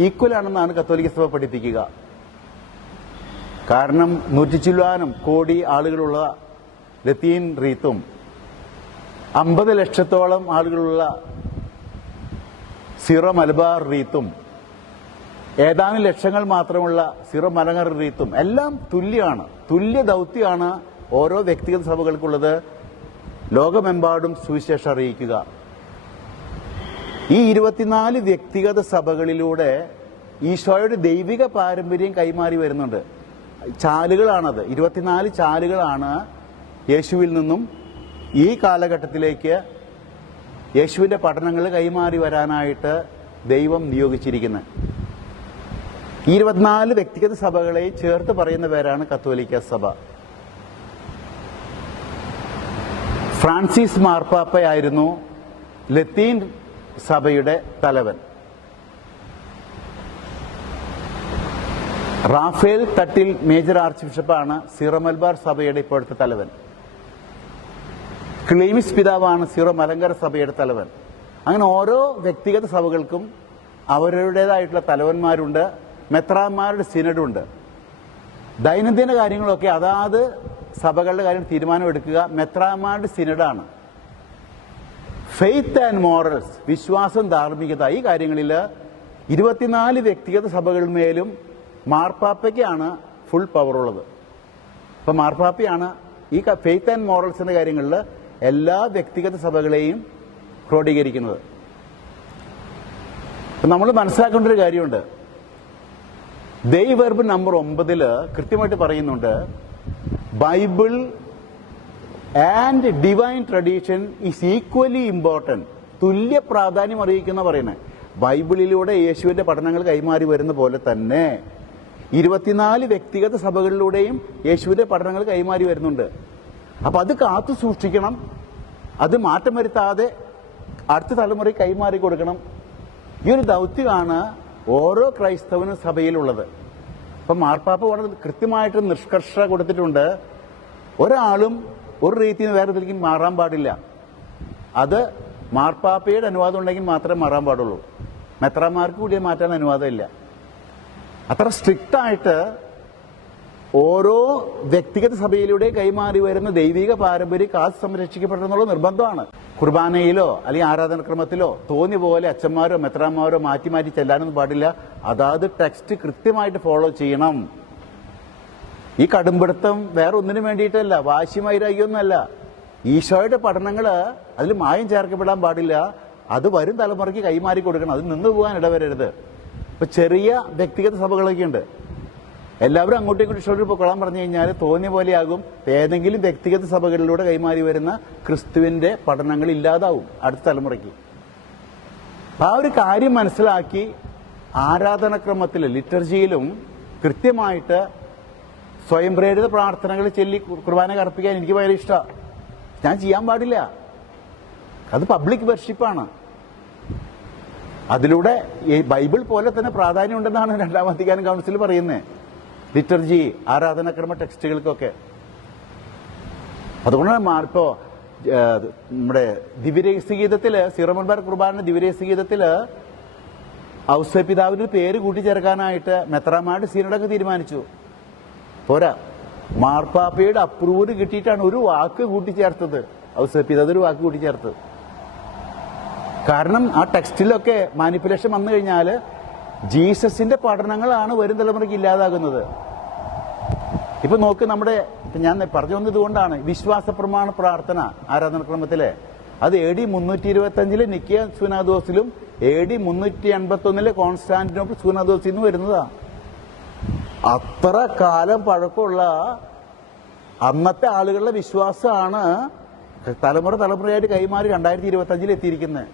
ഈക്വൽ ആണെന്നാണ് കത്തോലിക്ക സഭ പഠിപ്പിക്കുക. കാരണം 100 ചില്ലാനം കോടി ആളുകളുള്ള ലത്തീൻ റീത്തും 50 ലക്ഷത്തോളം ആളുകളുള്ള സീറോ മലബാർ റീത്തും ഏതാനും ലക്ഷങ്ങൾ മാത്രമുള്ള സീറോ മലങ്കര റീത്തും എല്ലാം തുല്യമാണ്. തുല്യ ദൗത്യമാണ് ഓരോ വ്യക്തിഗത സഭകൾക്കുള്ളത്, ലോകമെമ്പാടും സുവിശേഷം അറിയിക്കുക. ഈ 24 വ്യക്തിഗത സഭകളിലൂടെ ഈശോയുടെ ദൈവിക പാരമ്പര്യം കൈമാറി വരുന്നുണ്ട്. ചാലുകളാണത്, 24 ചാലുകളാണ് യേശുവിൽ നിന്നും ഈ കാലഘട്ടത്തിലേക്ക് യേശുവിന്റെ പഠനങ്ങൾ കൈമാറി വരാനായിട്ട് ദൈവം നിയോഗിച്ചിരിക്കുന്നത്. ഈ 24 വ്യക്തിഗത സഭകളെ ചേർത്ത് പറയുന്ന പേരാണ് കത്തോലിക്ക സഭ. ഫ്രാൻസിസ് മാർപ്പാപ്പയായിരുന്നു ലത്തീൻ സഭയുടെ തലവൻ. Raphael Thattil major arch ബിഷപ്പാണ് zero Malabar സഭയുടെ ഇപ്പോഴത്തെ തലവൻ. ക്ലീമിസ് പിതാവാണ് സീറോ മലങ്കര സഭയുടെ തലവൻ. അങ്ങനെ ഓരോ വ്യക്തിഗത സഭകൾക്കും അവരുടേതായിട്ടുള്ള തലവന്മാരുണ്ട്, മെത്രാന്മാരുടെ സിനഡുണ്ട്. ദൈനംദിന കാര്യങ്ങളൊക്കെ അതാത് സഭകളുടെ കാര്യം തീരുമാനമെടുക്കുക മെത്രാന്മാരുടെ സിനഡാണ്. ഫെയ്ത്ത് ആൻഡ് മോറൽസ്, വിശ്വാസം, ധാർമ്മികത, ഈ കാര്യങ്ങളിൽ 24 വ്യക്തിഗത സഭകളിന്മേലും മാർപ്പാപ്പയ്ക്കാണ് ഫുൾ പവറുള്ളത്. അപ്പം മാർപ്പാപ്പയാണ് ഈ ഫെയ്ത്ത് ആൻഡ് മോറൽസ് എന്ന കാര്യങ്ങളിൽ എല്ലാ വ്യക്തിഗത സഭകളെയും ക്രോഡീകരിക്കുന്നത്. നമ്മൾ മനസ്സിലാക്കേണ്ട ഒരു കാര്യമുണ്ട്. ദൈവവർബ് നമ്പർ 9 കൃത്യമായിട്ട് പറയുന്നുണ്ട്, Bible and divine tradition is equally important. തുല്യ പ്രാധാന്യം അറിയിക്കുന്ന പറയുന്നത്. ബൈബിളിലൂടെ യേശുവിന്റെ പഠനങ്ങൾ കൈമാറി വരുന്ന പോലെ തന്നെ 24 വ്യക്തിഗത സഭകളിലൂടെയും യേശുവിന്റെ പഠനങ്ങൾ കൈമാറി വരുന്നുണ്ട്. അപ്പം അത് കാത്തു സൂക്ഷിക്കണം, അത് മാറ്റം വരുത്താതെ അടുത്ത തലമുറയ്ക്ക് കൈമാറി കൊടുക്കണം. ഈ ഒരു ദൗത്യമാണ് ഓരോ ക്രൈസ്തവനും സഭയിലുള്ളത്. അപ്പം മാർപ്പാപ്പ വളരെ കൃത്യമായിട്ട് നിഷ്കർഷ കൊടുത്തിട്ടുണ്ട്. ഒരാളും ഒരു രീതിയിൽ നിന്ന് വേറെ ഇതിലേക്ക് മാറാൻ പാടില്ല. അത് മാർപ്പാപ്പയുടെ അനുവാദം ഉണ്ടെങ്കിൽ മാത്രമേ മാറാൻ പാടുള്ളൂ. മെത്രാന്മാർക്ക് കൂടി മാറ്റാൻ അനുവാദമില്ല. അത്ര സ്ട്രിക്റ്റായിട്ട് ഓരോ വ്യക്തിഗത സഭയിലൂടെ കൈമാറി വരുന്ന ദൈവിക പാരമ്പര്യം കാത്ത് സംരക്ഷിക്കപ്പെടണമെന്നുള്ള നിർബന്ധമാണ്. കുർബാനയിലോ അല്ലെങ്കിൽ ആരാധനക്രമത്തിലോ തോന്നിയ പോലെ അച്ഛന്മാരോ മെത്രാന്മാരോ മാറ്റി മാറ്റി ചെല്ലാനൊന്നും പാടില്ല. അതാത് ടെക്സ്റ്റ് കൃത്യമായിട്ട് ഫോളോ ചെയ്യണം. ഈ കടുംപിടുത്തം വേറെ ഒന്നിനു വേണ്ടിയിട്ടല്ല, വാശി വൈരാഗ്യമൊന്നുമല്ല. ഈശോയുടെ പഠനങ്ങൾ അതിൽ മായം ചേർക്കപ്പെടാൻ പാടില്ല. അത് വരും തലമുറയ്ക്ക് കൈമാറി കൊടുക്കണം. അത് നിന്നു പോകാൻ ഇടവരരുത്. ഇപ്പൊ ചെറിയ വ്യക്തിഗത സഭകളൊക്കെ ഉണ്ട്. എല്ലാവരും അങ്ങോട്ടും ഇങ്ങോട്ടും ഇഷ്ടം പൊക്കോളാൻ പറഞ്ഞു കഴിഞ്ഞാൽ തോന്നിയ പോലെയാകും. ഏതെങ്കിലും വ്യക്തിഗത സഭകളിലൂടെ കൈമാറി വരുന്ന ക്രിസ്തുവിന്റെ പഠനങ്ങൾ ഇല്ലാതാവും അടുത്ത തലമുറയ്ക്ക്. ആ ഒരു കാര്യം മനസ്സിലാക്കി ആരാധനക്രമത്തിൽ ലിറ്റർജിയിലും കൃത്യമായിട്ട് സ്വയം പ്രേരിത പ്രാർത്ഥനകൾ ചൊല്ലി കുർബാന കർപ്പിക്കാൻ എനിക്ക് ഭയങ്കര ഇഷ്ടമാണ്. ഞാൻ ചെയ്യാൻ പാടില്ല. അത് പബ്ലിക് വർഷിപ്പാണ്. അതിലൂടെ ഈ ബൈബിൾ പോലെ തന്നെ പ്രാധാന്യം ഉണ്ടെന്നാണ് രണ്ടാം വത്തിക്കാൻ കൗൺസിൽ പറയുന്നത്. ലിറ്റർജി ആരാധനാക്രമ ടെക്സ്റ്റുകൾക്കൊക്കെ. അതുകൊണ്ടാണ് ഇപ്പോ നമ്മുടെ ദിവ്യരഹസ്യഗീതത്തില് സീറോ മലബാർ കുർബാന ദിവ്യരഹസ്യഗീതത്തില് ഔസേപിതാവിന്റെ പേര് കൂട്ടിച്ചേർക്കാനായിട്ട് മെത്രാന്മാരുടെ സീനഡൊക്കെ തീരുമാനിച്ചു. പോരാ, മാർപ്പാപ്പയുടെ അപ്രൂവൽ കിട്ടിയിട്ടാണ് ഒരു വാക്ക് കൂട്ടിച്ചേർത്തത്. ഔസേപിതാവ് ഒരു വാക്ക് കൂട്ടിച്ചേർത്തത്. കാരണം ആ ടെക്സ്റ്റിലൊക്കെ മാനിപ്പുലേഷൻ വന്നു കഴിഞ്ഞാൽ ജീസസിന്റെ പഠനങ്ങളാണ് വരും തലമുറയ്ക്ക് ഇല്ലാതാകുന്നത്. ഇപ്പൊ നോക്ക്, നമ്മുടെ ഞാൻ പറഞ്ഞു വന്നത് ഇതുകൊണ്ടാണ്. വിശ്വാസ പ്രമാണ പ്രാർത്ഥന ആരാധനക്രമത്തിലെ അത് AD 325 നിക്കിയ സുനാദോസിലും AD 381 കോൺസ്റ്റാന്റിനോപ്പിൾ സുനാദോസിൽ നിന്ന് വരുന്നതാ. അത്ര കാലം പഴക്കമുള്ള അന്നത്തെ ആളുകളുടെ വിശ്വാസമാണ് തലമുറയായിട്ട് കൈമാറി 2025 എത്തിയിരിക്കുന്നത്.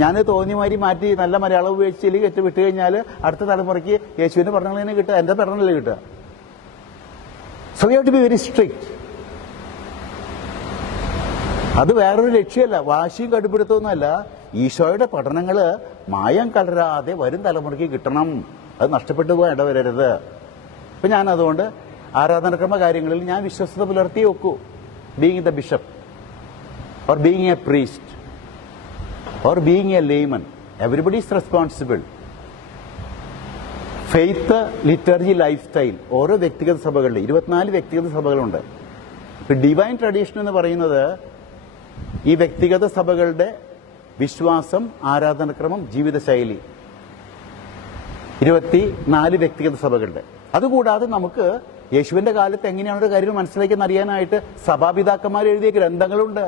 ഞാൻ തോന്നിയമാതിരി മാറ്റി നല്ല മലയാളം ഉപയോഗിച്ച് വിട്ടു കഴിഞ്ഞാൽ അടുത്ത തലമുറയ്ക്ക് യേശുവിന്റെ പഠനങ്ങൾ തന്നെ കിട്ടുക, എന്റെ പഠനമല്ലേ കിട്ടുക. So you have to be very strict. അത് വേറൊരു ലക്ഷ്യമല്ല, വാശിയും കടുപ്പിടുത്തമൊന്നുമല്ല. ഈശോയുടെ പഠനങ്ങൾ മായം കലരാതെ വരും തലമുറയ്ക്ക് കിട്ടണം. അത് നഷ്ടപ്പെട്ടു പോകാൻ ഇടവരരുത്. ഇപ്പൊ ഞാൻ അതുകൊണ്ട് ആരാധനക്രമ കാര്യങ്ങളിൽ ഞാൻ വിശ്വസ്തത പുലർത്തി വെക്കൂ. Being the bishop or being a priest or being a layman, everybody is responsible. Faith, liturgy, life style ഓരോ വ്യക്തിഗത സഭകളിൽ 24 വ്യക്തിഗത സഭകളുണ്ട്. ഇപ്പൊ ഡിവൈൻ ട്രഡീഷൻ എന്ന് പറയുന്നത് ഈ വ്യക്തിഗത സഭകളുടെ വിശ്വാസം, ആരാധനക്രമം, ജീവിതശൈലി 24 വ്യക്തിഗത സഭകളുടെ. അതുകൂടാതെ നമുക്ക് യേശുവിന്റെ കാലത്ത് എങ്ങനെയാണ് ഒരു കാര്യം മനസ്സിലാക്കിയെന്ന് അറിയാനായിട്ട് സഭാപിതാക്കന്മാർ എഴുതിയ ഗ്രന്ഥങ്ങളുണ്ട്.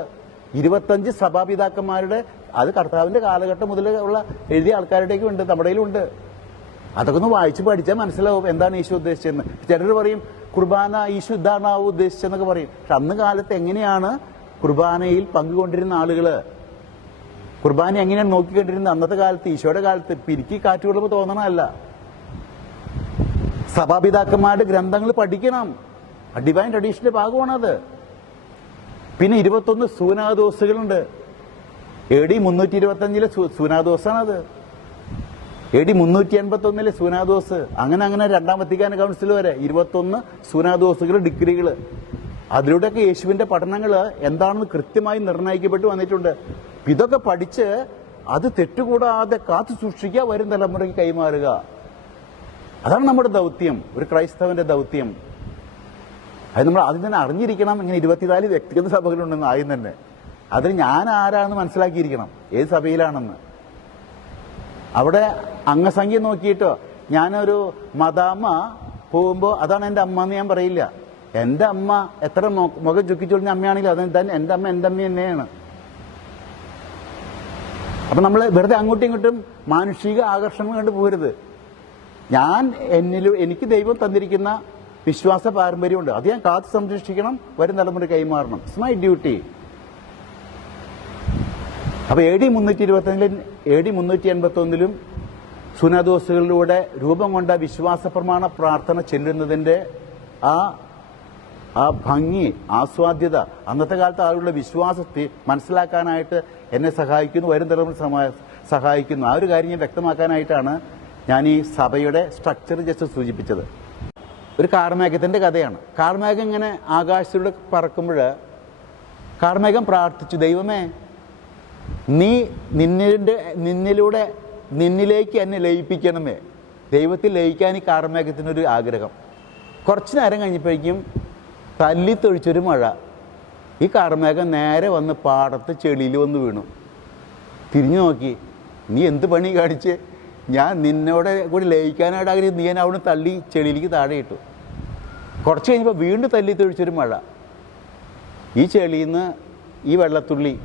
25 സഭാപിതാക്കന്മാരുടെ, അത് കർത്താവിന്റെ കാലഘട്ടം മുതൽ ഉള്ള എഴുതിയ ആൾക്കാരുടെയൊക്കെ ഉണ്ട്, നമ്മുടെ ഉണ്ട്. അതൊക്കെ ഒന്ന് വായിച്ച് പഠിച്ചാൽ മനസ്സിലാവും എന്താണ് ഈശോ ഉദ്ദേശിച്ചതെന്ന്. ചിലർ പറയും കുർബാന ഈശോ ഇതാണ് ഉദ്ദേശിച്ചെന്നൊക്കെ പറയും. പക്ഷെ അന്ന് കാലത്ത് എങ്ങനെയാണ് കുർബാനയിൽ പങ്കുകൊണ്ടിരുന്ന ആളുകള്, കുർബാന എങ്ങനെയാണ് നോക്കിക്കൊണ്ടിരുന്നത് അന്നത്തെ കാലത്ത്, ഈശോയുടെ കാലത്ത് പിരിക്കി കാറ്റുകൊള്ളുമ്പോൾ തോന്നണമല്ല. സഭാപിതാക്കന്മാരുടെ ഗ്രന്ഥങ്ങൾ പഠിക്കണം. ഡിവൈൻ ട്രഡീഷന്റെ ഭാഗമാണത്. പിന്നെ 21 സൂനാദോസുകളുണ്ട്. AD 325 സൂനാദോസാണത്. AD 381 സൂനാദോസ്. അങ്ങനെ രണ്ടാം വത്തിക്കാൻ കൗൺസിൽ വരെ 21 സൂനാദോസുകൾ, ഡിഗ്രികൾ. അതിലൂടെയൊക്കെ യേശുവിന്റെ പഠനങ്ങൾ എന്താണെന്ന് കൃത്യമായി നിർണ്ണയിക്കപ്പെട്ടു വന്നിട്ടുണ്ട്. ഇതൊക്കെ പഠിച്ച് അത് തെറ്റുകൂടാതെ കാത്തു സൂക്ഷിക്കുക, വരും തലമുറയ്ക്ക് കൈമാറുക. അതാണ് നമ്മുടെ ദൗത്യം, ഒരു ക്രൈസ്തവന്റെ ദൗത്യം. അത് നമ്മൾ ആദ്യം തന്നെ അറിഞ്ഞിരിക്കണം. ഇങ്ങനെ 24 വ്യക്തിഗത സഭകളുണ്ടെന്ന് ആദ്യം തന്നെ. അതിൽ ഞാൻ ആരാണെന്ന് മനസ്സിലാക്കിയിരിക്കണം, ഏത് സഭയിലാണെന്ന്. അവിടെ അംഗസംഖ്യ നോക്കിയിട്ടോ ഞാനൊരു മദാമ്മ പോകുമ്പോൾ അതാണ് എൻ്റെ അമ്മ എന്ന് ഞാൻ പറയില്ല. എൻ്റെ അമ്മ എത്ര മുഖം ചുക്കിച്ചൊളിഞ്ഞ അമ്മയാണെങ്കിലും അത് എൻ്റെ അമ്മ തന്നെയാണ്. അപ്പം നമ്മൾ വെറുതെ അങ്ങോട്ടും ഇങ്ങോട്ടും മാനുഷിക ആകർഷണം കണ്ടു പോരുത്. എനിക്ക് ദൈവം തന്നിരിക്കുന്ന വിശ്വാസ പാരമ്പര്യമുണ്ട്, അത് ഞാൻ കാത്തു സംരക്ഷിക്കണം, വരും തലമുറ കൈമാറണം. It's my duty. അപ്പൊ AD 381 AD 381 സുനദോസുകളിലൂടെ രൂപം കൊണ്ട വിശ്വാസ പ്രമാണ പ്രാർത്ഥന ചെല്ലുന്നതിൻ്റെ ആ ഭംഗി, ആസ്വാദ്യത അന്നത്തെ കാലത്ത് ആളുകളുടെ വിശ്വാസത്തെ മനസ്സിലാക്കാനായിട്ട് എന്നെ സഹായിക്കുന്നു, വരും തലമുറ സഹായിക്കുന്നു. ആ ഒരു കാര്യം ഞാൻ വ്യക്തമാക്കാനായിട്ടാണ് ഞാൻ ഈ സഭയുടെ സ്ട്രക്ചർ ജസ്റ്റ് സൂചിപ്പിച്ചത്. ഒരു കാർമേഘത്തിൻ്റെ കഥയാണ്. കാർമേഘം ഇങ്ങനെ ആകാശത്തിലൂടെ പറക്കുമ്പോൾ കാർമേഘം പ്രാർത്ഥിച്ചു, ദൈവമേ നീ നിന്നിലൂടെ നിന്നിലേക്ക് എന്നെ ലയിപ്പിക്കണമേ. ദൈവത്തിൽ ലയിക്കാൻ ഈ കാർമേഘത്തിനൊരു ആഗ്രഹം. കുറച്ച് നേരം കഴിഞ്ഞപ്പോഴേക്കും തല്ലിത്തൊഴിച്ചൊരു മഴ. ഈ കാർമേഘം നേരെ വന്ന് പാടത്ത് ചെളിയിൽ വന്ന് വീണു. തിരിഞ്ഞു നോക്കി, നീ എന്ത് പണി കാണിച്ച്? ഞാൻ നിന്നോടെ കൂടി ലയിക്കാനായിട്ട് ആഗ്രഹിച്ചു, നീ എന്നെ അവിടെ തള്ളി ചെളിയിലേക്ക് താഴെ ഇട്ടു. കുറച്ച് കഴിഞ്ഞപ്പോൾ വീണ്ടും തല്ലിത്തൊഴിച്ചൊരു മഴ. ഈ ചെളിയിൽ നിന്ന് ഈ വെള്ളത്തുള്ളി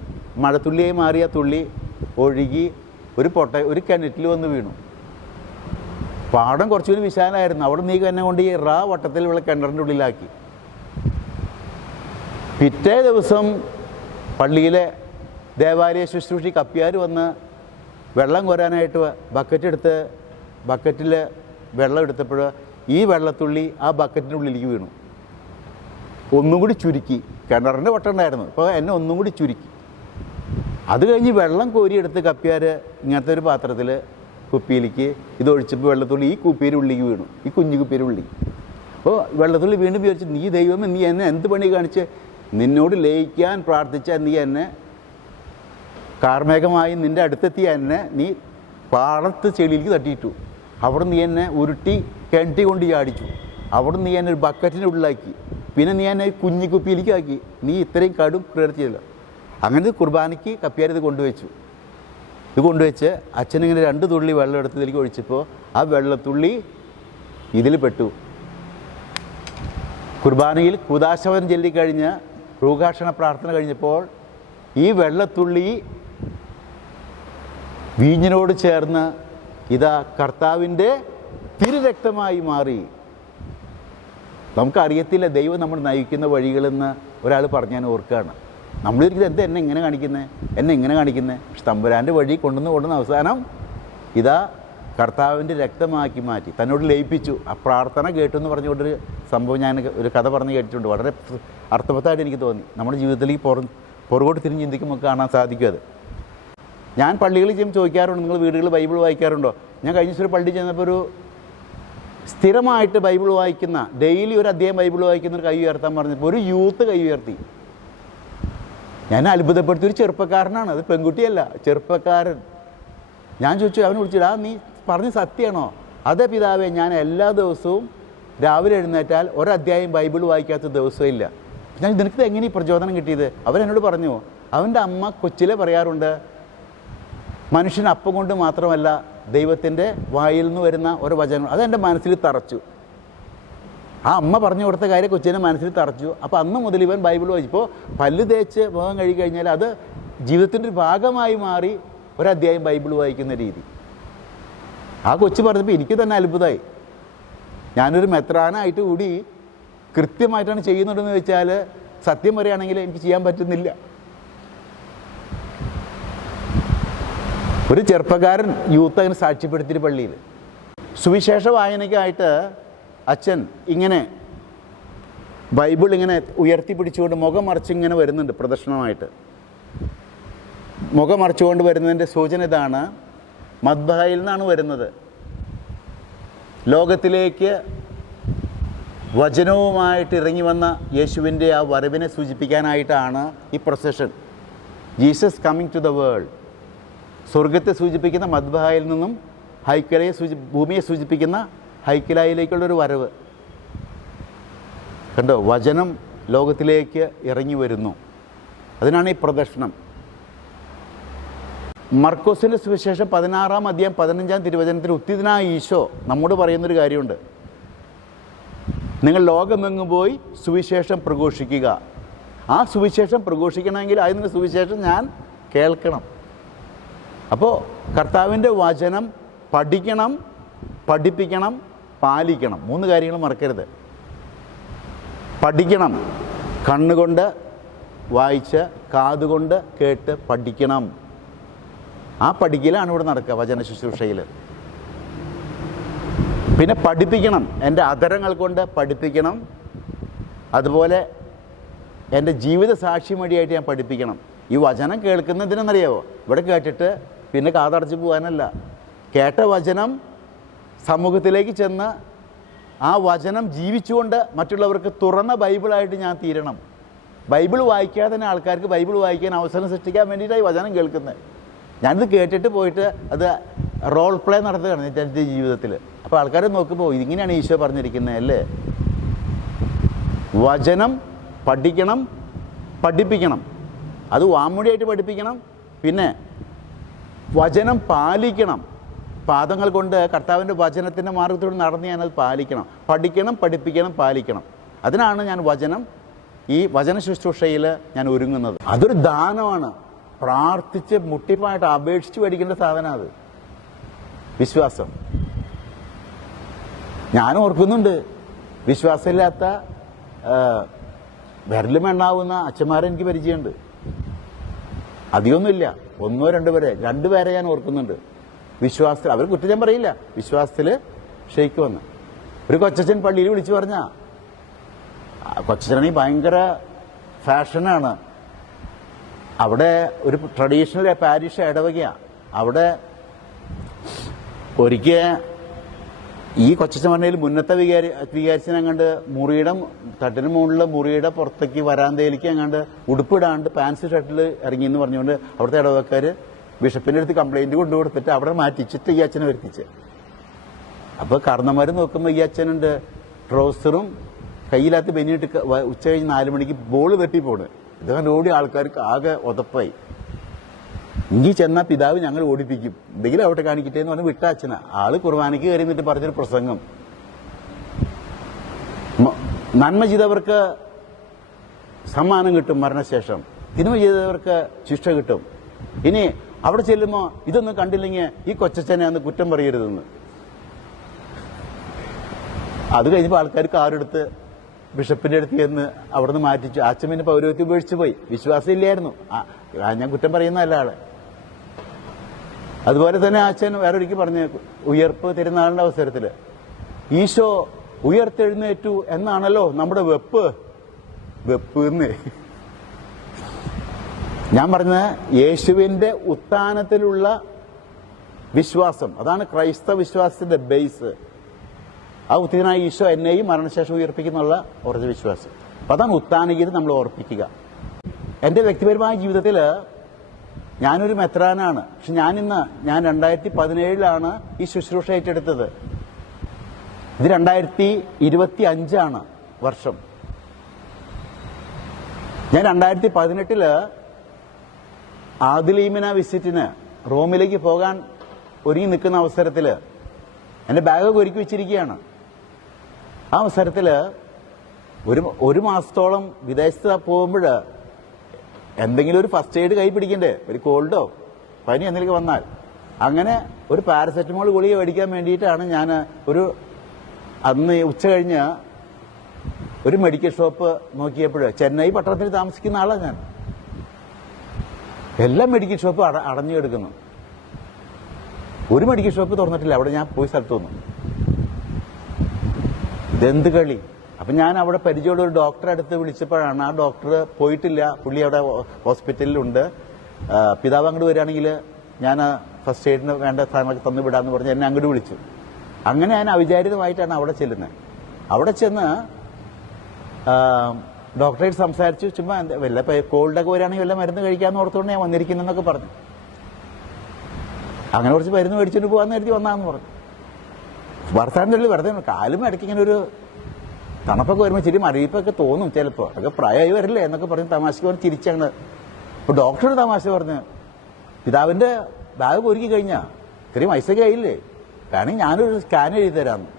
മഴത്തുള്ളിയായി മാറിയ തുള്ളി ഒഴുകി ഒരു കിണറ്റിൽ വന്ന് വീണു. പാടം കുറച്ചുകൂടി വിശാലമായിരുന്നു. അവിടെ നീ എന്നെ കൊണ്ട് ഈ വട്ടത്തിൽ ഉള്ള കിണറിൻ്റെ ഉള്ളിലാക്കി. പിറ്റേ ദിവസം പള്ളിയിലെ ദേവാലയ ശുശ്രൂഷി കപ്പ്യാർ വന്ന് വെള്ളം കോരാനായിട്ട് ബക്കറ്റിൽ വെള്ളം എടുത്തപ്പോൾ ഈ വെള്ളത്തുള്ളി ആ ബക്കറ്റിൻ്റെ ഉള്ളിലേക്ക് വീണു. ഒന്നും കൂടി ചുരുക്കി. കിണറിൻ്റെ വട്ടം ഉണ്ടായിരുന്നു, അപ്പോൾ എന്നെ ഒന്നും കൂടി ചുരുക്കി. അത് കഴിഞ്ഞ് വെള്ളം കോരിയെടുത്ത് കപ്പ്യാർ ഇങ്ങനത്തെ ഒരു പാത്രത്തിൽ കുപ്പിയിലേക്ക് ഇതൊഴിച്ചപ്പോൾ വെള്ളത്തുള്ളി ഈ കുപ്പിയുടെ ഉള്ളിലേക്ക് വീണു, ഈ കുഞ്ഞു കുപ്പിയുടെ ഉള്ളിൽ. അപ്പോൾ വെള്ളത്തുള്ളി വീണ്ടും വിചാരിച്ചു, നീ ദൈവമേ നീ എന്നെ എന്ത് പണി കാണിച്ച്? നിന്നോട് ലയിക്കാൻ പ്രാർത്ഥിച്ച നീ എന്നെ കാർമേഘമായി നിൻ്റെ അടുത്തെത്തിയ എന്നെ നീ പാടത്ത് ചെളിയിലേക്ക് തട്ടിയിട്ടു. അവിടെ നീ എന്നെ ഉരുട്ടി കിണറ്റി കൊണ്ട് ചാടിച്ചു. അവിടെ നീ എന്നെ ഒരു ബക്കറ്റിൻ്റെ ഉള്ളിലാക്കി. പിന്നെ നീ എന്നെ കുഞ്ഞു കുപ്പിയിലേക്ക് ആക്കി. നീ ഇത്രയും കടും പ്രവർത്തിച്ചില്ല. അങ്ങനെ കുർബാനയ്ക്ക് കപ്പ്യാർ ഇത് കൊണ്ടുവച്ച് അച്ഛനിങ്ങനെ 2 തുള്ളി വെള്ളം എടുത്തതിലേക്ക് ഒഴിച്ചപ്പോൾ ആ വെള്ളത്തുള്ളി ഇതിൽ പെട്ടു. കുർബാനയിൽ കുദാശവൻ ചൊല്ലിക്കഴിഞ്ഞ് റൂഹാക്ഷണ പ്രാർത്ഥന കഴിഞ്ഞപ്പോൾ ഈ വെള്ളത്തുള്ളി വീഞ്ഞിനോട് ചേർന്ന് ഇതാ കർത്താവിൻ്റെ തിരുരക്തമായി മാറി. നമുക്കറിയത്തില്ല ദൈവം നമ്മൾ നയിക്കുന്ന വഴികളെന്ന് ഒരാൾ പറഞ്ഞാൽ ഓർക്കുകയാണ്. നമ്മളിരിക്കുന്നത് എന്നെ എങ്ങനെ കാണിക്കുന്നത്? പക്ഷെ തമ്പുരാൻ്റെ വഴി കൊണ്ടുവന്ന് അവസാനം ഇതാ കർത്താവിൻ്റെ രക്തമാക്കി മാറ്റി, തന്നോട് ലയിപ്പിച്ചു. ആ പ്രാർത്ഥന കേട്ടു എന്ന് പറഞ്ഞുകൊണ്ടൊരു സംഭവം ഞാൻ ഒരു കഥ പറഞ്ഞ് കേട്ടിട്ടുണ്ട്. വളരെ അർത്ഥവത്തായിട്ട് എനിക്ക് തോന്നി. നമ്മുടെ ജീവിതത്തിലേക്ക് പുറകോട്ട് തിരിഞ്ഞ് ചിന്തിക്കുമ്പോൾ കാണാൻ സാധിക്കും അത്. ഞാൻ പള്ളികളിൽ ചെന്ന് ചോദിക്കാറുണ്ട്, നിങ്ങൾ വീടുകളിൽ ബൈബിൾ വായിക്കാറുണ്ടോ? ഞാൻ കഴിഞ്ഞ ദിവസം ഒരു പള്ളി ചെന്നപ്പോൾ ഒരു സ്ഥിരമായിട്ട് ബൈബിൾ വായിക്കുന്ന, ഡെയിലി ഒരു അധ്യായം ബൈബിൾ വായിക്കുന്ന ഒരു കൈ ഉയർത്താൻ പറഞ്ഞപ്പോൾ ഒരു യൂത്ത് കൈ ഉയർത്തി. ഞാൻ അത്ഭുതപ്പെടുത്തിയ ഒരു ചെറുപ്പക്കാരനാണ്, അത് പെൺകുട്ടിയല്ല, ചെറുപ്പക്കാരൻ. ഞാൻ ചോദിച്ചു, അവനെ വിളിച്ചിടാ നീ പറഞ്ഞ് സത്യമാണോ? അതെ പിതാവേ, ഞാൻ എല്ലാ ദിവസവും രാവിലെ എഴുന്നേറ്റാൽ ഒരധ്യായം ബൈബിൾ വായിക്കാത്ത ദിവസമില്ല. ഞാൻ നിനക്ക് എങ്ങനെ ഈ പ്രചോദനം കിട്ടിയത്? അവരെന്നോട് പറഞ്ഞു, അവൻ്റെ അമ്മ കൊച്ചിലെ പറയാറുണ്ട്, മനുഷ്യൻ അപ്പം കൊണ്ട് മാത്രമല്ല ദൈവത്തിൻ്റെ വായിൽ നിന്ന് വരുന്ന ഒരു വചനം. അതെൻ്റെ മനസ്സിൽ തറച്ചു. ആ അമ്മ പറഞ്ഞു കൊടുത്ത കാര്യം കൊച്ചിൻ്റെ മനസ്സിൽ തറച്ചു. അപ്പോൾ അന്ന് മുതൽ ഇവൻ ബൈബിൾ വായിച്ചപ്പോൾ പല്ല് തേച്ച് മുഖം കഴുകി കഴിഞ്ഞാൽ അത് ജീവിതത്തിൻ്റെ ഒരു ഭാഗമായി മാറി ഒരധ്യായം ബൈബിൾ വായിക്കുന്ന രീതി. ആ കൊച്ചു പറഞ്ഞപ്പോൾ എനിക്ക് തന്നെ അത്ഭുതമായി. ഞാനൊരു മെത്രാനായിട്ട് കൂടി കൃത്യമായിട്ടാണ് ചെയ്യുന്നുണ്ടെന്ന് വെച്ചാൽ സത്യം പറയുകയാണെങ്കിൽ എനിക്ക് ചെയ്യാൻ പറ്റുന്നില്ല. ഒരു ചെറുപ്പക്കാരൻ യൂത്ത് അങ്ങനെ സാക്ഷ്യപ്പെടുത്തിയിട്ട് പള്ളിയിൽ സുവിശേഷ വായനയ്ക്കായിട്ട് അച്ഛൻ ഇങ്ങനെ ബൈബിൾ ഇങ്ങനെ ഉയർത്തിപ്പിടിച്ചുകൊണ്ട് മുഖം മറിച്ചിങ്ങനെ വരുന്നുണ്ട് പ്രദർശനമായിട്ട്. മുഖം മറിച്ചുകൊണ്ട് വരുന്നതിൻ്റെ സൂചന ഇതാണ്, മദ്ബഹയിൽ നിന്നാണ് വരുന്നത്. ലോകത്തിലേക്ക് വചനവുമായിട്ട് ഇറങ്ങി വന്ന യേശുവിൻ്റെ ആ വരവിനെ സൂചിപ്പിക്കാനായിട്ടാണ് ഈ procession. Jesus coming to the world. സ്വർഗത്തെ സൂചിപ്പിക്കുന്ന മദ്ബഹയിൽ നിന്നും ഭൂമിയെ സൂചിപ്പിക്കുന്ന ഹൈക്കലായിലേക്കുള്ളൊരു വരവ് കണ്ടോ. വചനം ലോകത്തിലേക്ക് ഇറങ്ങി വരുന്നു. അതിനാണ് ഈ പ്രദർശനം. മർക്കോസിൻ്റെ സുവിശേഷം 16-ാം അധ്യായം 15-ാം തിരുവചനത്തിൽ ഉത്തിതനായ ഈശോ നമ്മോട് പറയുന്നൊരു കാര്യമുണ്ട്. നിങ്ങൾ ലോകമെങ്ങും പോയി സുവിശേഷം പ്രഘോഷിക്കുക. ആ സുവിശേഷം പ്രഘോഷിക്കണമെങ്കിൽ അതിന് സുവിശേഷം ഞാൻ കേൾക്കണം. അപ്പോൾ കർത്താവിൻ്റെ വചനം പഠിക്കണം, പഠിപ്പിക്കണം, പാലിക്കണം. 3 കാര്യങ്ങൾ മറക്കരുത്. പഠിക്കണം, കണ്ണുകൊണ്ട് വായിച്ച് കാതുകൊണ്ട് കേട്ട് പഠിക്കണം. ആ പഠിക്കലാണ് ഇവിടെ നടക്കുക വചന ശുശ്രൂഷയിൽ. പിന്നെ പഠിപ്പിക്കണം, എൻ്റെ അധരങ്ങൾ കൊണ്ട് പഠിപ്പിക്കണം. അതുപോലെ എൻ്റെ ജീവിത സാക്ഷ്യം വഴിയായിട്ട് ഞാൻ പഠിപ്പിക്കണം. ഈ വചനം കേൾക്കുന്നതിനെന്നറിയാവോ? ഇവിടെ കേട്ടിട്ട് പിന്നെ കാതടച്ച് പോകാനല്ല. കേട്ട വചനം സമൂഹത്തിലേക്ക് ചെന്ന് ആ വചനം ജീവിച്ചുകൊണ്ട് മറ്റുള്ളവർക്ക് തുറന്ന ബൈബിളായിട്ട് ഞാൻ തീരണം. ബൈബിൾ വായിക്കാതെ തന്നെ ആൾക്കാർക്ക് ബൈബിൾ വായിക്കാൻ അവസരം സൃഷ്ടിക്കാൻ വേണ്ടിയിട്ടാണ് ഈ വചനം കേൾക്കുന്നത്. ഞാനിത് കേട്ടിട്ട് പോയിട്ട് അത് റോൾ പ്ലേ നടത്തുകയാണ് എൻ്റെ ജീവിതത്തിൽ. അപ്പോൾ ആൾക്കാർ നോക്കുമ്പോൾ ഇതിങ്ങനെയാണ് ഈശോ പറഞ്ഞിരിക്കുന്നത് അല്ലേ? വചനം പഠിക്കണം, പഠിപ്പിക്കണം. അത് വാമൊഴിയായിട്ട് പഠിപ്പിക്കണം. പിന്നെ വചനം പാലിക്കണം. പാദങ്ങൾ കൊണ്ട് കർത്താവിൻ്റെ വചനത്തിൻ്റെ മാർഗത്തിലൂടെ നടന്ന് ഞാനത് പാലിക്കണം. പഠിക്കണം, പഠിപ്പിക്കണം, പാലിക്കണം. അതിനാണ് ഞാൻ ഈ വചന ശുശ്രൂഷയിൽ ഞാൻ ഒരുങ്ങുന്നത്. അതൊരു ദാനമാണ്. പ്രാർത്ഥിച്ച് മുട്ടിപ്പായിട്ട് അപേക്ഷിച്ച് പഠിക്കേണ്ട സാധനം അത്. വിശ്വാസം ഞാൻ ഓർക്കുന്നുണ്ട്. വിശ്വാസമില്ലാത്ത വിരലും എണ്ണാവുന്ന അച്ഛന്മാരെ എനിക്ക് പരിചയമുണ്ട്. അധികമൊന്നുമില്ല, 1-2 പേരെ ഞാൻ ഓർക്കുന്നുണ്ട്. വിശ്വാസത്തിൽ അവർ കുറ്റം ഞാൻ പറയില്ല, വിശ്വാസത്തിൽ ഷെയ്ക്ക് വന്ന് ഒരു കൊച്ചച്ഛൻ പള്ളിയിൽ വിളിച്ചു പറഞ്ഞ കൊച്ചച്ഛനാണെങ്കിൽ ഭയങ്കര ഫാഷനാണ്. അവിടെ ഒരു ട്രഡീഷണൽ പാരിഷ് ഇടവകയാണ്. അവിടെ ഒരിക്കൽ ഈ കൊച്ചച്ഛൻ പറഞ്ഞതിൽ മുന്നത്തെ വികാരിച്ചനെ കണ്ട് മുറിയുടെ തട്ടിന് മുകളിൽ മുറിയുടെ പുറത്തേക്ക് വരാന്തയിലേക്ക് അങ്ങാണ്ട് ഉടുപ്പിടാണ്ട് പാൻസ് ഷർട്ടിൽ ഇറങ്ങിയെന്ന് പറഞ്ഞുകൊണ്ട് അവിടുത്തെ ഇടവക്കാർ ബിഷപ്പിൻ്റെ അടുത്ത് കംപ്ലൈൻറ്റ് കൊണ്ടുകൊടുത്തിട്ട് അവിടെ മാറ്റിച്ചിട്ട് ഈ അച്ഛനെ വരുത്തിച്ച്. അപ്പോൾ കാരണന്മാർ നോക്കുമ്പോൾ ഈ അച്ഛനുണ്ട് ട്രൗസറും കയ്യിലകത്ത് ബനിയിട്ട് ഉച്ച കഴിഞ്ഞ് 4 മണിക്ക് ബോൾ തട്ടി പോണ്. ഇതങ്ങനെ ഓടി ആൾക്കാർക്ക് ആകെ ഉതപ്പായി. ഇങ്ങി ചെന്നാൽ പിതാവ് ഞങ്ങൾ ഓടിപ്പിക്കും, എന്തെങ്കിലും അവിടെ കാണിക്കട്ടെ എന്ന് പറഞ്ഞ് വിട്ട അച്ഛനാ. ആള് കുർബാനയ്ക്ക് കയറി നിന്നിട്ട് പറഞ്ഞൊരു പ്രസംഗം, നന്മ ചെയ്തവർക്ക് സമ്മാനം കിട്ടും മരണശേഷം, തിന്മ ചെയ്തവർക്ക് ശിക്ഷ കിട്ടും. ഇനി അവിടെ ചെല്ലുമ്പോൾ ഇതൊന്നും കണ്ടില്ലെങ്കിൽ ഈ കൊച്ചച്ഛനെ അന്ന് കുറ്റം പറയരുതെന്ന്. അത് കഴിഞ്ഞപ്പോൾ ആൾക്കാർ കാറെടുത്ത് ബിഷപ്പിന്റെ അടുത്ത് ചെന്ന് അവിടെ നിന്ന് മാറ്റിച്ചു. അച്ഛൻ പൗരോഹിത്യം ഉപേക്ഷിച്ചു പോയി. വിശ്വാസം ഇല്ലായിരുന്നു. ഞാൻ കുറ്റം പറയുന്നതല്ല ആളെ. അതുപോലെ തന്നെ അച്ഛൻ വേറൊരിക്കൽ പറഞ്ഞ ഉയർപ്പ് തിരുനാളിന്റെ അവസരത്തിൽ ഈശോ ഉയർത്തെഴുന്നേറ്റു എന്നാണല്ലോ നമ്മുടെ വെപ്പ് എന്ന്. ഞാൻ പറഞ്ഞ യേശുവിന്റെ ഉത്ഥാനത്തിലുള്ള വിശ്വാസം, അതാണ് ക്രൈസ്തവ വിശ്വാസത്തിന്റെ ബേസ്. ആ ഉത്ഥിതനായ ഈശോ എന്നെയും മരണശേഷം ഉയർപ്പിക്കുന്നുള്ള ഉറച്ച വിശ്വാസം. അപ്പം അതാണ് ഉത്ഥാനഗീതം നമ്മൾ ഓർപ്പിക്കുക. എൻ്റെ വ്യക്തിപരമായ ജീവിതത്തിൽ ഞാനൊരു മെത്രാനാണ്. പക്ഷെ ഞാൻ 2017 ഈ ശുശ്രൂഷ ഏറ്റെടുത്തത്. ഇത് 2025 വർഷം. ഞാൻ 2018 ആദിലീമിന വിസിറ്റിന് റോമിലേക്ക് പോകാൻ ഒരുങ്ങി നിൽക്കുന്ന അവസരത്തിൽ എൻ്റെ ബാഗൊക്കെ ഒരുക്കി വെച്ചിരിക്കുകയാണ്. ആ അവസരത്തിൽ ഒരു മാസത്തോളം വിദേശത്ത് പോകുമ്പോൾ എന്തെങ്കിലും ഒരു ഫസ്റ്റ് എയ്ഡ് കൈ പിടിക്കണ്ടേ? ഒരു കോൾഡോ പനി എന്തെങ്കിലും വന്നാൽ. അങ്ങനെ ഒരു പാരസെറ്റമോൾ ഗുളിക മേടിക്കാൻ വേണ്ടിയിട്ടാണ് ഞാൻ അന്ന് ഉച്ച കഴിഞ്ഞ് ഒരു മെഡിക്കൽ ഷോപ്പ് നോക്കിയപ്പോൾ, ചെന്നൈ പട്ടണത്തിൽ താമസിക്കുന്ന ആളാണ് ഞാൻ. എല്ലാ മെഡിക്കൽ ഷോപ്പും അടഞ്ഞു കിടക്കുന്നു. ഒരു മെഡിക്കൽ ഷോപ്പ് തുറന്നിട്ടില്ല. അവിടെ ഞാൻ പോയി സ്ഥലത്ത് വന്നു. ഇതെന്ത് കളി? അപ്പം ഞാൻ അവിടെ പരിചയമുള്ള ഒരു ഡോക്ടറെ അടുത്ത് വിളിച്ചപ്പോഴാണ്, ആ ഡോക്ടർ പോയിട്ടില്ല, പുള്ളി അവിടെ ഹോസ്പിറ്റലിലുണ്ട്, പിതാവ് അങ്ങോട്ട് വരികയാണെങ്കിൽ ഞാൻ ഫസ്റ്റ് എയ്ഡിന് വേണ്ട സാധനങ്ങളൊക്കെ തന്നു വിടാമെന്ന് പറഞ്ഞ് എന്നെ അങ്ങോട്ട് വിളിച്ചു. അങ്ങനെ ഞാൻ അവിചാരിതമായിട്ടാണ് അവിടെ ചെല്ലുന്നത്. അവിടെ ചെന്ന് ഡോക്ടറായിട്ട് സംസാരിച്ചു. ചുമ്മാ വല്ല കോൾഡൊക്കെ വരികയാണെങ്കിൽ വല്ല മരുന്ന് കഴിക്കാമെന്ന് ഓർത്തുകൊണ്ട് ഞാൻ വന്നിരിക്കുന്നതെന്നൊക്കെ പറഞ്ഞു. അങ്ങനെ കുറച്ച് മരുന്ന് മേടിച്ചിട്ട് പോകാമെന്ന് കരുതി വന്നാന്ന് പറഞ്ഞു. ഭർത്താവിൻ്റെ വെറുതെ കാലും ഇടയ്ക്ക് ഇങ്ങനെ ഒരു തണുപ്പൊക്കെ വരുമ്പോൾ ഇച്ചിരി മരവിപ്പൊക്കെ തോന്നും ചിലപ്പോൾ. അതൊക്കെ പ്രായമായി വരില്ലേ എന്നൊക്കെ പറഞ്ഞ് തമാശക്ക് പറഞ്ഞ് ചിരിച്ചങ്ങ്. അപ്പോൾ ഡോക്ടറോട് തമാശ പറഞ്ഞ്, പിതാവിൻ്റെ ബാഗ് ഒരുക്കി കഴിഞ്ഞാൽ ഇത്രയും വയസ്സൊക്കെ ആയില്ലേ, വേണമെങ്കിൽ ഞാനൊരു സ്കാൻ എഴുതി തരാമെന്ന്.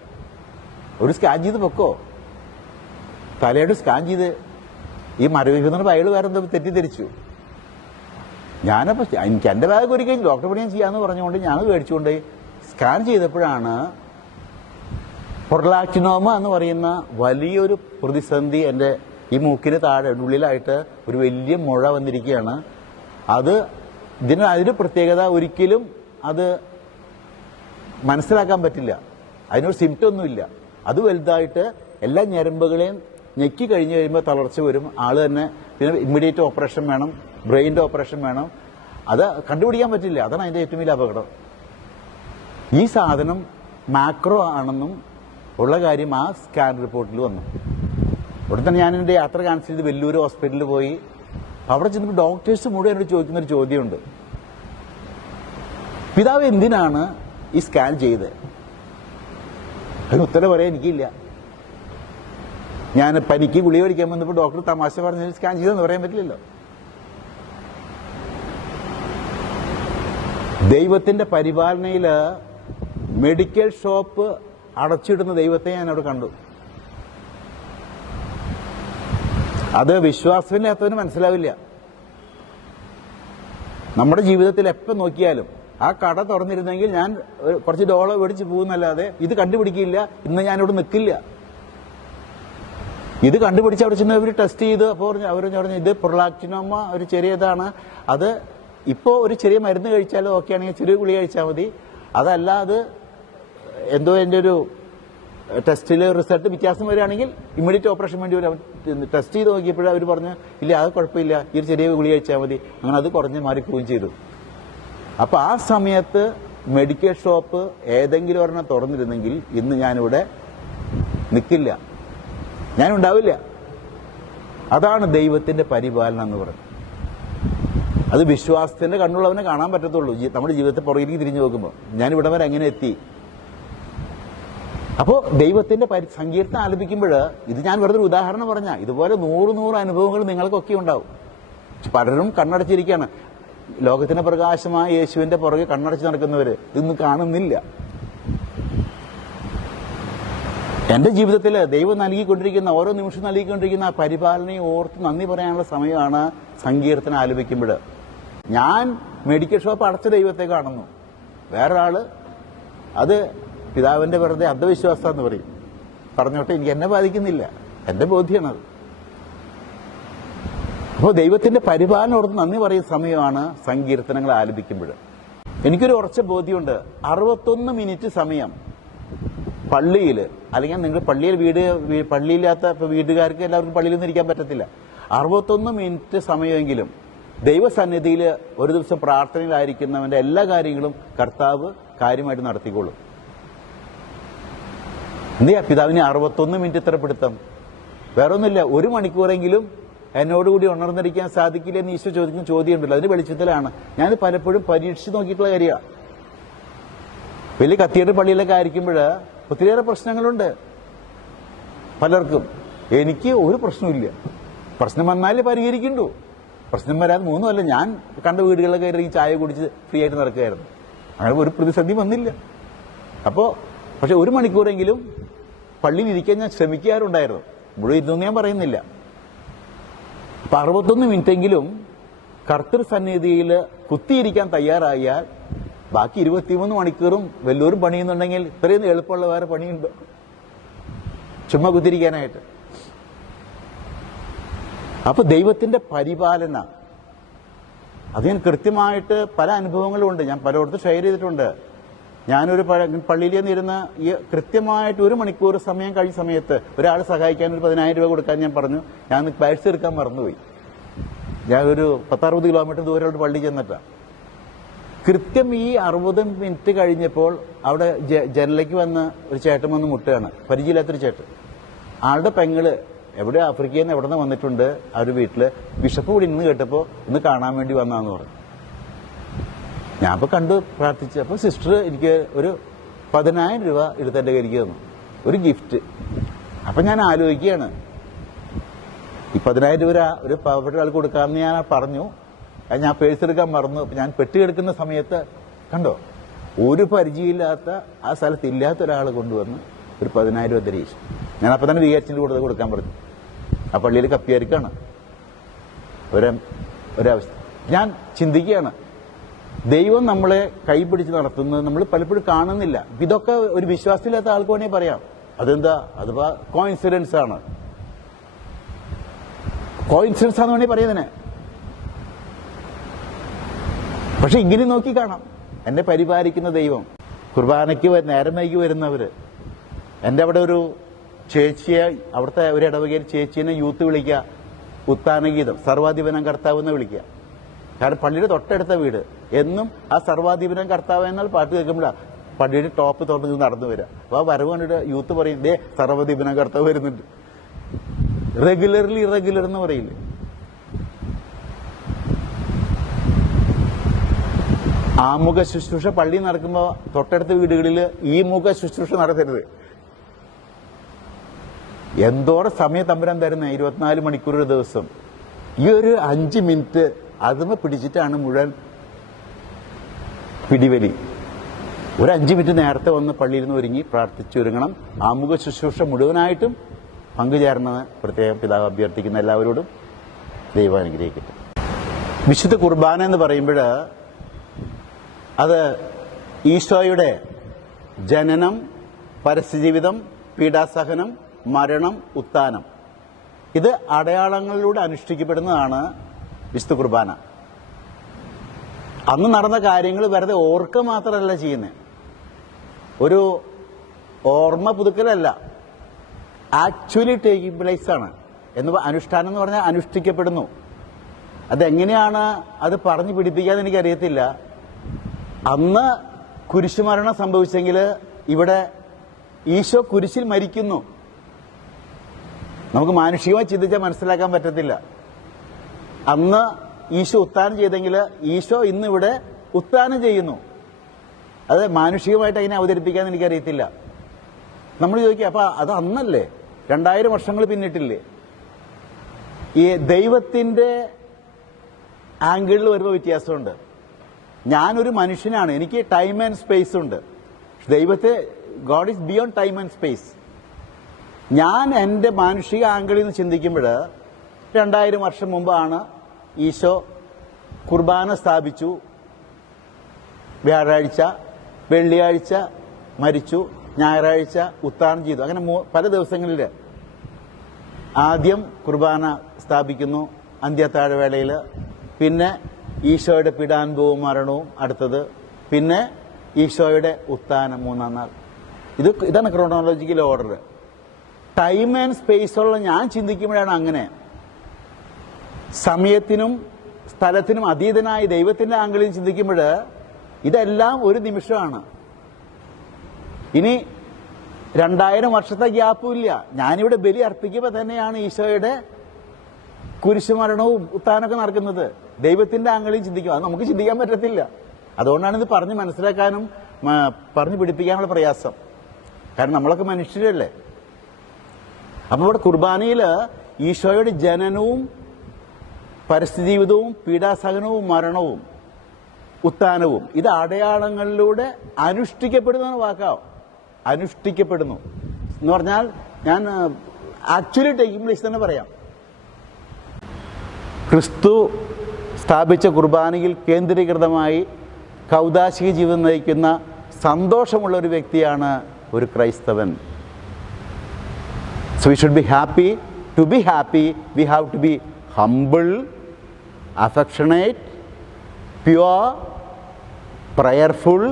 ഒരു സ്കാൻ ചെയ്ത് പൊക്കോ. തലയോട് സ്കാൻ ചെയ്ത് ഈ മരവിക്കുന്ന അയാൾ വേറെ എന്തോ തെറ്റിദ്ധരിച്ചു. ഞാനപ്പോൾ എനിക്ക് എൻ്റെ ബാഗ് ഒരുക്കി കഴിഞ്ഞ് ഡോക്ടർ പണി ഞാൻ ചെയ്യാമെന്ന് പറഞ്ഞുകൊണ്ട് ഞാൻ മേടിച്ചുകൊണ്ട് സ്കാൻ ചെയ്തപ്പോഴാണ് പൊർലാക്റ്റിനോമ എന്ന് പറയുന്ന വലിയൊരു പ്രതിസന്ധി എൻ്റെ ഈ മൂക്കിന് താഴെ ഉള്ളിലായിട്ട് ഒരു വലിയ മുഴ വന്നിരിക്കുകയാണ്. അതിന് പ്രത്യേകത ഒരിക്കലും അത് മനസ്സിലാക്കാൻ പറ്റില്ല. അതിനൊരു സിംറ്റം ഒന്നുമില്ല. അത് വലുതായിട്ട് എല്ലാ ഞരമ്പുകളെയും ഞെക്കി കഴിഞ്ഞ് കഴിയുമ്പോൾ തളർച്ച വരും. ആള് തന്നെ പിന്നെ ഇമ്മീഡിയറ്റ് ഓപ്പറേഷൻ വേണം, ബ്രെയിൻ്റെ ഓപ്പറേഷൻ വേണം. അത് കണ്ടുപിടിക്കാൻ പറ്റില്ല. അതാണ് അതിൻ്റെ ഏറ്റവും വലിയ അപകടം. ഈ സാധനം മാക്രോ ആണെന്നും ഉള്ള കാര്യം ആ സ്കാൻ റിപ്പോർട്ടിൽ വന്നു. ഇവിടെ തന്നെ ഞാൻ എൻ്റെ യാത്ര ക്യാൻസൽ ചെയ്ത് വെല്ലൂർ ഹോസ്പിറ്റലിൽ പോയി. അവിടെ ചെന്നപ്പോൾ ഡോക്ടേഴ്സ് മുഴുവൻ എന്നോട് ചോദിക്കുന്നൊരു ചോദ്യമുണ്ട്, പിതാവ് എന്തിനാണ് ഈ സ്കാൻ ചെയ്തത്? അതിന് ഉത്തരം പറയാൻ എനിക്കില്ല. ഞാൻ പനിക്ക് ഗുളിക കഴിക്കാൻ വന്നപ്പോൾ ഡോക്ടർ തമാശ പറഞ്ഞ് സ്കാൻ ചെയ്തെന്ന് പറയാൻ പറ്റില്ലല്ലോ. ദൈവത്തിന്റെ പരിപാലനയിൽ മെഡിക്കൽ ഷോപ്പ് അടച്ചിടുന്ന ദൈവത്തെ ഞാൻ അവിടെ കണ്ടു. അത് വിശ്വാസമില്ലാത്തവന് മനസ്സിലാവില്ല. നമ്മുടെ ജീവിതത്തിൽ എപ്പോൾ നോക്കിയാലും ആ കട തുറന്നിരുന്നെങ്കിൽ ഞാൻ കുറച്ച് ഡോളർ മേടിച്ച് പോകുന്നല്ലാതെ ഇത് കണ്ടുപിടിക്കില്ല, ഇന്ന് ഞാനിവിടെ നിൽക്കില്ല. ഇത് കണ്ടുപിടിച്ച് അവിടെ ചെന്ന് അവർ ടെസ്റ്റ് ചെയ്ത് അപ്പോൾ അവർ പറഞ്ഞു ഇത് പ്രൊലാക്റ്റിനോമ ഒരു ചെറിയതാണ്, അത് ഇപ്പോൾ ഒരു ചെറിയ മരുന്ന് കഴിച്ചാലും ഓക്കെ ആണെങ്കിൽ ചെറിയ ഗുളിക കഴിച്ചാൽ മതി. അതല്ല അത് എന്തോ എൻ്റെ ഒരു ടെസ്റ്റിൽ റിസൾട്ട് വ്യത്യാസം വരികയാണെങ്കിൽ ഇമ്മീഡിയറ്റ് ഓപ്പറേഷൻ വേണ്ടി വരും. ടെസ്റ്റ് ചെയ്ത് നോക്കിയപ്പോഴും അവർ പറഞ്ഞു ഇല്ല അത് കുഴപ്പമില്ല, ഈ ഒരു ചെറിയ ഗുളിക കഴിച്ചാൽ മതി. അങ്ങനെ അത് കുറഞ്ഞ് മാറിപ്പോവുകയും ചെയ്തു. അപ്പോൾ ആ സമയത്ത് മെഡിക്കൽ ഷോപ്പ് ഏതെങ്കിലും ഒരെണ്ണം തുറന്നിരുന്നെങ്കിൽ ഇന്ന് ഞാനിവിടെ നിൽക്കില്ല, ഞാനുണ്ടാവില്ല. അതാണ് ദൈവത്തിന്റെ പരിപാലനം എന്ന് പറയുന്നത്. അത് വിശ്വാസത്തിന്റെ കണ്ണുള്ളവനെ കാണാൻ പറ്റത്തുള്ളൂ. നമ്മുടെ ജീവിതത്തെ പുറകിലേക്ക് തിരിഞ്ഞു നോക്കുമ്പോൾ ഞാനിവിടെ വരെ എങ്ങനെ എത്തി. അപ്പോൾ ദൈവത്തിന്റെ സങ്കീർത്തനം ആലപിക്കുമ്പോൾ ഇത് ഞാൻ വെറുതെ ഒരു ഉദാഹരണം പറഞ്ഞാൽ ഇതുപോലെ 100 അനുഭവങ്ങൾ നിങ്ങൾക്കൊക്കെ ഉണ്ടാവും. പലരും കണ്ണടച്ചിരിക്കുകയാണ്. ലോകത്തിന്റെ പ്രകാശമായ യേശുവിന്റെ പുറകെ കണ്ണടച്ച് നടക്കുന്നവര് ഇതൊന്നും കാണുന്നില്ല. എന്റെ ജീവിതത്തിൽ ദൈവം നൽകിക്കൊണ്ടിരിക്കുന്ന ഓരോ നിമിഷം നൽകിക്കൊണ്ടിരിക്കുന്ന ആ പരിപാലനയെ ഓർത്ത് നന്ദി പറയാനുള്ള സമയമാണ് സങ്കീർത്തനം ആലപിക്കുമ്പോൾ. ഞാൻ മെഡിക്കൽ ഷോപ്പ് അടച്ച ദൈവത്തെ കാണുന്നു. വേറൊരാള് അത് പിതാവിന്റെ വെറുതെ അന്ധവിശ്വാസം എന്ന് പറയും. പറഞ്ഞോട്ടെ, എനിക്ക് എന്നെ ബാധിക്കുന്നില്ല, എന്റെ ബോധ്യമാണത്. അപ്പോൾ ദൈവത്തിന്റെ പരിപാലനം ഓർത്ത് നന്ദി പറയുന്ന സമയമാണ് സങ്കീർത്തനങ്ങൾ ആലപിക്കുമ്പോൾ. എനിക്കൊരു ഉറച്ച ബോധ്യമുണ്ട്, 61 മിനിറ്റ് സമയം പള്ളിയിൽ, അല്ലെങ്കിൽ നിങ്ങൾ പള്ളിയിൽ പള്ളിയില്ലാത്ത വീട്ടുകാർക്ക് എല്ലാവർക്കും പള്ളിയിലൊന്നും ഇരിക്കാൻ പറ്റത്തില്ല. 61 മിനിറ്റ് സമയമെങ്കിലും ദൈവസന്നിധിയിൽ ഒരു ദിവസം പ്രാർത്ഥനയിലായിരിക്കുന്നവന്റെ എല്ലാ കാര്യങ്ങളും കർത്താവ് കാര്യമായിട്ട് നടത്തിക്കോളും. എന്തിയാ പിതാവിനെ 61 മിനിറ്റ് ഇത്ര പിടുത്തം? വേറെ ഒന്നുമില്ല, 1 മണിക്കൂറെങ്കിലും എന്നോടുകൂടി ഉണർന്നിരിക്കാൻ സാധിക്കില്ല എന്ന് ഈശോ ചോദിക്കുന്ന ചോദ്യമുണ്ടല്ലോ, അതിന്റെ വെളിച്ചത്തിലാണ് ഞാൻ പലപ്പോഴും പരീക്ഷിച്ച് നോക്കിയിട്ടുള്ള കാര്യമാണ്. വലിയ കത്തീഡ്രൽ പള്ളിയിലൊക്കെ ആയിരിക്കുമ്പോൾ ഒത്തിരിയേറെ പ്രശ്നങ്ങളുണ്ട് പലർക്കും. എനിക്ക് ഒരു പ്രശ്നമില്ല. പ്രശ്നം വന്നാലേ പരിഹരിക്കണ്ടു. പ്രശ്നം വരാതെ 3 കൊല്ലം ഞാൻ കണ്ട വീടുകളിലൊക്കെ ഇറങ്ങി ചായ കുടിച്ച് ഫ്രീ ആയിട്ട് നടക്കുകയായിരുന്നു. അങ്ങനെ ഒരു പ്രതിസന്ധി വന്നില്ല. പക്ഷെ 1 മണിക്കൂറെങ്കിലും പള്ളിയിൽ ഇരിക്കാൻ ഞാൻ ശ്രമിക്കാറുണ്ടായിരുന്നു. മുഴുവൻ ഇരുന്നൊന്നും ഞാൻ പറയുന്നില്ല. 61 മിനിറ്റെങ്കിലും കർത്തൃ സന്നിധിയിൽ കുത്തിയിരിക്കാൻ തയ്യാറായാൽ ബാക്കി 23 മണിക്കൂറും വല്ലവരും പണിയുന്നുണ്ടെങ്കിൽ ഇത്രയും എളുപ്പമുള്ള വേറെ പണിയുണ്ടോ? ചുമ്മാ കുത്തിരിക്കാനായിട്ട്. അപ്പൊ ദൈവത്തിന്റെ പരിപാലന അത് ഞാൻ കൃത്യമായിട്ട് പല അനുഭവങ്ങളും ഉണ്ട്. ഞാൻ പലയിടത്തും ഷെയർ ചെയ്തിട്ടുണ്ട്. ഞാനൊരു പള്ളിയിൽ നിന്നിരുന്ന ഈ കൃത്യമായിട്ട് 1 മണിക്കൂർ സമയം കഴിഞ്ഞ സമയത്ത് ഒരാൾ സഹായിക്കാൻ ഒരു 10,000 രൂപ കൊടുക്കാൻ ഞാൻ പറഞ്ഞു. ഞാൻ പേഴ്സ് എടുക്കാൻ മറന്നുപോയി. ഞാൻ ഒരു 10-60 കിലോമീറ്റർ ദൂരമുള്ള പള്ളി ചെന്നിട്ടാണ്. കൃത്യം ഈ 60 മിനിറ്റ് കഴിഞ്ഞപ്പോൾ അവിടെ ജനലിലേക്ക് വന്ന് ഒരു ചേട്ടൻ വന്ന് മുട്ടുകയാണ്. പരിചയമില്ലാത്തൊരു ചേട്ടൻ. ആളുടെ പെങ്ങള് എവിടെ ആഫ്രിക്കയിൽ നിന്ന് എവിടെ നിന്ന് വന്നിട്ടുണ്ട്, അവരുടെ വീട്ടില് ബിഷപ്പ് കൂടി ഇന്ന് കേട്ടപ്പോൾ ഇന്ന് കാണാൻ വേണ്ടി വന്നാന്ന് പറഞ്ഞു. ഞാൻ ഇപ്പോൾ കണ്ടു പ്രാർത്ഥിച്ചു. അപ്പോൾ സിസ്റ്റർ എനിക്ക് ഒരു 10,000 രൂപ എടുത്തെൻ്റെ കയ്യിലേക്ക് തന്നു, ഒരു ഗിഫ്റ്റ്. അപ്പം ഞാൻ ആലോചിക്കുകയാണ്, ഈ 10,000 രൂപ ഒരു പാവപ്പെട്ട ആൾ കൊടുക്കാമെന്ന് ഞാൻ പറഞ്ഞു. ഞാൻ പേഴ്സ് എടുക്കാൻ മറന്നു. അപ്പം ഞാൻ പെട്ടുകിടക്കുന്ന സമയത്ത് കണ്ടോ, ഒരു പരിചയമില്ലാത്ത ആ സ്ഥലത്ത് ഇല്ലാത്ത ഒരാൾ കൊണ്ടുവന്ന് ഒരു 10,000 രൂപ തരീശ്. ഞാൻ അപ്പം തന്നെ വികാരിച്ചിൻ്റെ കൂടുതൽ കൊടുക്കാൻ പറഞ്ഞു. ആ പള്ളിയിൽ കപ്പിയായിരിക്കാണ് ഒരവസ്ഥ. ഞാൻ ചിന്തിക്കുകയാണ്, ദൈവം നമ്മളെ കൈപിടിച്ച് നടത്തുന്നത് നമ്മൾ പലപ്പോഴും കാണുന്നില്ല. ഇതൊക്കെ ഒരു വിശ്വാസമില്ലാത്ത ആൾക്ക് വേണമെങ്കിൽ പറയാം, അതെന്താ അഥവാ കോയിൻസിഡൻസ് ആണ്, കോയിൻസിഡൻസ് ആണെന്ന് വേണമെങ്കിൽ പറയുന്നതിനെ. പക്ഷെ ഇങ്ങനെ നോക്കി കാണാം, എന്നെ പരിപാലിക്കുന്ന ദൈവം. കുർബാനയ്ക്ക് നേരം വൈകി വരുന്നവര്, എൻ്റെ അവിടെ ഒരു ചേച്ചിയെ, അവിടുത്തെ ഒരു ഇടവകയിൽ ചേച്ചീനെ യൂത്ത് വിളിക്കുക, ഉത്താനഗീതം, സർവാധിപനം കർത്താവ് എന്ന് വിളിക്കുക. കാരണം പള്ളിയുടെ തൊട്ടടുത്ത വീട്. എന്നും ആ സർവാധിപനം കർത്താവ് എന്നാൽ പാട്ട് കേൾക്കുമ്പോഴാണ് പള്ളിയുടെ ടോപ്പ് തുറന്ന് നടന്നു വരിക. അപ്പോൾ ആ വരവ് കണ്ടിട്ട് യൂത്ത് പറയും, ദേ സർവാധിപനം കർത്താവ് വരുന്നുണ്ട്. റെഗുലർലി ഇറഗുലർ എന്ന് പറയില്ലേ. ആമുഖ ശുശ്രൂഷ പള്ളി നടക്കുമ്പോൾ തൊട്ടടുത്ത വീടുകളിൽ ഈ മുഖ ശുശ്രൂഷ നടത്തരുത്. എന്തോടെ സമയം തമ്പുരാൻ തരുന്ന 24 മണിക്കൂർ ഒരു ദിവസം. ഈ ഒരു 5 മിനിറ്റ് അതുമ പിടിച്ചിട്ടാണ് മുഴുവൻ പിടിവലി. ഒരു 5 മിനിറ്റ് നേരത്തെ വന്ന് പള്ളിയിൽ നിന്ന് ഒരുങ്ങി പ്രാർത്ഥിച്ചൊരുങ്ങണം. ആമുഖ ശുശ്രൂഷ മുഴുവനായിട്ടും പങ്കുചേരണമെന്ന് പ്രത്യേകം പിതാവ് അഭ്യർത്ഥിക്കുന്ന എല്ലാവരോടും ദൈവം അനുഗ്രഹിക്കട്ടെ. വിശുദ്ധ കുർബാന എന്ന് പറയുമ്പോൾ അത് ഈശോയുടെ ജനനം, പരസ്യജീവിതം, പീഡാസഹനം, മരണം, ഉത്ഥാനം, ഇത് അടയാളങ്ങളിലൂടെ അനുഷ്ഠിക്കപ്പെടുന്നതാണ് വിശുദ്ധ കുർബാന. അന്ന് നടന്ന കാര്യങ്ങൾ വെറുതെ ഓർക്കുക മാത്രമല്ല ചെയ്യുന്നത്, ഒരു ഓർമ്മ പുതുക്കലല്ല, ആക്ച്വലി ടേക്കിംഗ് പ്ലേസ് ആണ്. അനുഷ്ഠാനം എന്ന് പറഞ്ഞാൽ അനുഷ്ഠിക്കപ്പെടുന്നു. അതെങ്ങനെയാണ് അത് പറഞ്ഞു പിടിപ്പിക്കാന്ന് എനിക്കറിയത്തില്ല. അന്ന് കുരിശുമരണം സംഭവിച്ചെങ്കിൽ ഇവിടെ ഈശോ കുരിശിൽ മരിക്കുന്നു. നമുക്ക് മാനുഷികമായി ചിന്തിച്ചാൽ മനസ്സിലാക്കാൻ പറ്റത്തില്ല. അന്ന് ഈശോ ഉത്ഥാനം ചെയ്തെങ്കിൽ ഈശോ ഇന്നിവിടെ ഉത്ഥാനം ചെയ്യുന്നു. അത് മാനുഷികമായിട്ട് അതിനെ അവതരിപ്പിക്കാന്ന് എനിക്കറിയത്തില്ല. നമ്മൾ ചോദിക്കുക, അപ്പൊ അത് അന്നല്ലേ? 2000 വർഷങ്ങൾ പിന്നിട്ടില്ലേ? ഈ ദൈവത്തിന്റെ ആംഗിളിൽ വരുന്ന വ്യത്യാസമുണ്ട്. ഞാനൊരു മനുഷ്യനാണ്, എനിക്ക് ടൈം ആൻഡ് സ്പേസ് ഉണ്ട്. ദൈവത്തെ, God is beyond time and space. ഞാൻ എൻ്റെ മാനുഷിക ആംഗിളിൽ നിന്ന് ചിന്തിക്കുമ്പോൾ 2000 വർഷം മുമ്പാണ് ഈശോ കുർബാന സ്ഥാപിച്ചു, വ്യാഴാഴ്ച, വെള്ളിയാഴ്ച മരിച്ചു, ഞായറാഴ്ച ഉത്ഥാനം ചെയ്തു. അങ്ങനെ പല ദിവസങ്ങളിൽ ആദ്യം കുർബാന സ്ഥാപിക്കുന്നു അന്ത്യത്താഴവേളയിൽ, പിന്നെ ഈശോയുടെ പീഡാനുഭവവും മരണവും അടുത്തത്, പിന്നെ ഈശോയുടെ ഉത്ഥാനം 3-ാം നാൾ. ഇതാണ് ക്രോണോളജിക്കൽ ഓർഡർ. ടൈം ആൻഡ് സ്പേസുള്ള ഞാൻ ചിന്തിക്കുമ്പോഴാണ് അങ്ങനെ. സമയത്തിനും സ്ഥലത്തിനും അതീതനായ ദൈവത്തിന്റെ ആംഗിളിൽ ചിന്തിക്കുമ്പോൾ ഇതെല്ലാം ഒരു നിമിഷമാണ്. ഇനി 2000 വർഷത്തെ ഗ്യാപ്പും ഇല്ല. ഞാനിവിടെ ബലി അർപ്പിക്കുമ്പോൾ തന്നെയാണ് ഈശോയുടെ കുരിശുമരണവും ഉത്ഥാനമൊക്കെ നടക്കുന്നത്. ദൈവത്തിന്റെ ആംഗിളിൽ ചിന്തിക്കും, അത് നമുക്ക് ചിന്തിക്കാൻ പറ്റത്തില്ല. അതുകൊണ്ടാണ് ഇത് പറഞ്ഞ് മനസ്സിലാക്കാനും പറഞ്ഞു പിടിപ്പിക്കാനുള്ള പ്രയാസം. കാരണം നമ്മളൊക്കെ മനുഷ്യരല്ലേ. അപ്പോൾ ഇവിടെ കുർബാനയിൽ ഈശോയുടെ ജനനവും പരസ്യജീവിതവും പീഡാസഹനവും മരണവും ഉത്ഥാനവും ഇത് അടയാളങ്ങളിലൂടെ അനുഷ്ഠിക്കപ്പെടുന്ന വാക്കാവും. അനുഷ്ഠിക്കപ്പെടുന്നു എന്ന് പറഞ്ഞാൽ ഞാൻ ആക്ച്വലി ടേക്കിംഗ് പ്ലേസ് തന്നെ പറയാം. ക്രിസ്തു സ്ഥാപിച്ച കുർബാനയിൽ കേന്ദ്രീകൃതമായി കൗദാശിക ജീവിതം നയിക്കുന്ന സന്തോഷമുള്ള ഒരു വ്യക്തിയാണ് ഒരു ക്രൈസ്തവൻ. So we should be happy. To be happy, we have to be humble, affectionate, pure, prayerful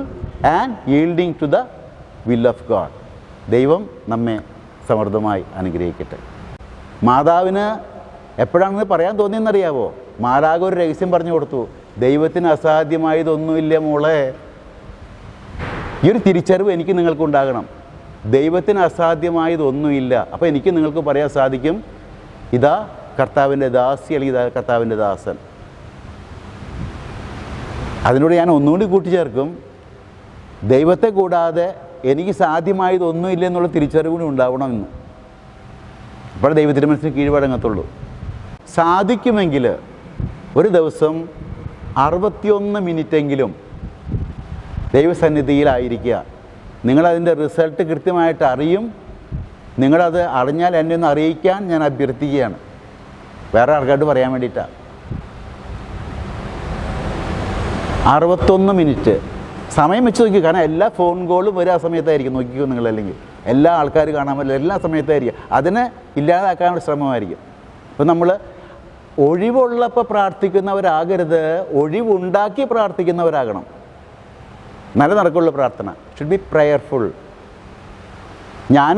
and yielding to the will of God. ദൈവം നമ്മെ സമൃദ്ധമായി അനുഗ്രഹിക്കട്ടെ. മാതാവിന് എപ്പോഴാണെന്ന് പറയാൻ തോന്നിയെന്നറിയാവോ? മാലാഖ ഒരു രഹസ്യം പറഞ്ഞു കൊടുത്തു. ദൈവത്തിന് അസാധ്യമായതൊന്നുമില്ല മോളെ. ഈ ഒരു തിരിച്ചറിവ് എനിക്ക് നിങ്ങൾക്കുണ്ടാകണം. ദൈവത്തിന് അസാധ്യമായതൊന്നുമില്ല. അപ്പോൾ എനിക്ക് നിങ്ങൾക്ക് പറയാൻ സാധിക്കും, ഇതാ കർത്താവിൻ്റെ ദാസി, അല്ലെങ്കിൽ ഇതാ കർത്താവിൻ്റെ ദാസൻ. അതിനോട് ഞാൻ ഒന്നുകൂടി കൂട്ടിച്ചേർക്കും, ദൈവത്തെ കൂടാതെ എനിക്ക് സാധ്യമായതൊന്നുമില്ല എന്നുള്ള തിരിച്ചറിവ് കൂടി ഉണ്ടാവണമെന്ന്. അപ്പോൾ ദൈവത്തിൻ്റെ മനസ്സിന് കീഴ്വഴങ്ങത്തുള്ളൂ. സാധിക്കുമെങ്കിൽ ഒരു ദിവസം 61 മിനിറ്റെങ്കിലും ദൈവസന്നിധിയിലായിരിക്കുക. നിങ്ങളതിൻ്റെ റിസൾട്ട് കൃത്യമായിട്ട് അറിയും. നിങ്ങളത് അറിഞ്ഞാൽ എന്നെ ഒന്ന് അറിയിക്കാൻ ഞാൻ അഭ്യർത്ഥിക്കുകയാണ്, വേറെ ആൾക്കാരോട് പറയാൻ വേണ്ടിയിട്ടാണ്. 61 മിനിറ്റ് സമയം വെച്ച് നോക്കി. കാരണം എല്ലാ ഫോൺ കോളും ഒരേ സമയത്തായിരിക്കും. നോക്കിക്കോ നിങ്ങളല്ലെങ്കിൽ എല്ലാ ആൾക്കാർ കാണാൻ പറ്റില്ല, എല്ലാ സമയത്തായിരിക്കും. അതിനെ ഇല്ലാതാക്കാനുള്ള ശ്രമമായിരിക്കും. അപ്പം നമ്മൾ ഒഴിവുള്ളപ്പോൾ പ്രാർത്ഥിക്കുന്നവരാകരുത്, ഒഴിവുണ്ടാക്കി പ്രാർത്ഥിക്കുന്നവരാകണം. നല്ല നടക്കുള്ള പ്രാർത്ഥന ഷുഡ് ബി പ്രയർഫുൾ. ഞാൻ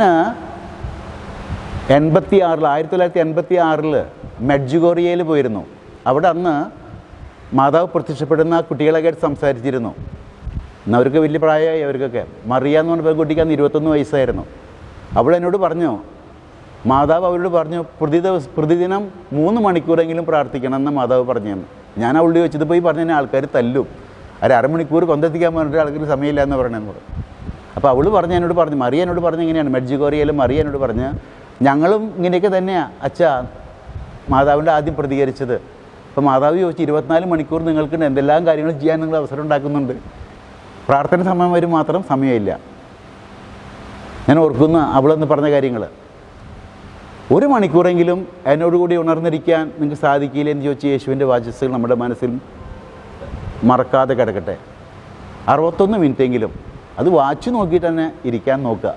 1986 മെഡ്ജുഗോറിയയിൽ പോയിരുന്നു. അവിടെ അന്ന് മാതാവ് പ്രത്യക്ഷപ്പെടുന്ന കുട്ടികളൊക്കെ ആയിട്ട് സംസാരിച്ചിരുന്നു. എന്നാൽ അവർക്ക് വലിയ പ്രായമായി. അവർക്കൊക്കെ മറിയ എന്ന് പറഞ്ഞ പെൺകുട്ടിക്ക് അന്ന് 21 വയസ്സായിരുന്നു. അവളെന്നോട് പറഞ്ഞു, മാതാവ് അവരോട് പറഞ്ഞു, പ്രതിദിനം 3 മണിക്കൂറെങ്കിലും പ്രാർത്ഥിക്കണം എന്ന് മാതാവ് പറഞ്ഞു തന്നു. ഞാൻ അവളോട് ചോദിച്ചത് പോയി പറഞ്ഞാൽ ആൾക്കാർ തല്ലും, അരമണിക്കൂർ കൊന്തെത്തിക്കാൻ പറഞ്ഞിട്ട് ആൾക്കാർക്ക് സമയമില്ല എന്ന് പറയണമെന്ന് പറഞ്ഞു. അപ്പോൾ അവൾ പറഞ്ഞു, എന്നോട് പറഞ്ഞു, മറിയ എന്നോട് പറഞ്ഞു ഇങ്ങനെയാണ്, മെഡ്ജുഗോറിയയിലും മറിയ എന്നോട് പറഞ്ഞ്, ഞങ്ങളും ഇങ്ങനെയൊക്കെ തന്നെയാണ് അച്ഛാ മാതാവിൻ്റെ ആദ്യം പ്രതികരിച്ചത്. അപ്പോൾ മാതാവ് ചോദിച്ചു, 24 മണിക്കൂർ നിങ്ങൾക്ക് എന്തെല്ലാം കാര്യങ്ങൾ ചെയ്യാൻ നിങ്ങൾ അവസരം ഉണ്ടാക്കുന്നുണ്ട്, പ്രാർത്ഥന സമയം വരും മാത്രം സമയമില്ല. ഞാൻ ഓർക്കുന്ന അവളെന്ന് പറഞ്ഞ കാര്യങ്ങൾ, 1 മണിക്കൂറെങ്കിലും എന്നോടുകൂടി ഉണർന്നിരിക്കാൻ നിങ്ങൾക്ക് സാധിക്കില്ല എന്ന് ചോദിച്ച് യേശുവിൻ്റെ വാചസ്സുകൾ നമ്മുടെ മനസ്സിൽ മറക്കാതെ കിടക്കട്ടെ. 61 മിനിറ്റെങ്കിലും അത് വാച്ച് നോക്കിയിട്ട് തന്നെ ഇരിക്കാൻ നോക്കുക,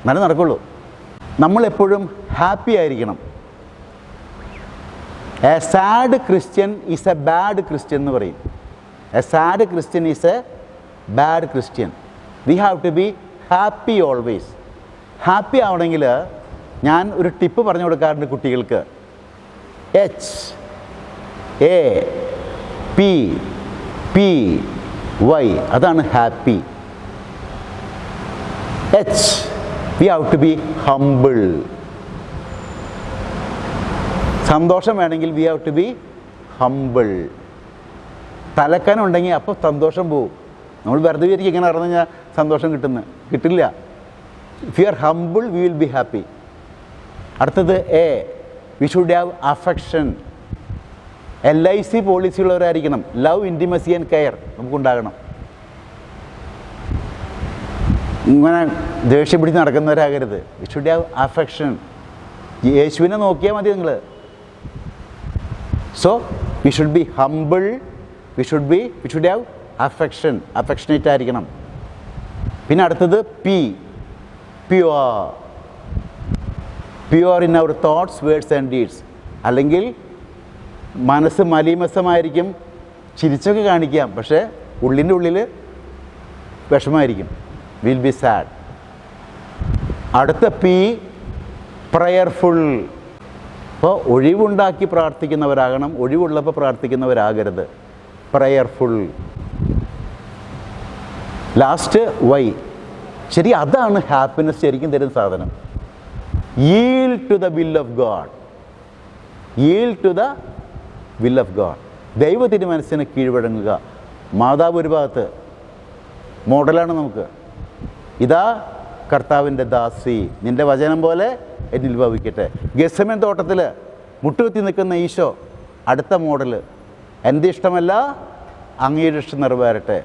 എന്നാലും നടക്കുള്ളൂ. നമ്മളെപ്പോഴും ഹാപ്പി ആയിരിക്കണം. A sad Christian is a bad Christian എന്ന് പറയും. A sad Christian is a bad Christian. We have to be happy always. Happy ആവണമെങ്കിൽ ഞാൻ ഒരു ടിപ്പ് പറഞ്ഞു കൊടുക്കാറുണ്ട് കുട്ടികൾക്ക്. HAPPY അതാണ് happy. we have to be humble. സന്തോഷം വേണമെങ്കിൽ we have to be humble. തലക്കനുണ്ടെങ്കിൽ അപ്പോൾ സന്തോഷം പോവും. നമ്മൾ വെറുതെ വിചാരിക്കും ഇങ്ങനെ നടന്നു കഴിഞ്ഞാൽ സന്തോഷം കിട്ടില്ല. If you are humble, we will be happy. അടുത്തത് we should have affection. LIC policy ഉള്ളവരായിരിക്കണം. ലവ്, ഇൻറ്റിമസി ആൻഡ് കെയർ നമുക്കുണ്ടാകണം. ഇങ്ങനെ ദേഷ്യം പിടിച്ച് നടക്കുന്നവരാകരുത്. We should have affection. യേശുവിനെ നോക്കിയാൽ മതി നിങ്ങൾ. So we should be humble, we should have affection. Affectionate ആയിരിക്കണം. പിന്നെ അടുത്തത് pure in our thoughts, words and deeds. അല്ലെങ്കിൽ മനസ്സ് മലീമസമായിരിക്കും, ചിരിച്ചൊക്കെ കാണിക്കാം, പക്ഷേ ഉള്ളിൻ്റെ ഉള്ളിൽ വിഷമമായിരിക്കും. Will be sad. അടുത്ത പ്രയർഫുൾ. അപ്പോൾ ഒഴിവുണ്ടാക്കി പ്രാർത്ഥിക്കുന്നവരാകണം, ഒഴിവുള്ളപ്പോൾ പ്രാർത്ഥിക്കുന്നവരാകരുത്. പ്രയർഫുൾ. Last why. ശരി, അതാണ് ഹാപ്പിനെസ് ശരിക്കും തരുന്ന സാധനം. yield to the will of God. yield to the will of God. ദൈവത്തിൻ്റെ മനസ്സിന് കീഴ്വഴങ്ങുക. മാതാവ് ഒരു ഭാഗത്ത് മോഡലാണ് നമുക്ക്. ഇതാ കർത്താവിൻ്റെ ദാസി, നിൻ്റെ വചനം പോലെ എന്നിൽ ഭവിക്കട്ടെ. ഗെത്സമേൻ തോട്ടത്തിൽ മുട്ടുകുത്തി നിൽക്കുന്ന ഈശോ അടുത്ത മോഡൽ. എൻ്റെ ഇഷ്ടമല്ല അങ്ങയുടെ ഇഷ്ടം നിറവേറട്ടെ.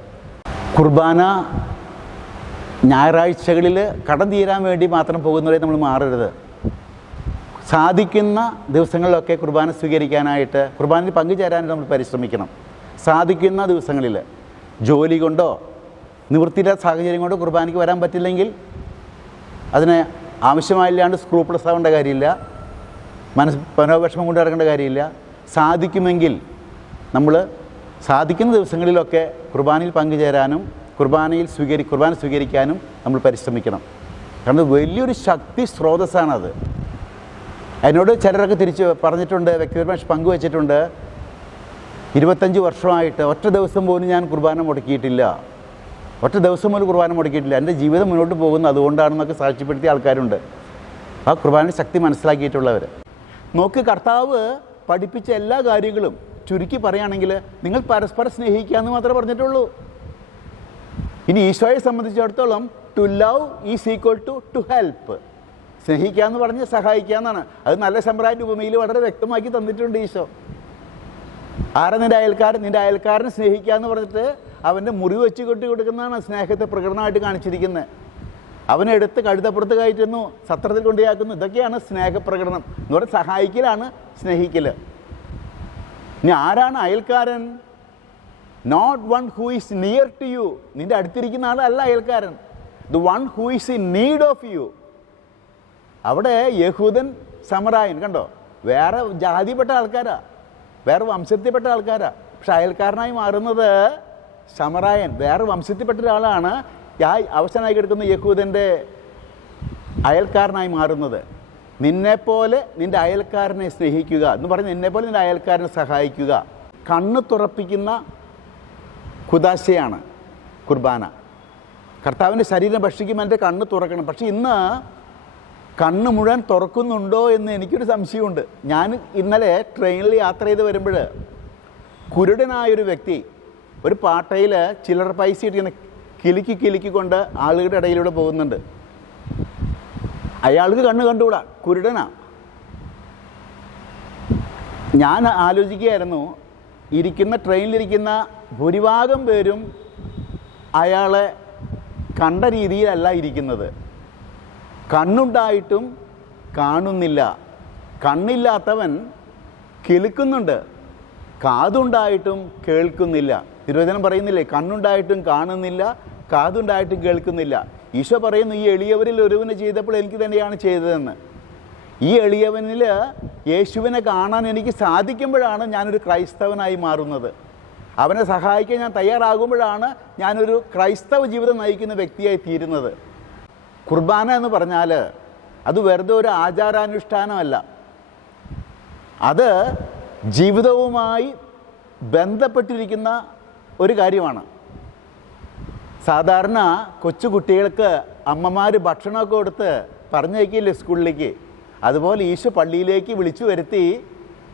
കുർബാന ഞായറാഴ്ചകളിൽ കടം തീരാൻ വേണ്ടി മാത്രം പോകുന്നവരെ നമ്മൾ മാറരുത്. സാധിക്കുന്ന ദിവസങ്ങളിലൊക്കെ കുർബാന സ്വീകരിക്കാനായിട്ട്, കുർബാനയിൽ പങ്കുചേരാനായിട്ട് നമ്മൾ പരിശ്രമിക്കണം. സാധിക്കുന്ന ദിവസങ്ങളിൽ ജോലി കൊണ്ടോ നിവൃത്തിയില്ലാത്ത സാഹചര്യം കൊണ്ടോ കുർബാനയ്ക്ക് വരാൻ പറ്റില്ലെങ്കിൽ അതിന് ആവശ്യമായില്ലാണ്ട് സ്ക്രൂപ്ലസ് ആവേണ്ട കാര്യമില്ല, മനോവിഷമം കൊണ്ട് ഇറങ്ങേണ്ട കാര്യമില്ല. സാധിക്കുമെങ്കിൽ നമ്മൾ സാധിക്കുന്ന ദിവസങ്ങളിലൊക്കെ കുർബാനയിൽ പങ്കുചേരാനും കുർബാന സ്വീകരിക്കാനും നമ്മൾ പരിശ്രമിക്കണം. കാരണം വലിയൊരു ശക്തി സ്രോതസ്സാണത്. എന്നോട് ചിലരൊക്കെ തിരിച്ച് പറഞ്ഞിട്ടുണ്ട്, വ്യക്തിപരമായി പങ്കുവച്ചിട്ടുണ്ട്, 25 വർഷമായിട്ട് ഒറ്റ ദിവസം പോലും ഞാൻ കുർബാന മുടക്കിയിട്ടില്ല, എൻ്റെ ജീവിതം മുന്നോട്ട് പോകുന്നത് അതുകൊണ്ടാണെന്നൊക്കെ സാക്ഷ്യപ്പെടുത്തിയ ആൾക്കാരുണ്ട്. ആ കുർബാനയുടെ ശക്തി മനസ്സിലാക്കിയിട്ടുള്ളവർ. നോക്ക്, കർത്താവ് പഠിപ്പിച്ച എല്ലാ കാര്യങ്ങളും ചുരുക്കി പറയുകയാണെങ്കിൽ നിങ്ങൾ പരസ്പരം സ്നേഹിക്കുക എന്ന് മാത്രമേ പറഞ്ഞിട്ടുള്ളൂ. ഇനി ഈശോയെ സംബന്ധിച്ചിടത്തോളം to love is equal to help. സ്നേഹിക്കുക എന്ന് പറഞ്ഞ് സഹായിക്കുക എന്നാണ്. അത് നല്ല സമ്പ്രദായ ഉപമയിൽ വളരെ വ്യക്തമാക്കി തന്നിട്ടുണ്ട് ഈശോ. ആരാ നിൻ്റെ അയൽക്കാരനെ സ്നേഹിക്കുക എന്ന് പറഞ്ഞിട്ട് അവൻ്റെ മുറിവ് വെച്ച് കൊട്ടി കൊടുക്കുന്നതാണ് സ്നേഹത്തെ പ്രകടനമായിട്ട് കാണിച്ചിരിക്കുന്നത്. അവനെടുത്ത് കഴുതപ്പുറത്ത് കയറ്റുന്നു, സത്രത്തിൽ കൊണ്ടുപോയാക്കുന്നു. ഇതൊക്കെയാണ് സ്നേഹപ്രകടനം എന്ന് പറഞ്ഞാൽ സഹായിക്കലാണ് സ്നേഹിക്കൽ. ഇനി ആരാണ് അയൽക്കാരൻ? Not one who is near to you. നിൻ്റെ അടുത്തിരിക്കുന്ന ആളല്ല അയൽക്കാരൻ. The one who is in need of you. അവിടെ യഹൂദൻ സമറായൻ കണ്ടോ, വേറെ ജാതിപ്പെട്ട ആൾക്കാരാ, വേറെ വംശത്തിൽപ്പെട്ട ആൾക്കാരാ. പക്ഷെ അയൽക്കാരനായി മാറുന്നത് സമറായൻ, വേറെ വംശത്തിൽപ്പെട്ട ഒരാളാണ്. അവസാനമായി കിടക്കുന്ന യഹൂദൻ്റെ അയൽക്കാരനായി മാറുന്നത്. നിന്നെപ്പോലെ നിൻ്റെ അയൽക്കാരനെ സ്നേഹിക്കുക എന്ന് പറഞ്ഞ് നിന്നെപ്പോലെ നിൻ്റെ അയൽക്കാരനെ സഹായിക്കുക. കണ്ണ് തുറപ്പിക്കുന്ന കുദാശയാണ് കുർബാന. കർത്താവിൻ്റെ ശരീരം ഭക്ഷിക്കുമ്പോൾ എൻ്റെ കണ്ണ് തുറക്കണം. പക്ഷേ ഇന്ന് കണ്ണ് മുഴുവൻ തുറക്കുന്നുണ്ടോ എന്ന് എനിക്കൊരു സംശയമുണ്ട്. ഞാൻ ഇന്നലെ ട്രെയിനിൽ യാത്ര ചെയ്ത് വരുമ്പോൾ കുരുടനായൊരു വ്യക്തി ഒരു പാട്ടയിൽ ചില്ലറ പൈസ ഇട്ടിങ്ങനെ കിലുക്കിക്കൊണ്ട് ആളുകളുടെ ഇടയിലൂടെ പോകുന്നുണ്ട്. അയാൾക്ക് കണ്ണ് കണ്ടുകൂടാ, കുരുടനാ. ഞാൻ ആലോചിക്കുകയായിരുന്നു, ട്രെയിനിലിരിക്കുന്ന ഭൂരിഭാഗം പേരും അയാളെ കണ്ട രീതിയിലല്ല ഇരിക്കുന്നത്. കണ്ണുണ്ടായിട്ടും കാണുന്നില്ല. കണ്ണില്ലാത്തവൻ കിലുക്കുന്നുണ്ട്, കാതുണ്ടായിട്ടും കേൾക്കുന്നില്ല. തിരുവചനം പറയുന്നില്ലേ, കണ്ണുണ്ടായിട്ടും കാണുന്നില്ല, കാതുണ്ടായിട്ടും കേൾക്കുന്നില്ല. ഈശോ പറയുന്നു, ഈ എളിയവരിൽ ഒരുവന് ചെയ്തപ്പോൾ എനിക്ക് തന്നെയാണ് ചെയ്തതെന്ന്. ഈ എളിയവനിൽ യേശുവിനെ കാണാൻ എനിക്ക് സാധിക്കുമ്പോഴാണ് ഞാനൊരു ക്രൈസ്തവനായി മാറുന്നത്. അവനെ സഹായിക്കാൻ ഞാൻ തയ്യാറാകുമ്പോഴാണ് ഞാനൊരു ക്രൈസ്തവ ജീവിതം നയിക്കുന്ന വ്യക്തിയായി തീരുന്നത്. കുർബാന എന്ന് പറഞ്ഞാൽ അത് വെറുതെ ഒരു ആചാരാനുഷ്ഠാനമല്ല, അത് ജീവിതവുമായി ബന്ധപ്പെട്ടിരിക്കുന്ന ഒരു കാര്യമാണ്. സാധാരണ കൊച്ചു കുട്ടികൾക്ക് അമ്മമാർ ഭക്ഷണമൊക്കെ കൊടുത്ത് പറഞ്ഞയക്കില്ലേ സ്കൂളിലേക്ക്, അതുപോലെ ഈശോ പള്ളിയിലേക്ക് വിളിച്ചു വരുത്തി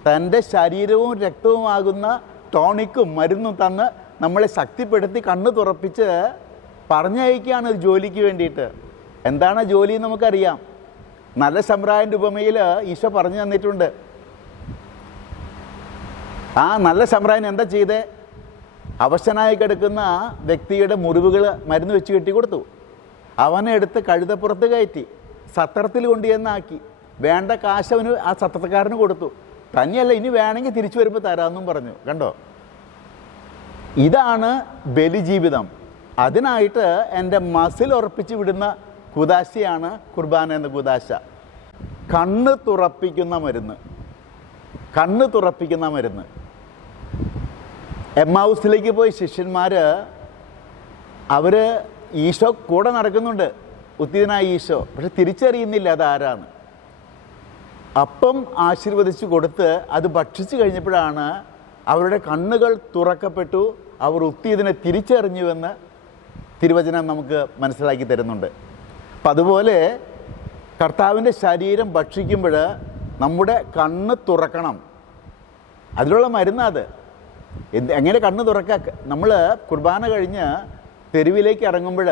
തൻ്റെ ശരീരവും രക്തവുമാകുന്ന ടോണിക്കും മരുന്നും തന്ന് നമ്മളെ ശക്തിപ്പെടുത്തി കണ്ണ് തുറപ്പിച്ച് പറഞ്ഞയക്കുകയാണ് ഒരു ജോലിക്ക് വേണ്ടിയിട്ട്. എന്താണ് ജോലി എന്ന് നമുക്കറിയാം. നല്ല ശമ്രായൻ്റെ ഉപമയിൽ ഈശോ പറഞ്ഞു തന്നിട്ടുണ്ട്. ആ നല്ല ശമ്രായൻ എന്താ ചെയ്തേ? അവശനായി കിടക്കുന്ന വ്യക്തിയുടെ മുറിവുകൾ മരുന്ന് വെച്ച് കെട്ടിക്കൊടുത്തു. അവനെ എടുത്ത് കഴുതപ്പുറത്ത് കയറ്റി സത്രത്തിൽ കൊണ്ടുചെന്നാക്കി. വേണ്ട കാശ് അവന് ആ സത്രക്കാരന് കൊടുത്തു. തന്നെയല്ല, ഇനി വേണമെങ്കിൽ തിരിച്ചു വരുമ്പോൾ തരാമെന്നും പറഞ്ഞു. കണ്ടോ, ഇതാണ് ബലിജീവിതം. അതിനായിട്ട് എൻ്റെ മസിൽ ഉറപ്പിച്ച് വിടുന്ന കുദാശയാണ് കുർബാന എന്ന കുദാശ. കണ്ണ് തുറപ്പിക്കുന്ന മരുന്ന്, കണ്ണ് തുറപ്പിക്കുന്ന മരുന്ന്. എമ്മാവൂസിലേക്ക് പോയി ശിഷ്യന്മാർ, അവർ ഈശോ കൂടെ നടക്കുന്നുണ്ട്, ഉത്തിതനായ ഈശോ, പക്ഷെ തിരിച്ചറിയുന്നില്ല അതാരാന്ന്. അപ്പം ആശീർവദിച്ച് കൊടുത്ത് അത് ഭക്ഷിച്ചു കഴിഞ്ഞപ്പോഴാണ് അവരുടെ കണ്ണുകൾ തുറക്കപ്പെട്ടു. അവർ ഉത്തിയതിനെ തിരിച്ചറിഞ്ഞുവെന്ന് തിരുവചനം നമുക്ക് മനസ്സിലാക്കി തരുന്നുണ്ട്. അപ്പം അതുപോലെ കർത്താവിൻ്റെ ശരീരം ഭക്ഷിക്കുമ്പോൾ നമ്മുടെ കണ്ണ് തുറക്കണം. അതിലുള്ള മരുന്നത്. എങ്ങനെ കണ്ണ് തുറക്കുക? നമ്മൾ കുർബാന കഴിഞ്ഞ് തെരുവിലേക്ക് ഇറങ്ങുമ്പോൾ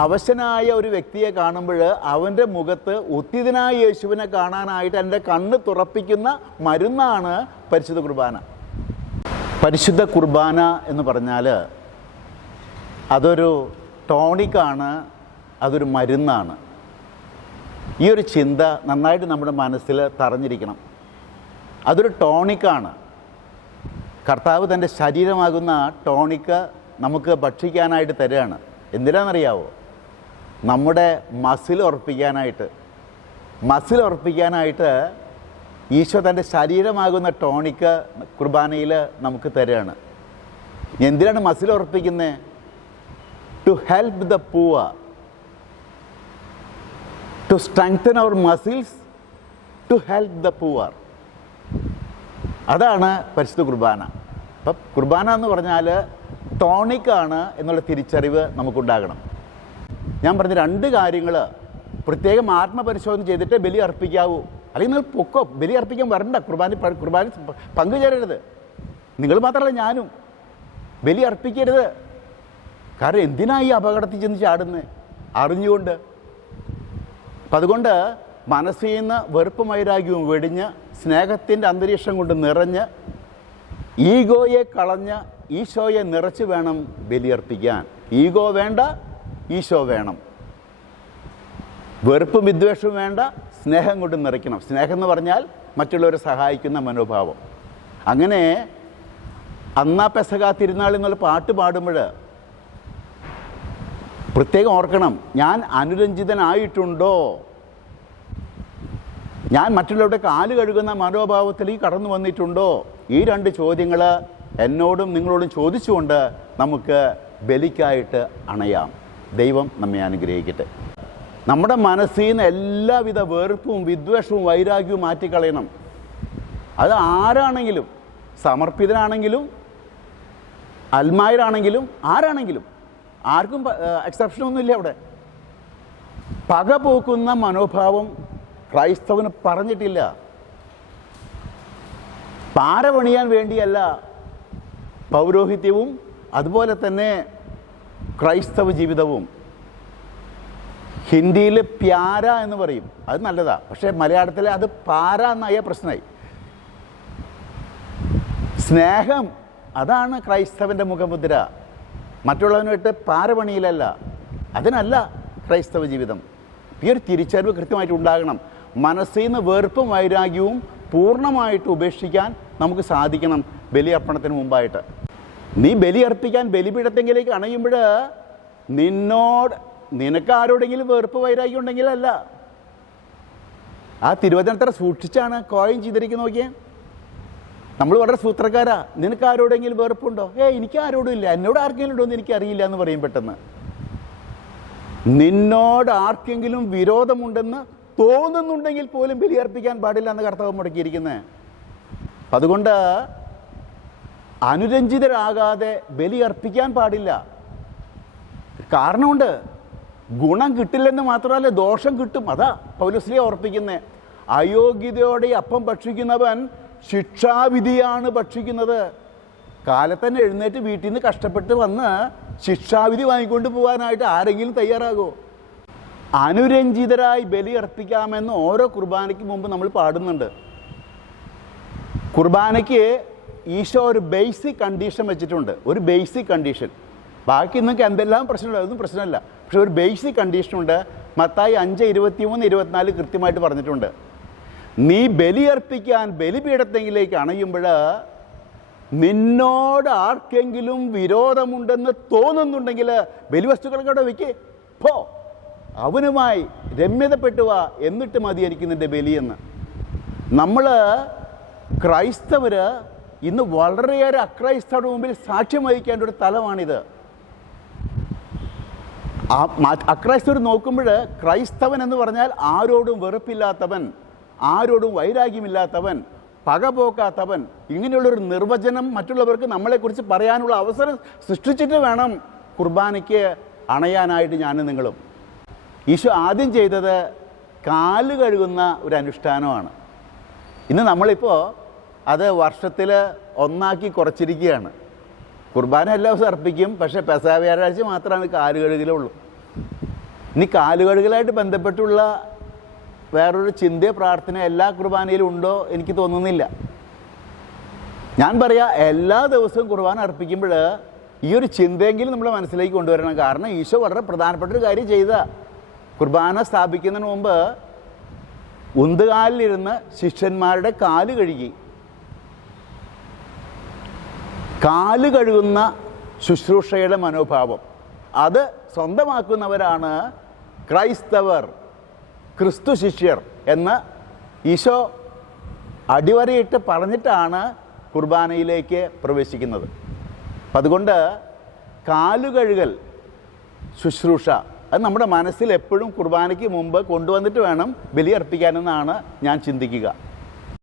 അവശനായ ഒരു വ്യക്തിയെ കാണുമ്പോൾ അവൻ്റെ മുഖത്ത് ഉത്തിതനായ യേശുവിനെ കാണാനായിട്ട് എൻ്റെ കണ്ണ് തുറപ്പിക്കുന്ന മരുന്നാണ് പരിശുദ്ധ കുർബാന. പരിശുദ്ധ കുർബാന എന്ന് പറഞ്ഞാൽ അതൊരു ടോണിക്കാണ്, അതൊരു മരുന്നാണ്. ഈ ഒരു ചിന്ത നന്നായിട്ട് നമ്മുടെ മനസ്സിൽ തറഞ്ഞിരിക്കണം. അതൊരു ടോണിക്കാണ്. കർത്താവ് തൻ്റെ ശരീരമാകുന്ന ടോണിക്ക് നമുക്ക് ഭക്ഷിക്കാനായിട്ട് തരികയാണ്. എന്തിനാണെന്നറിയാവോ? നമ്മുടെ മസിൽ ഉറപ്പിക്കാനായിട്ട് ഈശോ തൻ്റെ ശരീരമാകുന്ന ടോണിക്ക് കുർബാനയിൽ നമുക്ക് തരികയാണ്. എന്തിനാണ് മസിൽ ഉറപ്പിക്കുന്നത്? To help the poor, to strengthen our muscles, to help the poor. അതാണ് പരിശുദ്ധ കുർബാന. അപ്പം കുർബാന എന്ന് പറഞ്ഞാൽ ടോണിക്കാണ് എന്നുള്ള തിരിച്ചറിവ് നമുക്കുണ്ടാകണം. ഞാൻ പറഞ്ഞ രണ്ട് കാര്യങ്ങൾ പ്രത്യേകം ആത്മപരിശോധന ചെയ്തിട്ട് ബലി അർപ്പിക്കാവൂ. അല്ലെങ്കിൽ നിങ്ങൾ പൊക്കോ, ബലി അർപ്പിക്കാൻ വരണ്ട, കുർബാന പങ്കുചേരരുത്. നിങ്ങൾ മാത്രമല്ല, ഞാനും ബലി അർപ്പിക്കരുത്. കാരണം എന്തിനായി അപകടത്തിൽ ചെന്ന് ചാടുന്നത് അറിഞ്ഞുകൊണ്ട്? അപ്പം അതുകൊണ്ട് മനസ്സിൽ നിന്ന് വെറുപ്പും വൈരാഗ്യവും വെടിഞ്ഞ് സ്നേഹത്തിൻ്റെ അന്തരീക്ഷം കൊണ്ട് നിറഞ്ഞ് ഈഗോയെ കളഞ്ഞ് ഈശോയെ നിറച്ച് വേണം ബലിയർപ്പിക്കാൻ. ഈഗോ വേണ്ട, ഈശോ വേണം. വെറുപ്പും വിദ്വേഷവും വേണ്ട, സ്നേഹം കൊണ്ട് നിറയ്ക്കണം. സ്നേഹം എന്ന് പറഞ്ഞാൽ മറ്റുള്ളവരെ സഹായിക്കുന്ന മനോഭാവം. അങ്ങനെ അന്നാ പെസഹ തിരുനാൾ എന്നുള്ള പാട്ട് പാടുമ്പോൾ പ്രത്യേകം ഓർക്കണം, ഞാൻ അനുരഞ്ജിതനായിട്ടുണ്ടോ, ഞാൻ മറ്റുള്ളവരുടെ കാല് കഴുകുന്ന മനോഭാവത്തിലേക്ക് കടന്നു വന്നിട്ടുണ്ടോ? ഈ രണ്ട് ചോദ്യങ്ങൾ എന്നോടും നിങ്ങളോടും ചോദിച്ചുകൊണ്ട് നമുക്ക് ബലിക്കായിട്ട് അണയാം. ദൈവം നമ്മെ അനുഗ്രഹിക്കട്ടെ. നമ്മുടെ മനസ്സിൽ നിന്ന് എല്ലാവിധ വെറുപ്പും വിദ്വേഷവും വൈരാഗ്യവും മാറ്റിക്കളയണം. അത് ആരാണെങ്കിലും, സമർപ്പിതനാണെങ്കിലും അൽമായരാണെങ്കിലും ആരാണെങ്കിലും, ആർക്കും എക്സെപ്ഷനൊന്നുമില്ല അവിടെ. പക പോക്കുന്ന മനോഭാവം ക്രൈസ്തവന് പറഞ്ഞിട്ടില്ല. പാരപണിയാൻ വേണ്ടിയല്ല പൗരോഹിത്യവും അതുപോലെ തന്നെ ക്രൈസ്തവ ജീവിതവും. ഹിന്ദിയിൽ പ്യാര എന്ന് പറയും, അത് നല്ലതാണ്. പക്ഷേ മലയാളത്തിൽ അത് പാര എന്നായ പ്രശ്നമായി. സ്നേഹം, അതാണ് ക്രൈസ്തവൻ്റെ മുഖമുദ്ര. മറ്റുള്ളവനുമായിട്ട് പാരപണിയിലല്ല, അതിനല്ല ക്രൈസ്തവ ജീവിതം. ഈ ഒരു തിരിച്ചറിവ് കൃത്യമായിട്ട് ഉണ്ടാകണം. മനസ്സിൽ നിന്ന് വെറുപ്പും വൈരാഗ്യവും പൂർണ്ണമായിട്ട് ഉപേക്ഷിക്കാൻ നമുക്ക് സാധിക്കണം ബലിയർപ്പണത്തിന് മുമ്പായിട്ട്. നീ ബലിയർപ്പിക്കാൻ ബലിപീഠത്തെങ്കിലേക്ക് അണയുമ്പോൾ നിനക്ക് ആരോടെങ്കിലും വെറുപ്പ് വൈരാഗ്യം ഉണ്ടെങ്കിലല്ല. ആ തിരുവചനത്തെ സൂക്ഷിച്ചാണ് കോയിൻ ചെയ്തിരിക്കുന്നത്. നോക്കിയേ, നമ്മൾ വളരെ സൂത്രക്കാരാ. നിനക്ക് ആരോടെങ്കിലും വെറുപ്പുണ്ടോ? എനിക്ക് ആരോടും ഇല്ല. എന്നോട് ആർക്കെങ്കിലും ഉണ്ടോ എന്ന് എനിക്കറിയില്ല എന്ന് പറയും പെട്ടെന്ന്. നിന്നോട് ആർക്കെങ്കിലും വിരോധമുണ്ടെന്ന് തോന്നുന്നുണ്ടെങ്കിൽ പോലും ബലിയർപ്പിക്കാൻ പാടില്ല എന്ന് കർത്താവ് മുടക്കിയിരിക്കുന്നത്. അതുകൊണ്ട് അനുരഞ്ജിതരാകാതെ ബലിയർപ്പിക്കാൻ പാടില്ല. കാരണമുണ്ട്. ഗുണം കിട്ടില്ലെന്ന് മാത്രമല്ല, ദോഷം കിട്ടും. അതാ പൗലോസ്ലീഹ ഓർപ്പിക്കുന്നത്. അയോഗ്യതയോടെ അപ്പം ഭക്ഷിക്കുന്നവൻ ശിക്ഷാവിധിയാണ് ഭക്ഷിക്കുന്നത്. കാലത്തന്നെ എഴുന്നേറ്റ് വീട്ടിൽ നിന്ന് കഷ്ടപ്പെട്ട് വന്ന് ശിക്ഷാവിധി വാങ്ങിക്കൊണ്ട് പോകാനായിട്ട് ആരെങ്കിലും തയ്യാറാകുമോ? അനുരഞ്ജിതരായി ബലിയർപ്പിക്കാമെന്ന് ഓരോ കുർബാനയ്ക്ക് മുമ്പ് നമ്മൾ പാടുന്നുണ്ട്. കുർബാനയ്ക്ക് ഈശോ ഒരു ബേസിക് കണ്ടീഷൻ വെച്ചിട്ടുണ്ട്. ഒരു ബേസിക് കണ്ടീഷൻ. ബാക്കി നിങ്ങൾക്ക് എന്തെല്ലാം പ്രശ്നമുണ്ട്, അതൊന്നും പ്രശ്നമല്ല. പക്ഷെ ഒരു ബേസിക് കണ്ടീഷനുണ്ട്. മത്തായി 5:23-24 കൃത്യമായിട്ട് പറഞ്ഞിട്ടുണ്ട്. നീ ബലിയർപ്പിക്കാൻ ബലിപീഠത്തെങ്കിലേക്ക് അണയുമ്പോൾ നിന്നോട് ആർക്കെങ്കിലും വിരോധമുണ്ടെന്ന് തോന്നുന്നുണ്ടെങ്കിൽ ബലിവസ്തുക്കളൊക്കെ അവിടെ വയ്ക്കേ, പോ, അവനുമായി രമ്യതപ്പെട്ടുക, എന്നിട്ട് മതി എനിക്ക് നിൻ്റെ ബലിയെന്ന്. നമ്മൾ ക്രൈസ്തവർ ഇന്ന് വളരെയേറെ അക്രൈസ്തവരുടെ മുമ്പിൽ സാക്ഷ്യം വഹിക്കേണ്ട ഒരു തലമാണിത്. അക്രൈസ്തവർ നോക്കുമ്പോൾ ക്രൈസ്തവൻ എന്ന് പറഞ്ഞാൽ ആരോടും വെറുപ്പില്ലാത്തവൻ, ആരോടും വൈരാഗ്യമില്ലാത്തവൻ, പകപോക്കാത്തവൻ, ഇങ്ങനെയുള്ളൊരു നിർവചനം മറ്റുള്ളവർക്ക് നമ്മളെക്കുറിച്ച് പറയാനുള്ള അവസരം സൃഷ്ടിച്ചിട്ട് വേണം കുർബാനയ്ക്ക് അണയാനായിട്ട് ഞാനും നിങ്ങളും. ഈശോ ആദ്യം ചെയ്തത് കാല് കഴുകുന്ന ഒരു അനുഷ്ഠാനമാണ്. ഇന്ന് നമ്മളിപ്പോൾ അത് വർഷത്തിൽ ഒന്നാക്കി കുറച്ചിരിക്കുകയാണ്. കുർബാന എല്ലാ ദിവസവും അർപ്പിക്കും, പക്ഷേ പെസഹ വ്യാഴാഴ്ച മാത്രമാണ് കാല് കഴുകലുള്ളൂ. ഇനി കാല് കഴുകലായിട്ട് ബന്ധപ്പെട്ടുള്ള വേറൊരു ചിന്തയോ പ്രാർത്ഥന എല്ലാ കുർബാനയിലും ഉണ്ടോ എനിക്ക് തോന്നുന്നില്ല. ഞാൻ പറയാം, എല്ലാ ദിവസവും കുർബാന അർപ്പിക്കുമ്പോൾ ഈ ഒരു ചിന്തയെങ്കിലും നമ്മുടെ മനസ്സിലേക്ക് കൊണ്ടുവരണം. കാരണം ഈശോ വളരെ പ്രധാനപ്പെട്ടൊരു കാര്യം ചെയ്ത, കുർബാന സ്ഥാപിക്കുന്നതിന് മുമ്പ് ഉന്തുകാലിലിരുന്ന് ശിഷ്യന്മാരുടെ കാല് കഴുകി. കാല് കഴുകുന്ന ശുശ്രൂഷയുടെ മനോഭാവം അത് സ്വന്തമാക്കുന്നവരാണ് ക്രൈസ്തവർ, ക്രിസ്തു ശിഷ്യർ എന്ന് ഈശോ അടിവരയിട്ട് പറഞ്ഞിട്ടാണ് കുർബാനയിലേക്ക് പ്രവേശിക്കുന്നത്. അതുകൊണ്ട് കാലുകഴുകൽ ശുശ്രൂഷ അത് നമ്മുടെ മനസ്സിൽ എപ്പോഴും കുർബാനയ്ക്ക് മുമ്പ് കൊണ്ടുവന്നിട്ട് വേണം ബലിയർപ്പിക്കാനെന്നാണ് ഞാൻ ചിന്തിക്കുക.